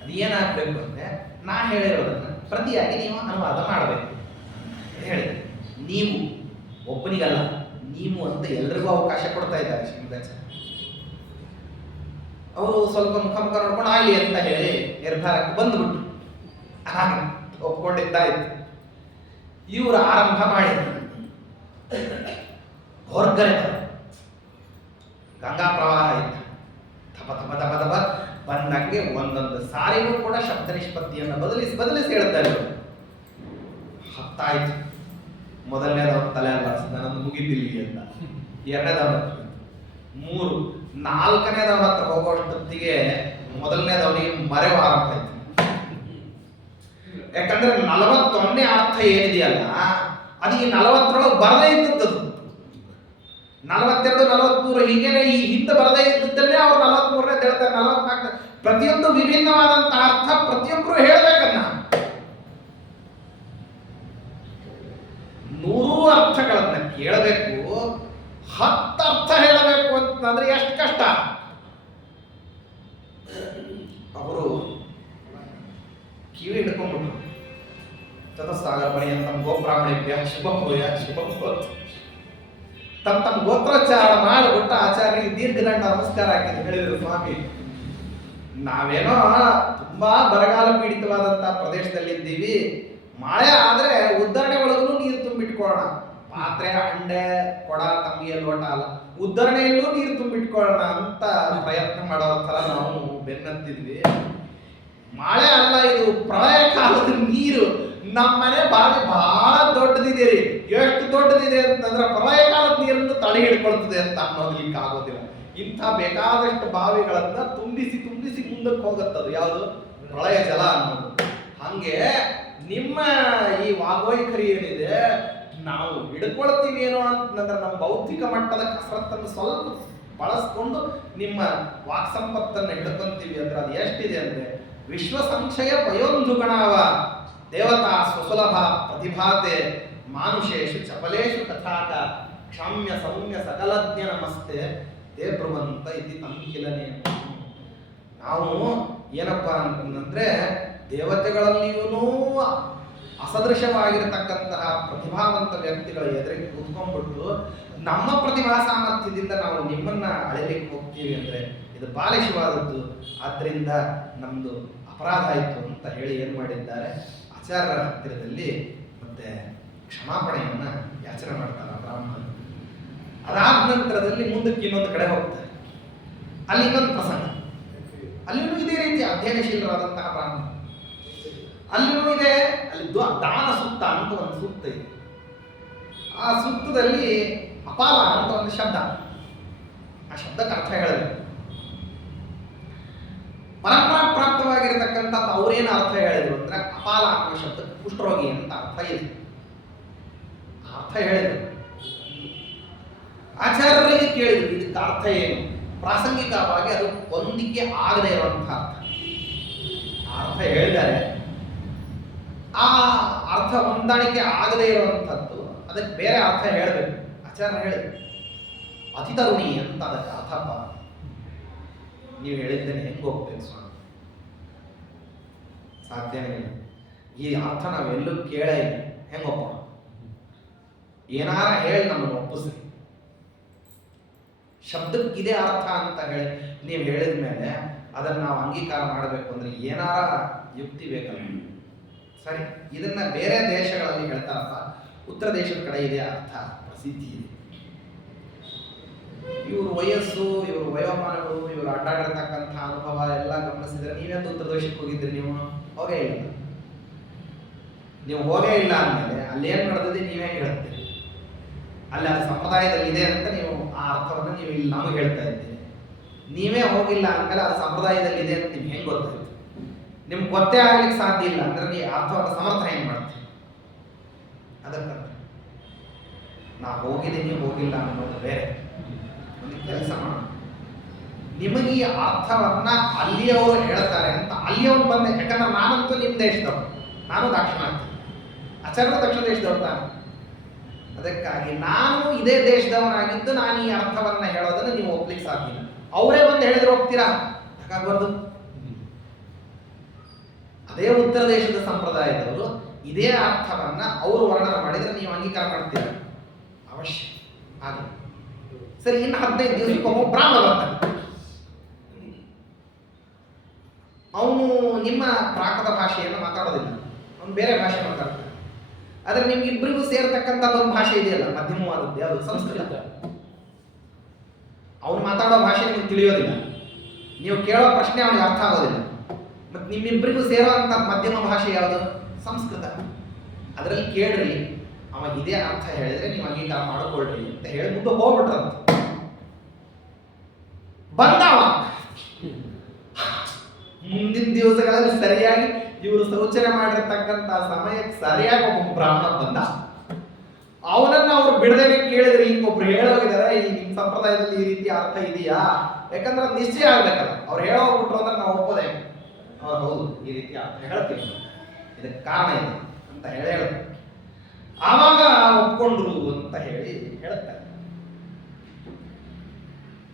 ಅದೇನಾಗಬೇಕು ಅಂದ್ರೆ, ನಾ ಹೇಳಿರೋದನ್ನ ಪ್ರತಿಯಾಗಿ ನೀವು ಅನುವಾದ ಮಾಡಬೇಕು ಹೇಳಿ. ನೀವು ಒಬ್ಬನಿಗಲ್ಲ, ನೀವು ಅಂತ ಎಲ್ರಿಗೂ ಅವಕಾಶ ಕೊಡ್ತಾ ಇದ್ದಾರೆ ಶ್ರೀಮದಾಚಾರ್ಯ. ಅವರು ಸ್ವಲ್ಪ ಮುಖ ನೋಡ್ಕೊಂಡು ಆಗಲಿ ಅಂತ ಹೇಳಿ ನಿರ್ಧಾರಕ್ಕೆ ಬಂದ್ಬಿಟ್ರು. ಒಪ್ಕೊಂಡಿದ್ದಾಯ್ತು. ಇವರು ಆರಂಭ ಮಾಡಿದ್ರು. ಹೊರ್ಗರೆ ಗಂಗಾ ಪ್ರವಾಹ ಇತ್ತು, ತಪ ತಪ ತಪ ತಪ ಬಂದಂಗೆ ಒಂದೊಂದು ಸಾರಿಗೂ ಕೂಡ ಶಬ್ದ ನಿಷ್ಪತ್ತಿಯನ್ನು ಬದಲಿಸಿ ಹೇಳ್ತಾರೆ. ಹತ್ತಾಯ್ತು. ಮೊದಲನೇದವನು ತಲೆ ಅಲ್ಲಾಡ್ಸಿದ, ನನ್ನದು ಮುಗಿದಿಲ್ಲಿ ಅಂತ. 2ನೇದವನ 3, 4ನೇದವನ ಹತ್ರ ಹೋಗೋಷ್ಟೊತ್ತಿಗೆ ಮೊದಲನೇದವನಿಗೆ ಮರೆವು ಆರಂಭ ಆಯ್ತು. ಯಾಕಂದ್ರೆ 41ನೇ ಅರ್ಥ ಏನಿದೆಯಲ್ಲ ಅದು ಈ 40ರೊಳಗೆ ಬರದೇ ಇದ್ದದ್ದು. 42, 43 ಹೀಗೇನೆ ಈ ಹಿಂದೆ ಬರದೇ ಇದ್ದದ್ದನ್ನೇ ಅವ್ರು 43ನೇ ಹೇಳ್ತಾರೆ, 44. ಪ್ರತಿಯೊಂದು ವಿಭಿನ್ನವಾದಂತಹ ಅರ್ಥ ಪ್ರತಿಯೊಬ್ಬರು ಹೇಳ್ಬೇಕನ್ನ. 100 ಅರ್ಥಗಳನ್ನ ಕೇಳಬೇಕು, 10 ಅರ್ಥ ಹೇಳಬೇಕು ಅಂತಂದ್ರೆ ಎಷ್ಟು ಕಷ್ಟ. ಅವರು ಕಿವಿ ಹಿಡ್ಕೊಂಡ್ಬಿಟ್ರು. ಚತುಸ್ಸಾಗರ ಪರ್ಯಂತಂ ಗೋಬ್ರಾಹ್ಮಣೇಭ್ಯ ಶುಭಭೂಯ ಶುಭಭೂತ್. ತಮ್ಮ ಗೋತ್ರೋಚ್ಚಾರ ಮಾಡಿಬಿಟ್ಟು ಆಚಾರ್ಯರಿಗೆ ದೀರ್ಘದಂಡ ನಮಸ್ಕಾರ ಹಾಕಿದ್ರು. ಹೇಳಿದ್ರು, ಸ್ವಾಮಿ ನಾವೇನೋ ತುಂಬಾ ಬರಗಾಲ ಪೀಡಿತವಾದಂತಹ ಪ್ರದೇಶದಲ್ಲಿ ಇದ್ದೀವಿ, ಮಳೆ ಆದ್ರೆ ಉದ್ಧರಣೆ ಒಳಗೂ ನೀರು ತುಂಬಿಟ್ಕೊಳ್ಳೋಣ. ಪಾತ್ರೆ, ಹಂಡೆ, ಕೊಡ, ತಂಬಿಯ ಲೋಟ ಅಲ್ಲ, ಉದ್ಧರಣೆಯಲ್ಲೂ ನೀರು ತುಂಬಿಟ್ಕೊಳ್ಳೋಣ ಅಂತ ಪ್ರಯತ್ನ ಮಾಡೋ ಥರ ನಾವು ಬೆನ್ನತ್ತಿದ್ವಿ. ಮಳೆ ಅಲ್ಲ, ಇದು ಪ್ರಳಯ ಕಾಲದ ನೀರು. ನಮ್ಮನೆ ಬಾವಿ ಬಹಳ ದೊಡ್ಡದಿದೆ ರೀ. ಎಷ್ಟು ದೊಡ್ಡದಿದೆ ಅಂತಂದ್ರೆ ಪ್ರಳಯ ಕಾಲದ ನೀರನ್ನು ತಡೆ ಹಿಡ್ಕೊಳ್ತದೆ ಅಂತ ಅನ್ನೋದಕ್ಕೆ ಆಗೋದಿಲ್ಲ. ಇಂಥ ಬೇಕಾದಷ್ಟು ಬಾವಿಗಳನ್ನ ತುಂಬಿಸಿ ಮುಂದಕ್ಕೆ ಹೋಗುತ್ತದು ಯಾವುದು ಪ್ರಳಯ ಜಲ ಅನ್ನೋದು. ಹಂಗೆ ನಿಮ್ಮ ಈ ವಾಗ್ವೈಖರಿ ಏನಿದೆ, ನಾವು ಹಿಡ್ಕೊಳ್ತೀವಿ ಏನೋ ಅಂತಂದ್ರೆ ನಮ್ಮ ಬೌದ್ಧಿಕ ಮಟ್ಟದ ಕಸರತ್ತನ್ನು ಸ್ವಲ್ಪ ಬಳಸ್ಕೊಂಡು ನಿಮ್ಮ ವಾಕ್ ಸಂಪತ್ತನ್ನು ಹಿಡ್ಕೊಂತೀವಿ ಅಂದ್ರೆ ಅದು ಎಷ್ಟಿದೆ ಅಂದ್ರೆ, ವಿಶ್ವ ಸಂಶಯ ಪಯೋಂಧುಗಣಾವ ದೇವತಾ ಸ್ವಸುಲಭ ಪ್ರತಿಭಾತೆ ಮಾನುಷೇಷು ಚಪಲೇಶು ತಥಾಕ ಕ್ಷಾಮ್ಯ ಸೌಮ್ಯ ಸಕಲಜ್ಞ ನಮಸ್ತೆ ತೇ ಬ್ರುವಂತ ಇತಿ ತಂಕಿಲನೆ. ನಾವು ಏನಪ್ಪಾ ಅಂತಂದ್ರೆ ದೇವತೆಗಳಲ್ಲಿಯೂ ಅಸದೃಶವಾಗಿರತಕ್ಕಂತಹ ಪ್ರತಿಭಾವಂತ ವ್ಯಕ್ತಿಗಳ ಎದುರಿಗೆ ಕೂತ್ಕೊಂಡ್ಬಿಟ್ಟು ನಮ್ಮ ಪ್ರತಿಭಾ ಸಾಮರ್ಥ್ಯದಿಂದ ನಾವು ನಿಮ್ಮನ್ನ ಅಳೆಯಲಿಕ್ಕೆ ಹೋಗ್ತೀವಿ ಅಂದ್ರೆ ಇದು ಬಾಲಿಶವಾದದ್ದು, ಆದ್ರಿಂದ ನಮ್ದು ಅಪರಾಧ ಆಯಿತು ಅಂತ ಹೇಳಿ ಏನು ಮಾಡಿದ್ದಾರೆ, ಆಚಾರ್ಯರ ಹತ್ತಿರದಲ್ಲಿ ಮತ್ತೆ ಕ್ಷಮಾಪಣೆಯನ್ನ ಯಾಚನೆ ಮಾಡ್ತಾರೆ ಬ್ರಾಹ್ಮಣರು. ಅದಾದ ನಂತರದಲ್ಲಿ ಮುಂದಕ್ಕೆ ಇನ್ನೊಂದು ಕಡೆ ಹೋಗ್ತಾರೆ. ಅಲ್ಲಿ ಇನ್ನೊಂದು ಪ್ರಸಂಗ, ಅಲ್ಲಿನೂ ಇದೇ ರೀತಿ ಅಧ್ಯಯನಶೀಲರಾದಂತಹ ಬ್ರಾಹ್ಮಣ, ಅಲ್ಲಿನೂ ಇದೆ. ಅಲ್ಲಿ ದಾನ ಸೂಕ್ತ ಅಂತ ಒಂದು ಸೂಕ್ತ ಇದೆ. ಆ ಸೂಕ್ತದಲ್ಲಿ ಅಪಾಲ ಅಂತ ಒಂದು ಶಬ್ದ, ಆ ಶಬ್ದಕ್ಕೆ ಅರ್ಥ ಹೇಳಬೇಕು. ಪರಂಪರಾ ಪ್ರಾಪ್ತವಾಗಿರತಕ್ಕಂಥದ್ದು ಅವ್ರೇನು ಅರ್ಥ ಹೇಳಿದ್ರು ಅಂದ್ರೆ ಅಪಾಲ ಅನ್ನುವ ಶಬ್ದಕ್ಕೆ ಕುಷ್ಠರೋಗಿ ಅಂತ ಅರ್ಥ ಇದೆ. ಅರ್ಥ ಹೇಳಿದ್ರು. ಆಚಾರ್ಯರಿಗೆ ಕೇಳಿದ್ರು ಇದಕ್ಕೆ ಅರ್ಥ ಏನು. ಪ್ರಾಸಂಗಿಕವಾಗಿ ಅದು ಹೊಂದಿಕೆ ಆಗದೆ ಇರುವಂತಹ ಅರ್ಥ ಹೇಳಿದ್ದಾರೆ. ಆ ಅರ್ಥ ಹೊಂದಾಣಿಕೆ ಆಗದೆ ಇರುವಂಥದ್ದು, ಅದಕ್ಕೆ ಬೇರೆ ಅರ್ಥ ಹೇಳಬೇಕು. ಆಚಾರ್ಯ ಹೇಳಿದ್ರು ಅತಿತರುಣಿ ಅಂತ ಅದಕ್ಕೆ ಅರ್ಥಪ್ಪ. ನೀವು ಹೇಳಿದ್ದೇನೆ ಹೆಂಗೆ ಹೋಗ್ಬೇಕು ಸ್ವಾಮಿ, ಸಾಧ್ಯನೇ ಇಲ್ಲ. ಈ ಅರ್ಥ ನಾವೆಲ್ಲೂ ಕೇಳೇ ಇಲ್ಲ, ಹೆಂಗೊಪ್ಪ ಏನಾರ ಹೇಳಿ ನಮ್ಮನ್ನು ಒಪ್ಪಿಸಿ. ಶಬ್ದಕ್ಕಿದೆ ಅರ್ಥ ಅಂತ ಹೇಳಿ ನೀವು ಹೇಳಿದ ಮೇಲೆ ಅದನ್ನು ನಾವು ಅಂಗೀಕಾರ ಮಾಡಬೇಕು ಅಂದ್ರೆ ಏನಾರ ಯುಕ್ತಿ ಬೇಕಲ್ಲ. ಸರಿ, ಇದನ್ನ ಬೇರೆ ದೇಶಗಳಲ್ಲಿ ಹೇಳ್ತಾರಪ್ಪ, ಉತ್ತರ ದೇಶದ ಕಡೆ ಇದೆ ಅರ್ಥ ಪ್ರಸಿದ್ಧಿ ಇದೆ. ಇವ್ರ ವಯಸ್ಸು, ಇವ್ರ ವಯೋಮಾನಗಳು, ಇವರು ಅಡ್ಡಾಡಿರ್ತಕ್ಕಂಥ ಅನುಭವ ಎಲ್ಲ ಗಮನಿಸಿದ್ರೆ ನೀವೆಂದು ಉತ್ತರ ದೇಶಕ್ಕೆ ಹೋಗಿದ್ರಿ? ನೀವು ಹೋಗೇ ಇಲ್ಲ. ನೀವು ಹೋಗೇ ಇಲ್ಲ ಅಂದಮೇಲೆ ಅಲ್ಲೇನು ನಡೆದಿದೆ ನೀವೇ ಹೇಳ್ತೀರಿ. ಅಲ್ಲಿ ಅದು ಸಂಪ್ರದಾಯದಲ್ಲಿ ಇದೆ ಅಂತ ನೀವು ಆ ಅರ್ಥವನ್ನು ನೀವು ಇಲ್ಲಿ ನಮಗೆ ಹೇಳ್ತಾ ಇದ್ದೀರಿ. ನೀವೇ ಹೋಗಿಲ್ಲ ಅಂದಮೇಲೆ ಅದು ಸಂಪ್ರದಾಯದಲ್ಲಿ ಇದೆ ಅಂತ ನಿಮ್ಗೆ ಹೆಂಗೆ ಗೊತ್ತಾಯ್ತು? ನಿಮ್ಗೆ ಗೊತ್ತೇ ಆಗ್ಲಿಕ್ಕೆ ಸಾಧ್ಯ ಇಲ್ಲ ಅಂದ್ರೆ ನೀವು ಅರ್ಥವನ್ನು ಸಮರ್ಥನೆ ಹೆಂಗೆ ಮಾಡ್ತೀವಿ? ಅದಕ್ಕೆ ನಾ ಹೋಗಿದ್ದೀನಿ ಹೋಗಿಲ್ಲ ಅನ್ನೋದು ಬೇರೆ. ಒಂದು ಕೆಲಸ ಮಾಡಿ, ನಿಮಗೆ ಈ ಅರ್ಥವನ್ನ ಅಲ್ಲಿಯವರು ಹೇಳ್ತಾರೆ ಅಂತ ಅಲ್ಲಿಯವರು ಬಂದೆ. ಯಾಕಂದ್ರೆ ನಾನಂತೂ ನಿಮ್ಮ ದೇಶದವರು, ನಾನು ದಾಕ್ಷಿಣಾತ್ಯ, ಆಚಾರ್ಯ ದಕ್ಷಿಣ ದೇಶದವ್ರು ತಾನೆ. ಅದಕ್ಕಾಗಿ ನಾನು ಇದೇ ದೇಶದವನಾಗಿದ್ದು ನಾನು ಈ ಅರ್ಥವನ್ನ ಹೇಳೋದನ್ನು ನೀವು ಒಪ್ಲಿಕ್ಕೆ ಸಾಧ್ಯ ಇಲ್ಲ. ಅವರೇ ಬಂದು ಹೇಳಿದ್ರೆ ಹೋಗ್ತೀರಾ? ಹಾಗಾಗ್ಬಾರ್ದು. ಅದೇ ಉತ್ತರ ದೇಶದ ಸಂಪ್ರದಾಯದವರು ಇದೇ ಅರ್ಥವನ್ನ ಅವರು ವರ್ಣನೆ ಮಾಡಿದ್ರೆ ನೀವು ಅಂಗೀಕಾರ ಮಾಡ್ತೀರ? ಅವಶ್ಯ ಹಾಗೆ. ಸರಿ, ಇನ್ನು 15 ದಿವಸಕ್ಕೊಮ್ಮೆ ಬ್ರಾಹ್ಮಣ ಬರ್ತಾನೆ. ಅವನು ನಿಮ್ಮ ಪ್ರಾಕೃತ ಭಾಷೆಯನ್ನು ಮಾತಾಡೋದಿಲ್ಲ, ಅವನು ಬೇರೆ ಭಾಷೆ ಮಾತಾಡ್ತಾನೆ. ಆದ್ರೆ ನಿಮ್ಗೆ ಇಬ್ಬರಿಗೂ ಸೇರ್ತಕ್ಕಂಥದ್ದು ಒಂದು ಭಾಷೆ ಇದೆಯಲ್ಲ, ಮಧ್ಯಮವಾದದ್ದು, ಯಾವುದು? ಸಂಸ್ಕೃತ. ಅವನು ಮಾತಾಡೋ ಭಾಷೆ ನಿಮ್ಗೆ ತಿಳಿಯೋದಿಲ್ಲ, ನೀವು ಕೇಳೋ ಪ್ರಶ್ನೆ ಅವನಿಗೆ ಅರ್ಥ ಆಗೋದಿಲ್ಲ. ಮತ್ತೆ ನಿಮ್ಮಿಬ್ಬರಿಗೂ ಸೇರೋಂಥ ಮಧ್ಯಮ ಭಾಷೆ ಯಾವುದು? ಸಂಸ್ಕೃತ. ಅದರಲ್ಲಿ ಕೇಳ್ರಿ, ಅವ ಇದೇ ಅರ್ಥ ಹೇಳಿದ್ರೆ ನೀವು ಅಂಗೀಕಾರ ಮಾಡಿಕೊಳ್ರಿ ಅಂತ ಹೇಳಿ ಮುಂದೆ ಹೋಗ್ಬಿಟ್ರಂತ. ಬಂದವ ಮುಂದಿನ ದಿವಸಗಳಲ್ಲಿ ಸರಿಯಾಗಿ ಇವರು ಶೌಚನೆ ಮಾಡಿರ್ತಕ್ಕಂಥ ಸಮಯಕ್ಕೆ ಸರಿಯಾಗಿ ಒಬ್ಬ ಬ್ರಾಹ್ಮಣ ಬಂದ. ಅವನನ್ನ ಅವ್ರು ಬಿಡದೇನೆ ಕೇಳಿದ್ರೆ, ಹಿಂಗೊಬ್ರು ಹೇಳೋಗಿದ್ದಾರೆ ಈ ನಿಮ್ಮ ಸಂಪ್ರದಾಯದಲ್ಲಿ ಈ ರೀತಿ ಅರ್ಥ ಇದೆಯಾ? ಯಾಕಂದ್ರೆ ಅದು ನಿಶ್ಚಯ ಆಗ್ಬೇಕಲ್ಲ. ಅವ್ರು ಹೇಳೋಗ್ಬಿಟ್ರು ಅಂದ್ರೆ ನಾವು ಒಪ್ಪೋದೇ, ಅವ್ರು ಹೌದು ಈ ರೀತಿ ಅರ್ಥ ಹೇಳ್ತೀವಿ, ಇದಕ್ಕೆ ಕಾರಣ ಇದೆ ಅಂತ ಹೇಳಿ ಆವಾಗ ಒಪ್ಕೊಂಡ್ರು ಅಂತ ಹೇಳಿ ಹೇಳ್ತಾರೆ.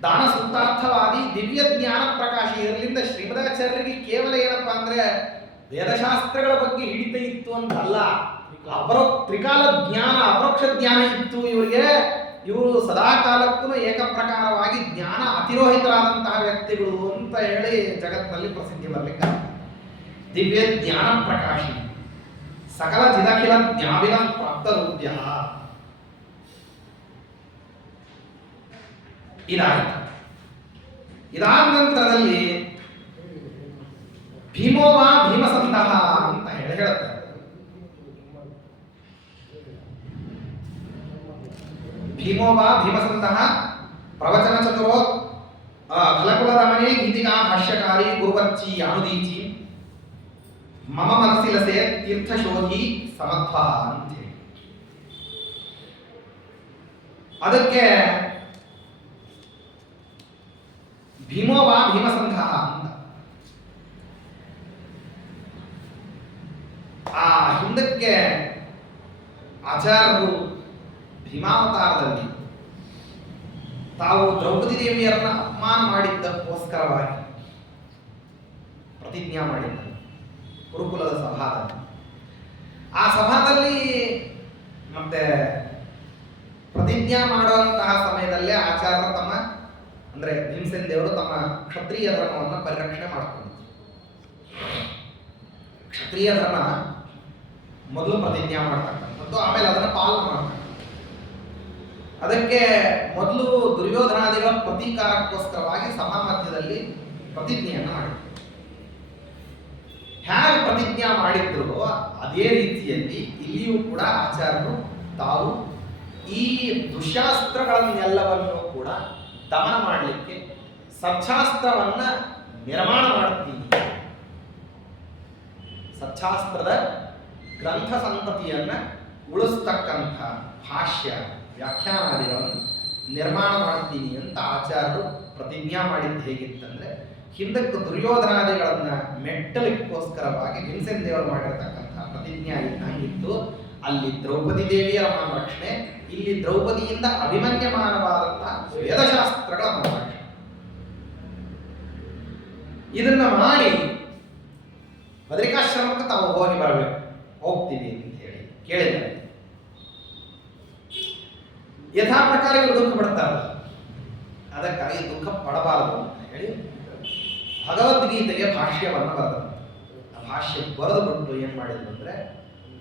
ದಾನ ಸೂಕ್ತಾರ್ಥವಾದಿ ದಿವ್ಯ ಜ್ಞಾನ ಪ್ರಕಾಶ ಇರಲಿಂದ ಶ್ರೀಮದಾಚಾರ್ಯರಿಗೆ ಕೇವಲ ಏನಪ್ಪಾ ಅಂದ್ರೆ ವೇದಶಾಸ್ತ್ರಗಳ ಬಗ್ಗೆ ಹಿಡಿತ ಇತ್ತು ಅಂತಲ್ಲ, ತ್ರಿಕಾಲ ಜ್ಞಾನ, ಅಪರೋಕ್ಷ ಜ್ಞಾನ ಇತ್ತು ಇವರಿಗೆ. ಇವರು ಸದಾ ಕಾಲಕ್ಕೂ ಏಕಪ್ರಕಾರವಾಗಿ ಜ್ಞಾನ ಅತಿರೋಹಿತರಾದಂತಹ ವ್ಯಕ್ತಿಗಳು ಅಂತ ಹೇಳಿ ಜಗತ್ತಿನಲ್ಲಿ ಪ್ರಸಿದ್ಧಿ ಬರಲಿಕ್ಕೆ. ದಿವ್ಯ ಜ್ಞಾನ ಪ್ರಕಾಶಿ ಸಕಲ ಜಿದಖಿಲ ಜ್ಞಾವಿನ ಪ್ರಾಪ್ತ ರೂಪ್ಯ. ಇದಾಯಿತು. ಇದಾದ ನಂತರದಲ್ಲಿ ಭೀಮೋವ ಭೀಮಸಂತಹ ಅಂತ ಹೇಳಿ ಹೇಳ್ತಾರೆ. ಭೀಮೋವ ಭೀಮಸಂತಹ ಪ್ರವಚನ ಚತುರೋ ಫಲಕುಲ ರಮಣೆ ಗೀತಿಕಾ ಭಾಷ್ಯಕಾರಿ ಗುರುವರ್ಚಿ ಅನುದೀಚಿ ಮಮ ಮನಸ್ಸಿ ಲಸೆ ತೀರ್ಥಶೋಧಿ ಸಮತ್ವ ಅಂತ ಹೇಳಿ. ಅದಕ್ಕೆ ಭೀಮೋವ ಭೀಮಸಂತಹ ಅಂತ. ಆ ಹಿಂದಕ್ಕೆ ಆಚಾರ್ಯರು ಭೀಮಾವತಾರದಲ್ಲಿ ತಾವು ದ್ರೌಪದಿ ದೇವಿಯರನ್ನ ಅಪಮಾನ ಮಾಡಿದ್ದಕ್ಕೋಸ್ಕರವಾಗಿ ಪ್ರತಿಜ್ಞಾ ಮಾಡಿದ್ದಾನೆ ಗುರುಕುಲದ ಸಭಾದಲ್ಲಿ. ಆ ಸಭಾದಲ್ಲಿ ಮತ್ತೆ ಪ್ರತಿಜ್ಞಾ ಮಾಡುವಂತಹ ಸಮಯದಲ್ಲೇ ಆಚಾರ್ಯರು ತಮ್ಮ ಅಂದ್ರೆ ಭೀಮಸೇನ ದೇವರು ತಮ್ಮ ಕ್ಷತ್ರಿಯ ಧರ್ಮವನ್ನು ಪರಿರಕ್ಷಣೆ ಮಾಡಿಕೊಂಡಿದ್ರು. ಕ್ಷತ್ರಿಯ ಧರ್ಮ ಮೊದಲು ಪ್ರತಿಜ್ಞಾ ಮಾಡ್ತಕ್ಕಂಥದ್ದು, ಆಮೇಲೆ ಅದನ್ನು ಪಾಲನೆ ಮಾಡ್ತಕ್ಕಂಥದ್ದು. ಅದಕ್ಕೆ ಮೊದಲು ದುರ್ಯೋಧನಾದಿಗಳ ಪ್ರತೀಕಾರಕ್ಕೋಸ್ಕರವಾಗಿ ಸಭಾ ಮಧ್ಯದಲ್ಲಿ ಪ್ರತಿಜ್ಞೆಯನ್ನು ಮಾಡಿದ್ರು. ಹೇಗೆ ಪ್ರತಿಜ್ಞಾ ಮಾಡಿದ್ರು ಅದೇ ರೀತಿಯಲ್ಲಿ ಇಲ್ಲಿಯೂ ಕೂಡ ಆಚಾರ್ಯರು ತಾವು ಈ ದುಶಾಸ್ತ್ರಗಳನ್ನೆಲ್ಲವನ್ನು ಕೂಡ ದಮನ ಮಾಡಲಿಕ್ಕೆ ಸಚ್ಚಾಸ್ತ್ರವನ್ನ ನಿರ್ಮಾಣ ಮಾಡ್ತೀನಿ, ಸಚ್ಚಾಸ್ತ್ರದ ಗ್ರಂಥ ಸಂತತಿಯನ್ನ ಉಳಿಸ್ತಕ್ಕಂಥ ಭಾಷ್ಯ ವ್ಯಾಖ್ಯಾನಾದಿಗಳನ್ನು ನಿರ್ಮಾಣ ಮಾಡ್ತೀನಿ ಅಂತ ಆಚಾರ್ಯರು ಪ್ರತಿಜ್ಞಾ ಮಾಡಿದ್ದು ಹೇಗಿತ್ತಂದ್ರೆ, ಹಿಂದಕ್ಕೆ ದುರ್ಯೋಧನಾದಿಗಳನ್ನ ಮೆಟ್ಟಲಿಕ್ಕೋಸ್ಕರವಾಗಿ ಭೀಮಸೇನ ದೇವರು ಮಾಡಿರ್ತಕ್ಕಂಥ ಪ್ರತಿಜ್ಞಾ ಇದ್ದಾಗಿತ್ತು. ಅಲ್ಲಿ ದ್ರೌಪದಿ ದೇವಿಯರ ಮಾನರಕ್ಷಣೆ, ಇಲ್ಲಿ ದ್ರೌಪದಿಯಿಂದ ಅಭಿಮನ್ಯಮಾನವಾದಂತಹ ವೇದಶಾಸ್ತ್ರಗಳ ಮಾನರಕ್ಷಣೆ. ಇದನ್ನ ಮಾಡಿ ಬದರಿಕಾಶ್ರಮಕ್ಕೆ ತಾವು ಹೋಗಿ ಬರಬೇಕು, ಹೋಗ್ತೀವಿ ಅಂತ ಹೇಳಿ ಕೇಳಿದ್ದಾರೆ. ಯಥಾ ಪ್ರಕಾರ ಇವರು ದುಃಖ ಪಡ್ತಾರಲ್ಲ, ಅದಕ್ಕಾಗಿ ದುಃಖ ಪಡಬಾರದು ಅಂತ ಹೇಳಿ ಭಗವದ್ಗೀತೆಗೆ ಭಾಷ್ಯವನ್ನು ಬರೆದರು. ಆ ಭಾಷ್ಯ ಬರೆದು ಬಿಟ್ಟು ಏನ್ ಮಾಡಿದ್ರು ಅಂದ್ರೆ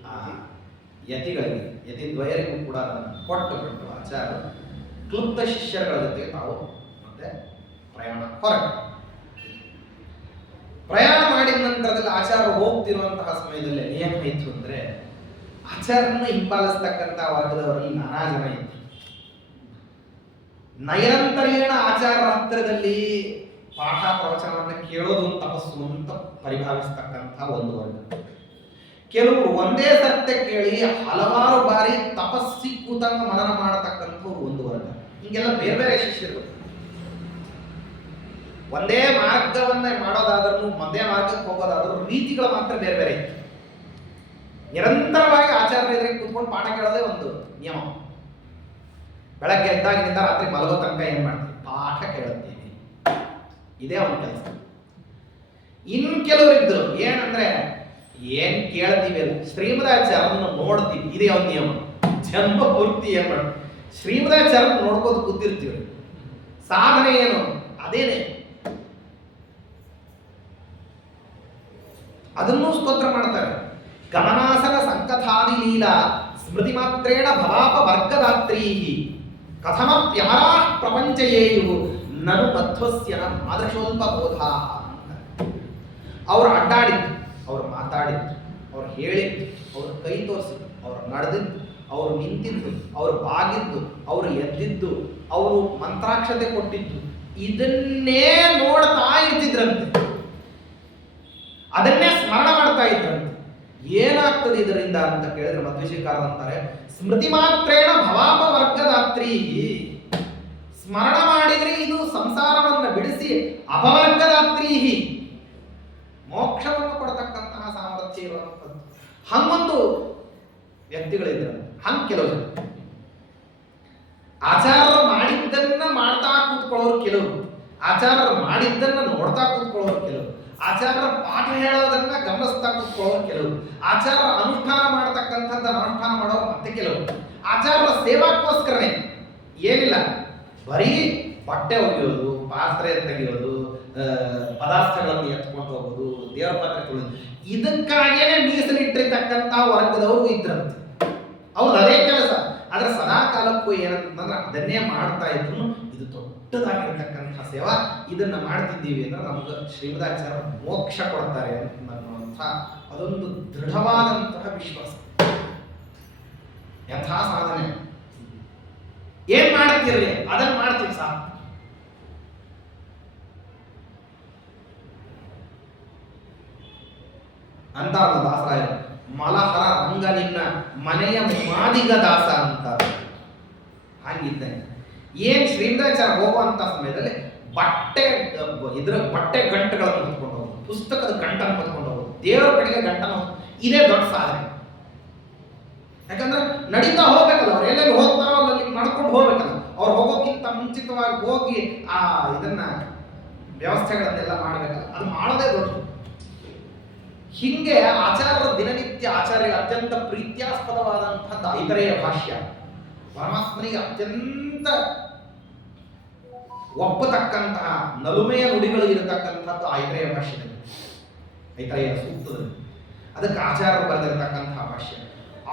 ಆ ಯತಿಗಳಿಗೆ, ಯತಿದ್ವಯರಿಗೂ ಕೂಡ ಅದನ್ನು ಕೊಟ್ಟು ಬಿಟ್ಟು ಆಚಾರ್ಯರು ಕ್ಲುಪ್ತ ಶಿಷ್ಯರುಗಳ ಜೊತೆಗೆ ತಾವು ಮತ್ತೆ ಪ್ರಯಾಣ ಹೊರಟು. ಪ್ರಯಾಣ ಮಾಡಿದ ನಂತರದಲ್ಲಿ ಆಚಾರ್ಯರು ಹೋಗ್ತಿರುವಂತಹ ಸಮಯದಲ್ಲಿ ಏನಾಯಿತು ಅಂದ್ರೆ, ಆಚಾರ್ಯರನ್ನು ಹಿಂಬಾಲಿಸ್ತಕ್ಕಂಥ ವರ್ಗದವರಲ್ಲಿ ನಾನಾ ಜನ ಇತ್ತು. ನೈರಂತರ್ಯೇಣ ಆಚಾರ್ಯರ ಹತ್ತಿರದಲ್ಲಿ ಪಾಠ ಪ್ರವಚನವನ್ನು ಕೇಳೋದು ತಪಸ್ಸು ಅಂತ ಪರಿಭಾವಿಸ್ತಕ್ಕಂಥ ಒಂದು ವರ್ಗ. ಕೆಲವರು ಒಂದೇ ಸತ್ಯ ಕೇಳಿ ಹಲವಾರು ಬಾರಿ ತಪಸ್ಸಿ ಕೂತಂಗ ಮನನ ಮಾಡತಕ್ಕಂಥವ್ರು ಒಂದು ವರ್ಗ. ಹಿಂಗೆಲ್ಲ ಬೇರೆ ಬೇರೆ ಶಿಷ್ಯರು. ಒಂದೇ ಮಾರ್ಗವನ್ನ ಮಾಡೋದಾದ್ರೂ, ಒಂದೇ ಮಾರ್ಗಕ್ಕೆ ಹೋಗೋದಾದ್ರೂ ರೀತಿಗಳು ಮಾತ್ರ ಬೇರೆ ಬೇರೆ ಇತ್ತು. ನಿರಂತರವಾಗಿ ಆಚಾರ್ಯರ ಎದುರಿಗೆ ಕೂತ್ಕೊಂಡು ಪಾಠ ಕೇಳೋದೇ ಒಂದು ನಿಯಮ. ಬೆಳಗ್ಗೆ ಎದ್ದಾಗಿನಿಂದ ರಾತ್ರಿ ಮಲಗೋ ತನಕ ಏನ್ ಮಾಡ್ತೀವಿ? ಪಾಠ ಕೇಳುತ್ತೀವಿ. ಇದೇ ಅವನ ಕೆಲಸ. ಇನ್ನು ಕೆಲವರಿದ್ರು ಏನಂದ್ರೆ, ಏನ್ ಕೇಳ್ತೀವಿ ಅಲ್ಲ, ಶ್ರೀಮದಾಚಾರ್ಯರನ್ನು ನೋಡ್ತೀವಿ, ಇದೇ ಅವನ ನಿಯಮ. ಜನ್ಮ ಪೂರ್ತಿ ಏನ್ ಮಾಡ್ತೀವಿ? ಶ್ರೀಮದಾಚಾರ್ಯರನ್ನು ನೋಡ್ಕೋದು ಕೂತಿರ್ತೀವಿ. ಸಾಧನೆ ಏನು? ಅದೇನೆ. ಅದನ್ನು ಸ್ತೋತ್ರ ಮಾಡ್ತಾರೆ. ಗಮನಾಸನ ಸಂಕಥಾದಿ ಲೀಲಾ ಸ್ಮೃತಿ ಮಾತ್ರೇಣ ಭವಾಪ ವರ್ಗದಾತ್ರೀ ಕಥಮಪ್ಯಾರಾ ಪ್ರಪಂಚಯೇಯು ನನು ಮಧ್ವಸ್ಯ ಆದರ್ಶೋಲ್ಪ ಬೋಧಾ. ಅವರು ಅಡ್ಡಾಡಿದ್ದು, ಅವರು ಮಾತಾಡಿದ್ದು, ಅವ್ರು ಹೇಳಿದ್ದು, ಅವ್ರು ಕೈ ತೋರಿಸಿದ್ದು, ಅವ್ರು ನಡೆದಿದ್ದು, ಅವರು ನಿಂತಿದ್ದು, ಅವರು ಬಾಗಿದ್ದು, ಅವರು ಎದ್ದಿದ್ದು, ಅವರು ಮಂತ್ರಾಕ್ಷತೆ ಕೊಟ್ಟಿದ್ದು, ಇದನ್ನೇ ನೋಡ್ತಾ ಇರ್ತಿದ್ರಂತೆ. ಅದನ್ನೇ ಸ್ಮರಣ ಮಾಡ್ತಾ ಇದ್ರಂತೆ. ಏನಾಗ್ತದೆ ಇದರಿಂದ ಅಂತ ಕೇಳಿದ್ರೆ ಮಧ್ವಶಿಕಾರರು ಅಂತಾರೆ, ಸ್ಮೃತಿ ಮಾತ್ರೇಣ ಭವಾಪ ವರ್ಗದಾತ್ರೀ. ಸ್ಮರಣ ಮಾಡಿದ್ರೆ ಇದು ಸಂಸಾರವನ್ನು ಬಿಡಿಸಿ ಅಪವರ್ಗದಾತ್ರೀ, ಮೋಕ್ಷವನ್ನು ಕೊಡತಕ್ಕಂತಹ ಸಾಮರ್ಥ್ಯ ಇರುವಂಥದ್ದು. ಹಂಗೊಂದು ವ್ಯಕ್ತಿಗಳಿದ್ರು. ಹಂಗೆ ಕೆಲವು ಜನ ಆಚಾರ್ಯರು ಮಾಡಿದ್ದನ್ನ ಮಾಡ್ತಾ ಕೂತ್ಕೊಳ್ಳೋರು ಕೆಲವರು, ಆಚಾರ್ಯರು ಮಾಡಿದ್ದನ್ನ ನೋಡ್ತಾ ಕೂತ್ಕೊಳ್ಳೋರು ಕೆಲವರು, ಆಚಾರ್ಯರ ಪಾಠ ಹೇಳೋದನ್ನ ಗಮನಿಸ್ತಾ ಕೂತ್ಕೊಳ್ಳೋರು ಕೆಲವರು, ಆಚಾರ್ಯರ ಅನುಷ್ಠಾನ ಮಾಡತಕ್ಕಂಥದ್ದನ್ನು ಅನುಷ್ಠಾನ ಮಾಡೋರು ಮತ್ತೆ ಕೆಲವರು. ಆಚಾರ್ಯರ ಸೇವಾಕ್ಕೋಸ್ಕರನೇ ಏನಿಲ್ಲ, ಬರೀ ಬಟ್ಟೆ ಒಗೆಯೋದು, ಪಾತ್ರೆ ತೆಗೆಯೋದು, ಪದಾರ್ಥಗಳನ್ನು ಎತ್ಕೊಂಡು ಹೋಗೋದು, ದೇವರ ಪಾತ್ರೆ ತೊಳೆಯೋದು, ಇದಕ್ಕಾಗೇನೆ ಮೀಸಲಿಟ್ಟಿರ್ತಕ್ಕಂಥ ವರ್ಗದವರು ಇದ್ರಂತೆ. ಅವ್ರದ್ದು ಅದೇ ಕೆಲಸ. ಆದ್ರೆ ಸದಾ ಕಾಲಕ್ಕೂ ಏನಂತಂದ್ರೆ ಅದನ್ನೇ ಮಾಡ್ತಾ ಇದ್ರು. ಇದು ದೊಡ್ಡದಾಗಿರ್ತಕ್ಕಂಥ ಸೇವಾ. ಇದನ್ನ ಮಾಡ್ತಿದ್ದೀವಿ ಅಂದ್ರೆ ನಮ್ಗೆ ಶ್ರೀಮದಾಚಾರ್ಯ ಮೋಕ್ಷ ಕೊಡ್ತಾರೆ ಅನ್ನುವಂಥ ಅದೊಂದು ದೃಢವಾದಂತಹ ವಿಶ್ವಾಸ. ಯಥಾ ಸಾಧನೆ ಏನ್ ಮಾಡ್ತಿರ್ಲಿ ಅದನ್ನ ಮಾಡ್ತೀವಿ ಸಾಕು. ಅಂತ ದಾಸರಾಯ ಮಲಹರ ರಂಗ ನಿನ್ನ ಮನೆಯ ಮಾದಿಗ ದಾಸ ಅಂತ ಹಾಗಿದ್ದೇನೆ. ಏನ್ ಶ್ರೀಮದಾಚಾರ್ಯ ಹೋಗುವಂತ ಸಮಯದಲ್ಲಿ ಬಟ್ಟೆ ಗಂಟುಗಳನ್ನು ಹೊತ್ಕೊಂಡು ಹೋಗೋದು, ಪುಸ್ತಕದ ಗಂಟನ್ನು ಹೊತ್ಕೊಂಡು ಹೋಗೋದು, ದೇವರ ಕಡೆಗೆ ಗಂಟನ್ನು, ಇದೇ ದೊಡ್ಡ ಸಾಧನೆ. ಯಾಕಂದ್ರೆ ನಡೀತಾ ಹೋಗ್ಬೇಕಲ್ಲ, ಅವ್ರು ಎಲ್ಲೆಲ್ಲಿ ಹೋಗ್ತಾರೋ ಅಲ್ಲಿ ಮಾಡ್ಕೊಂಡು ಹೋಗ್ಬೇಕಲ್ಲ. ಅವ್ರು ಹೋಗೋಕ್ಕಿಂತ ಮುಂಚಿತವಾಗಿ ಹೋಗಿ ಆ ಇದನ್ನ ವ್ಯವಸ್ಥೆಗಳನ್ನೆಲ್ಲ ಮಾಡ್ಬೇಕಲ್ಲ, ಅದು ಮಾಡೋದೇ ದೊಡ್ಡದು. ಹಿಂಗೆ ಆಚಾರ್ಯರ ದಿನನಿತ್ಯ ಆಚಾರ್ಯರಿಗೆ ಅತ್ಯಂತ ಪ್ರೀತ್ಯಾಸ್ಪದವಾದಂತಹ ಐತರೇಯ ಭಾಷ್ಯ, ಪರಮಾತ್ಮನಿಗೆ ಅತ್ಯಂತ ಒಪ್ಪತಕ್ಕಂತಹ ನಲುಮೆಯ ನುಡಿಗಳು ಇರತಕ್ಕಂಥದ್ದು ಐತರೇಯ ಭಾಷ್ಯದಲ್ಲಿ, ಐತರೇಯ ಸೂಕ್ತದಲ್ಲಿ. ಅದಕ್ಕೆ ಆಚಾರ್ಯರು ಬರೆದಿರತಕ್ಕಂತಹ ಭಾಷ್ಯ.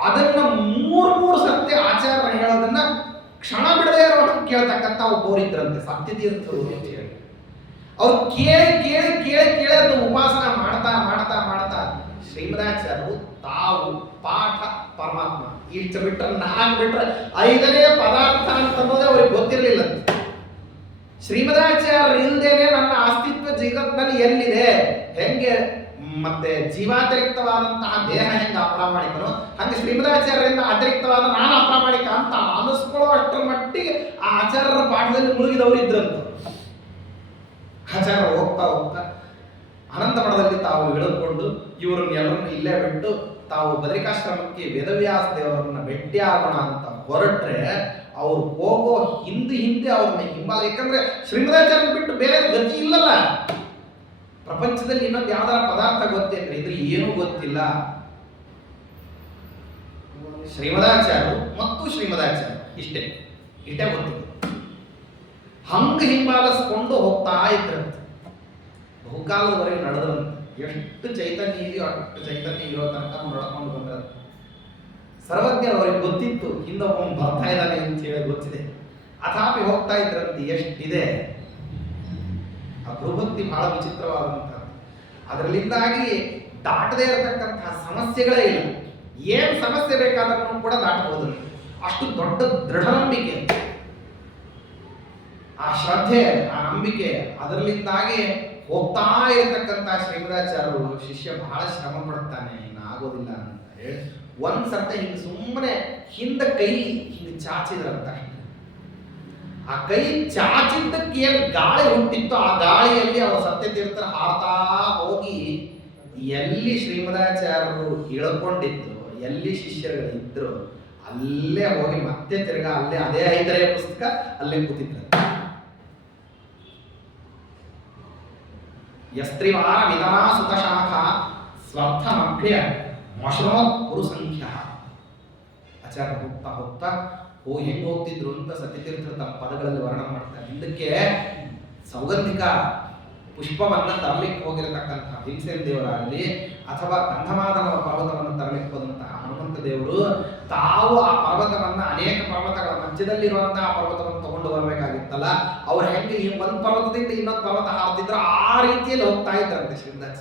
ಅದನ್ನ ಮೂರು ಸತ್ಯ ಆಚಾರ್ಯರು ಹೇಳೋದನ್ನ ಕ್ಷಣ ಬಿಡದೇ ಇರೋದನ್ನು ಕೇಳ್ತಕ್ಕಂಥ ಒಬ್ಬರು ಇದ್ರಂತೆ, ಸತ್ಯತೀರ್ಥರು ಅಂತ ಹೇಳಿ. ಅವ್ರು ಕೇಳಿ ಅದನ್ನು ಉಪಾಸನ ಮಾಡ್ತಾ ಮಾಡ್ತಾ ಮಾಡ್ತಾ ಶ್ರೀಮದಾಚಾರ್ಯರು ತಾವು ಪಾಠ ಪರಮಾತ್ಮ ಇಷ್ಟು ಬಿಟ್ರೆ 4 ಬಿಟ್ರೆ 5ನೇ ಪದಾರ್ಥ ಅಂತನ್ನೋದೇ ಅವ್ರಿಗೆ ಗೊತ್ತಿರಲಿಲ್ಲ. ಶ್ರೀಮದಾಚಾರ್ಯರು ಇಲ್ದೇನೆ ನನ್ನ ಅಸ್ತಿತ್ವ ಜಗತ್ನಲ್ಲಿ ಎಲ್ಲಿದೆ, ಹೆಂಗೆ ಮತ್ತೆ ಜೀವಾತಿರಿಕ್ತವಾದಂತಹ ದೇಹ ಹೆಂಗೆ ಅಪ್ರಾಮಾಣಿಕನು, ಹಂಗೆ ಶ್ರೀಮದಾಚಾರ್ಯರಿಂದ ಅತಿರಿಕ್ತವಾದ ನಾನು ಅಪ್ರಾಮಾಣಿಕ ಅಂತ ಅನಿಸ್ಕೊಳ್ಳೋ ಅಷ್ಟರ ಮಟ್ಟಿಗೆ ಆ ಆಚಾರ್ಯರ ಪಾಠದಲ್ಲಿ ಮುಳುಗಿದವರು ಇದ್ರಂತ. ಆಚಾರ್ಯರು ಹೋಗ್ತಾ ಹೋಗ್ತಾ ಅನಂತ ಮಠದಲ್ಲಿ ತಾವು ಇಳಿದುಕೊಂಡು ಇವರನ್ನೆಲ್ಲರನ್ನು ಇಲ್ಲೇ ಬಿಟ್ಟು ತಾವು ಬದರಿಕಾಶ್ರಮಕ್ಕೆ ವೇದವ್ಯಾಸ ದೇವರನ್ನ ಭೇಟಿಯಾಗೋಣ ಅಂತ ಹೊರಟ್ರೆ ಅವ್ರು ಹೋಗೋ ಹಿಂದೆ ಅವ್ರನ್ನ ಹಿಂಬಾಲ. ಯಾಕಂದ್ರೆ ಶ್ರೀಮದಾಚಾರ್ಯ ಬಿಟ್ಟು ಬೇರೆ ಗತಿ ಇಲ್ಲಲ್ಲ. ಪ್ರಪಂಚದಲ್ಲಿ ಇನ್ನೊಂದು ಯಾವ್ದಾರ ಪದಾರ್ಥ ಗೊತ್ತೇನ್ರಿ? ಇದ್ರೆ ಏನೂ ಗೊತ್ತಿಲ್ಲ. ಶ್ರೀಮದಾಚಾರ್ಯರು ಮತ್ತು ಶ್ರೀಮದಾಚಾರ್ಯ ಇಷ್ಟೇ ಗೊತ್ತಿಲ್ಲ. ಹಂಗ ಹಿಂಬಾಲಿಸ್ಕೊಂಡು ಹೋಗ್ತಾ ಇದ್ರಂತೆ. ಬಹುಕಾಲದವರೆಗೆ ನಡೆದ್ರಂತೆ. ಎಷ್ಟು ಚೈತನ್ಯ ಇದೆಯೋ ಅಷ್ಟು ಚೈತನ್ಯ ಇರೋ ತನಕ ನಡ್ಕೊಂಡು ಬಂದ್ರಂತೆ. ಸರ್ವಜ್ಞರು ಅವ್ರಿಗೆ ಗೊತ್ತಿತ್ತು ಹಿಂದೆ ಒಬ್ಬ ಬರ್ತಾ ಇದ್ದಾನೆ ಅಂತ ಹೇಳಿ ಗೊತ್ತಿದೆ. ಅಥಾಪಿ ಹೋಗ್ತಾ ಇದ್ರಂತೆ. ಎಷ್ಟಿದೆ ಆ ಗುರುಭಕ್ತಿ ಬಹಳ ವಿಚಿತ್ರವಾದಂತಹ. ಅದರಲ್ಲಿಂದಾಗಿ ದಾಟದೇ ಇರತಕ್ಕಂತಹ ಸಮಸ್ಯೆಗಳೇ ಇಲ್ಲ. ಏನ್ ಸಮಸ್ಯೆ ಬೇಕಾದ್ರೂ ಕೂಡ ದಾಟಬಹುದು. ಅಷ್ಟು ದೊಡ್ಡ ದೃಢ ನಂಬಿಕೆ, ಆ ಶ್ರದ್ಧೆ, ಆ ನಂಬಿಕೆ, ಅದರಲ್ಲಿಂದಾಗಿ ಹೋಗ್ತಾ ಇರತಕ್ಕಂತಹ ಶ್ರೀಮದಾಚಾರ್ಯರು ಶಿಷ್ಯ ಬಹಳ ಶ್ರಮ ಪಡ್ತಾನೆ, ಇನ್ನಾಗೋದಿಲ್ಲ ಅಂತ ಹೇಳಿ ಒಂದ್ಸರ್ತೆ ಹಿಂಗೆ ಸುಮ್ಮನೆ ಹಿಂದೆ ಕೈ ಹಿಂಗೆ ಚಾಚಿದ್ರಂತ. ಆ ಕೈ ಚಾಚಿದ್ದಕ್ಕೆ ಏನ್ ಗಾಳಿ ಹುಟ್ಟಿತ್ತು, ಆ ಗಾಳಿಯಲ್ಲಿ ಅವರು ಸತ್ಯತೀರ್ಥರು ಹಾರ್ತಾ ಹೋಗಿ ಎಲ್ಲಿ ಶ್ರೀಮದಾಚಾರ್ಯರು ಇಳ್ಕೊಂಡಿತ್ತು, ಎಲ್ಲಿ ಶಿಷ್ಯರುಗಳು ಇದ್ರು ಅಲ್ಲೇ ಹೋಗಿ ಮತ್ತೆ ತಿರ್ಗಾ ಅಲ್ಲೇ ಅದೇ ಐತರೆಯ ಪುಸ್ತಕ ಅಲ್ಲೇ ಕೂತಿದ್ರು. ಯಸ್ತ್ರಿವಾರ ಮಿತನಾ ಸುತಶಾಖ ಸ್ವರ್ಥಮಭ್ಯ ಮಶ್ರೋತ್ ಪುರು ಸಂಖ್ಯ. ಆಚಾರ್ಯ ಹೋಗ್ತಾ ಹೋಗ್ತಾ ಹೆಂಗ್ ಹೋಗ್ತಿದ್ರು ಅಂತ ಸತ್ಯತೀರ್ಥರು ತಮ್ಮ ಪದಗಳಲ್ಲಿ ವರ್ಣನೆ ಮಾಡ್ತಾರೆ. ಹಿಂದಕ್ಕೆ ಸೌಗಂಧಿಕ ಪುಷ್ಪವನ್ನ ತರಲಿಕ್ಕೆ ಹೋಗಿರತಕ್ಕಂತಹ ಭೀಮಸೇನ ದೇವರಾಗಲಿ ಅಥವಾ ಗಂಧಮಾದನ ಪರ್ವತವನ್ನು ತರಲಿಕ್ಕೆ ಹೋದಂತಹ ಹನುಮಂತ ದೇವರು ತಾವು ಆ ಪರ್ವತವನ್ನ ಅನೇಕ ಪರ್ವತಗಳ ಮಧ್ಯದಲ್ಲಿರುವಂತಹ ಪರ್ವತವನ್ನು ತಗೊಂಡು ಬರಬೇಕಾಗಿತ್ತಲ್ಲ, ಅವ್ರು ಹೆಂಗೆ ಈ ಒಂದು ಪರ್ವತದಿಂದ ಇನ್ನೊಂದು ಪರ್ವತ ಹಾರ್ತಿದ್ರು ಆ ರೀತಿಯಲ್ಲಿ ಹೋಗ್ತಾ ಇದ್ರಂತೆ ಶ್ರೀಮದಾಸ.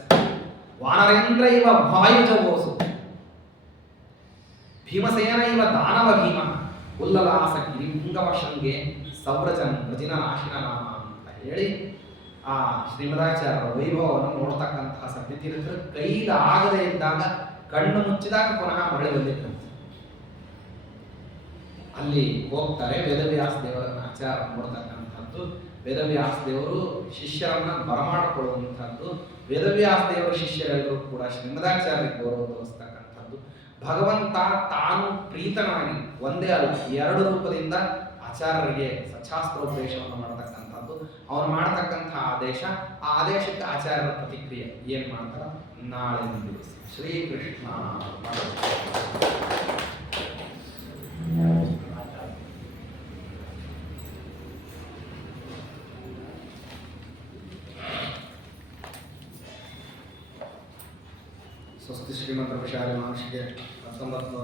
ವಾನರೇಂದ್ರ ಇವ ವಾಯುಜವೋಸು ಭೀಮಸೇನ ಇವ ದಾನವ ಭೀಮ ಉಲ್ಲಲಾಸ ಗಿರಿಪುಂಗವ ಶಂಗೆ ಸೌರಜನ್ ಪ್ರಜಿನ ನಾಶಿನ ನಾಮ ಅಂತ ಹೇಳಿ ಆ ಶ್ರೀಮದಾಚಾರ್ಯರ ವೈಭವವನ್ನು ನೋಡ್ತಕ್ಕಂತಹ ಸತ್ಯತೀರ್ಥರು ಕೈಲಾಗದೇ ಇದ್ದಾಗ ಕಣ್ಣು ಮುಚ್ಚಿದಾಗ ಪುನಃ ಮರಳಿ ಬಂದಿರ್ತಂತೆ. ಅಲ್ಲಿ ಹೋಗ್ತಾರೆ. ವೇದವ್ಯಾಸ ದೇವರನ್ನ ಆಚಾರ ನೋಡ್ತಕ್ಕಂಥದ್ದು, ವೇದವ್ಯಾಸ ದೇವರು ಶಿಷ್ಯರನ್ನ ಬರಮಾಡಿಕೊಳ್ಳುವಂಥದ್ದು, ವೇದವ್ಯಾಸ ದೇವರ ಶಿಷ್ಯರೆಲ್ಲರೂ ಕೂಡ ಶ್ರೀಮದಾಚಾರ್ಯರಿಗೆ ಗೌರವ ತೋರಿಸ್ತಕ್ಕಂಥದ್ದು. ಭಗವಂತ ತಾನು ಪ್ರೀತನಾಗಿ ಒಂದೇ ಅಲ್ಲ 2 ರೂಪದಿಂದ ಆಚಾರ್ಯರಿಗೆ ಸಚ್ಚಾಸ್ತ್ರೋಪದೇಶವನ್ನು ಮಾಡತಕ್ಕಂಥದ್ದು. ಅವನು ಮಾಡತಕ್ಕಂಥ ಆದೇಶ, ಆ ಆದೇಶಕ್ಕೆ ಆಚಾರ್ಯರ ಪ್ರತಿಕ್ರಿಯೆ ಏನ್ ಮಾಡ್ತಾರ ನಾಳೆ ಮುಂದುವರಿಸಿ. ಶ್ರೀಕೃಷ್ಣ. ಸ್ವಸ್ತಿ ಶ್ರೀಮಂತ ವಿಶಾಲ ಮಹರ್ಷಿಗೆ 19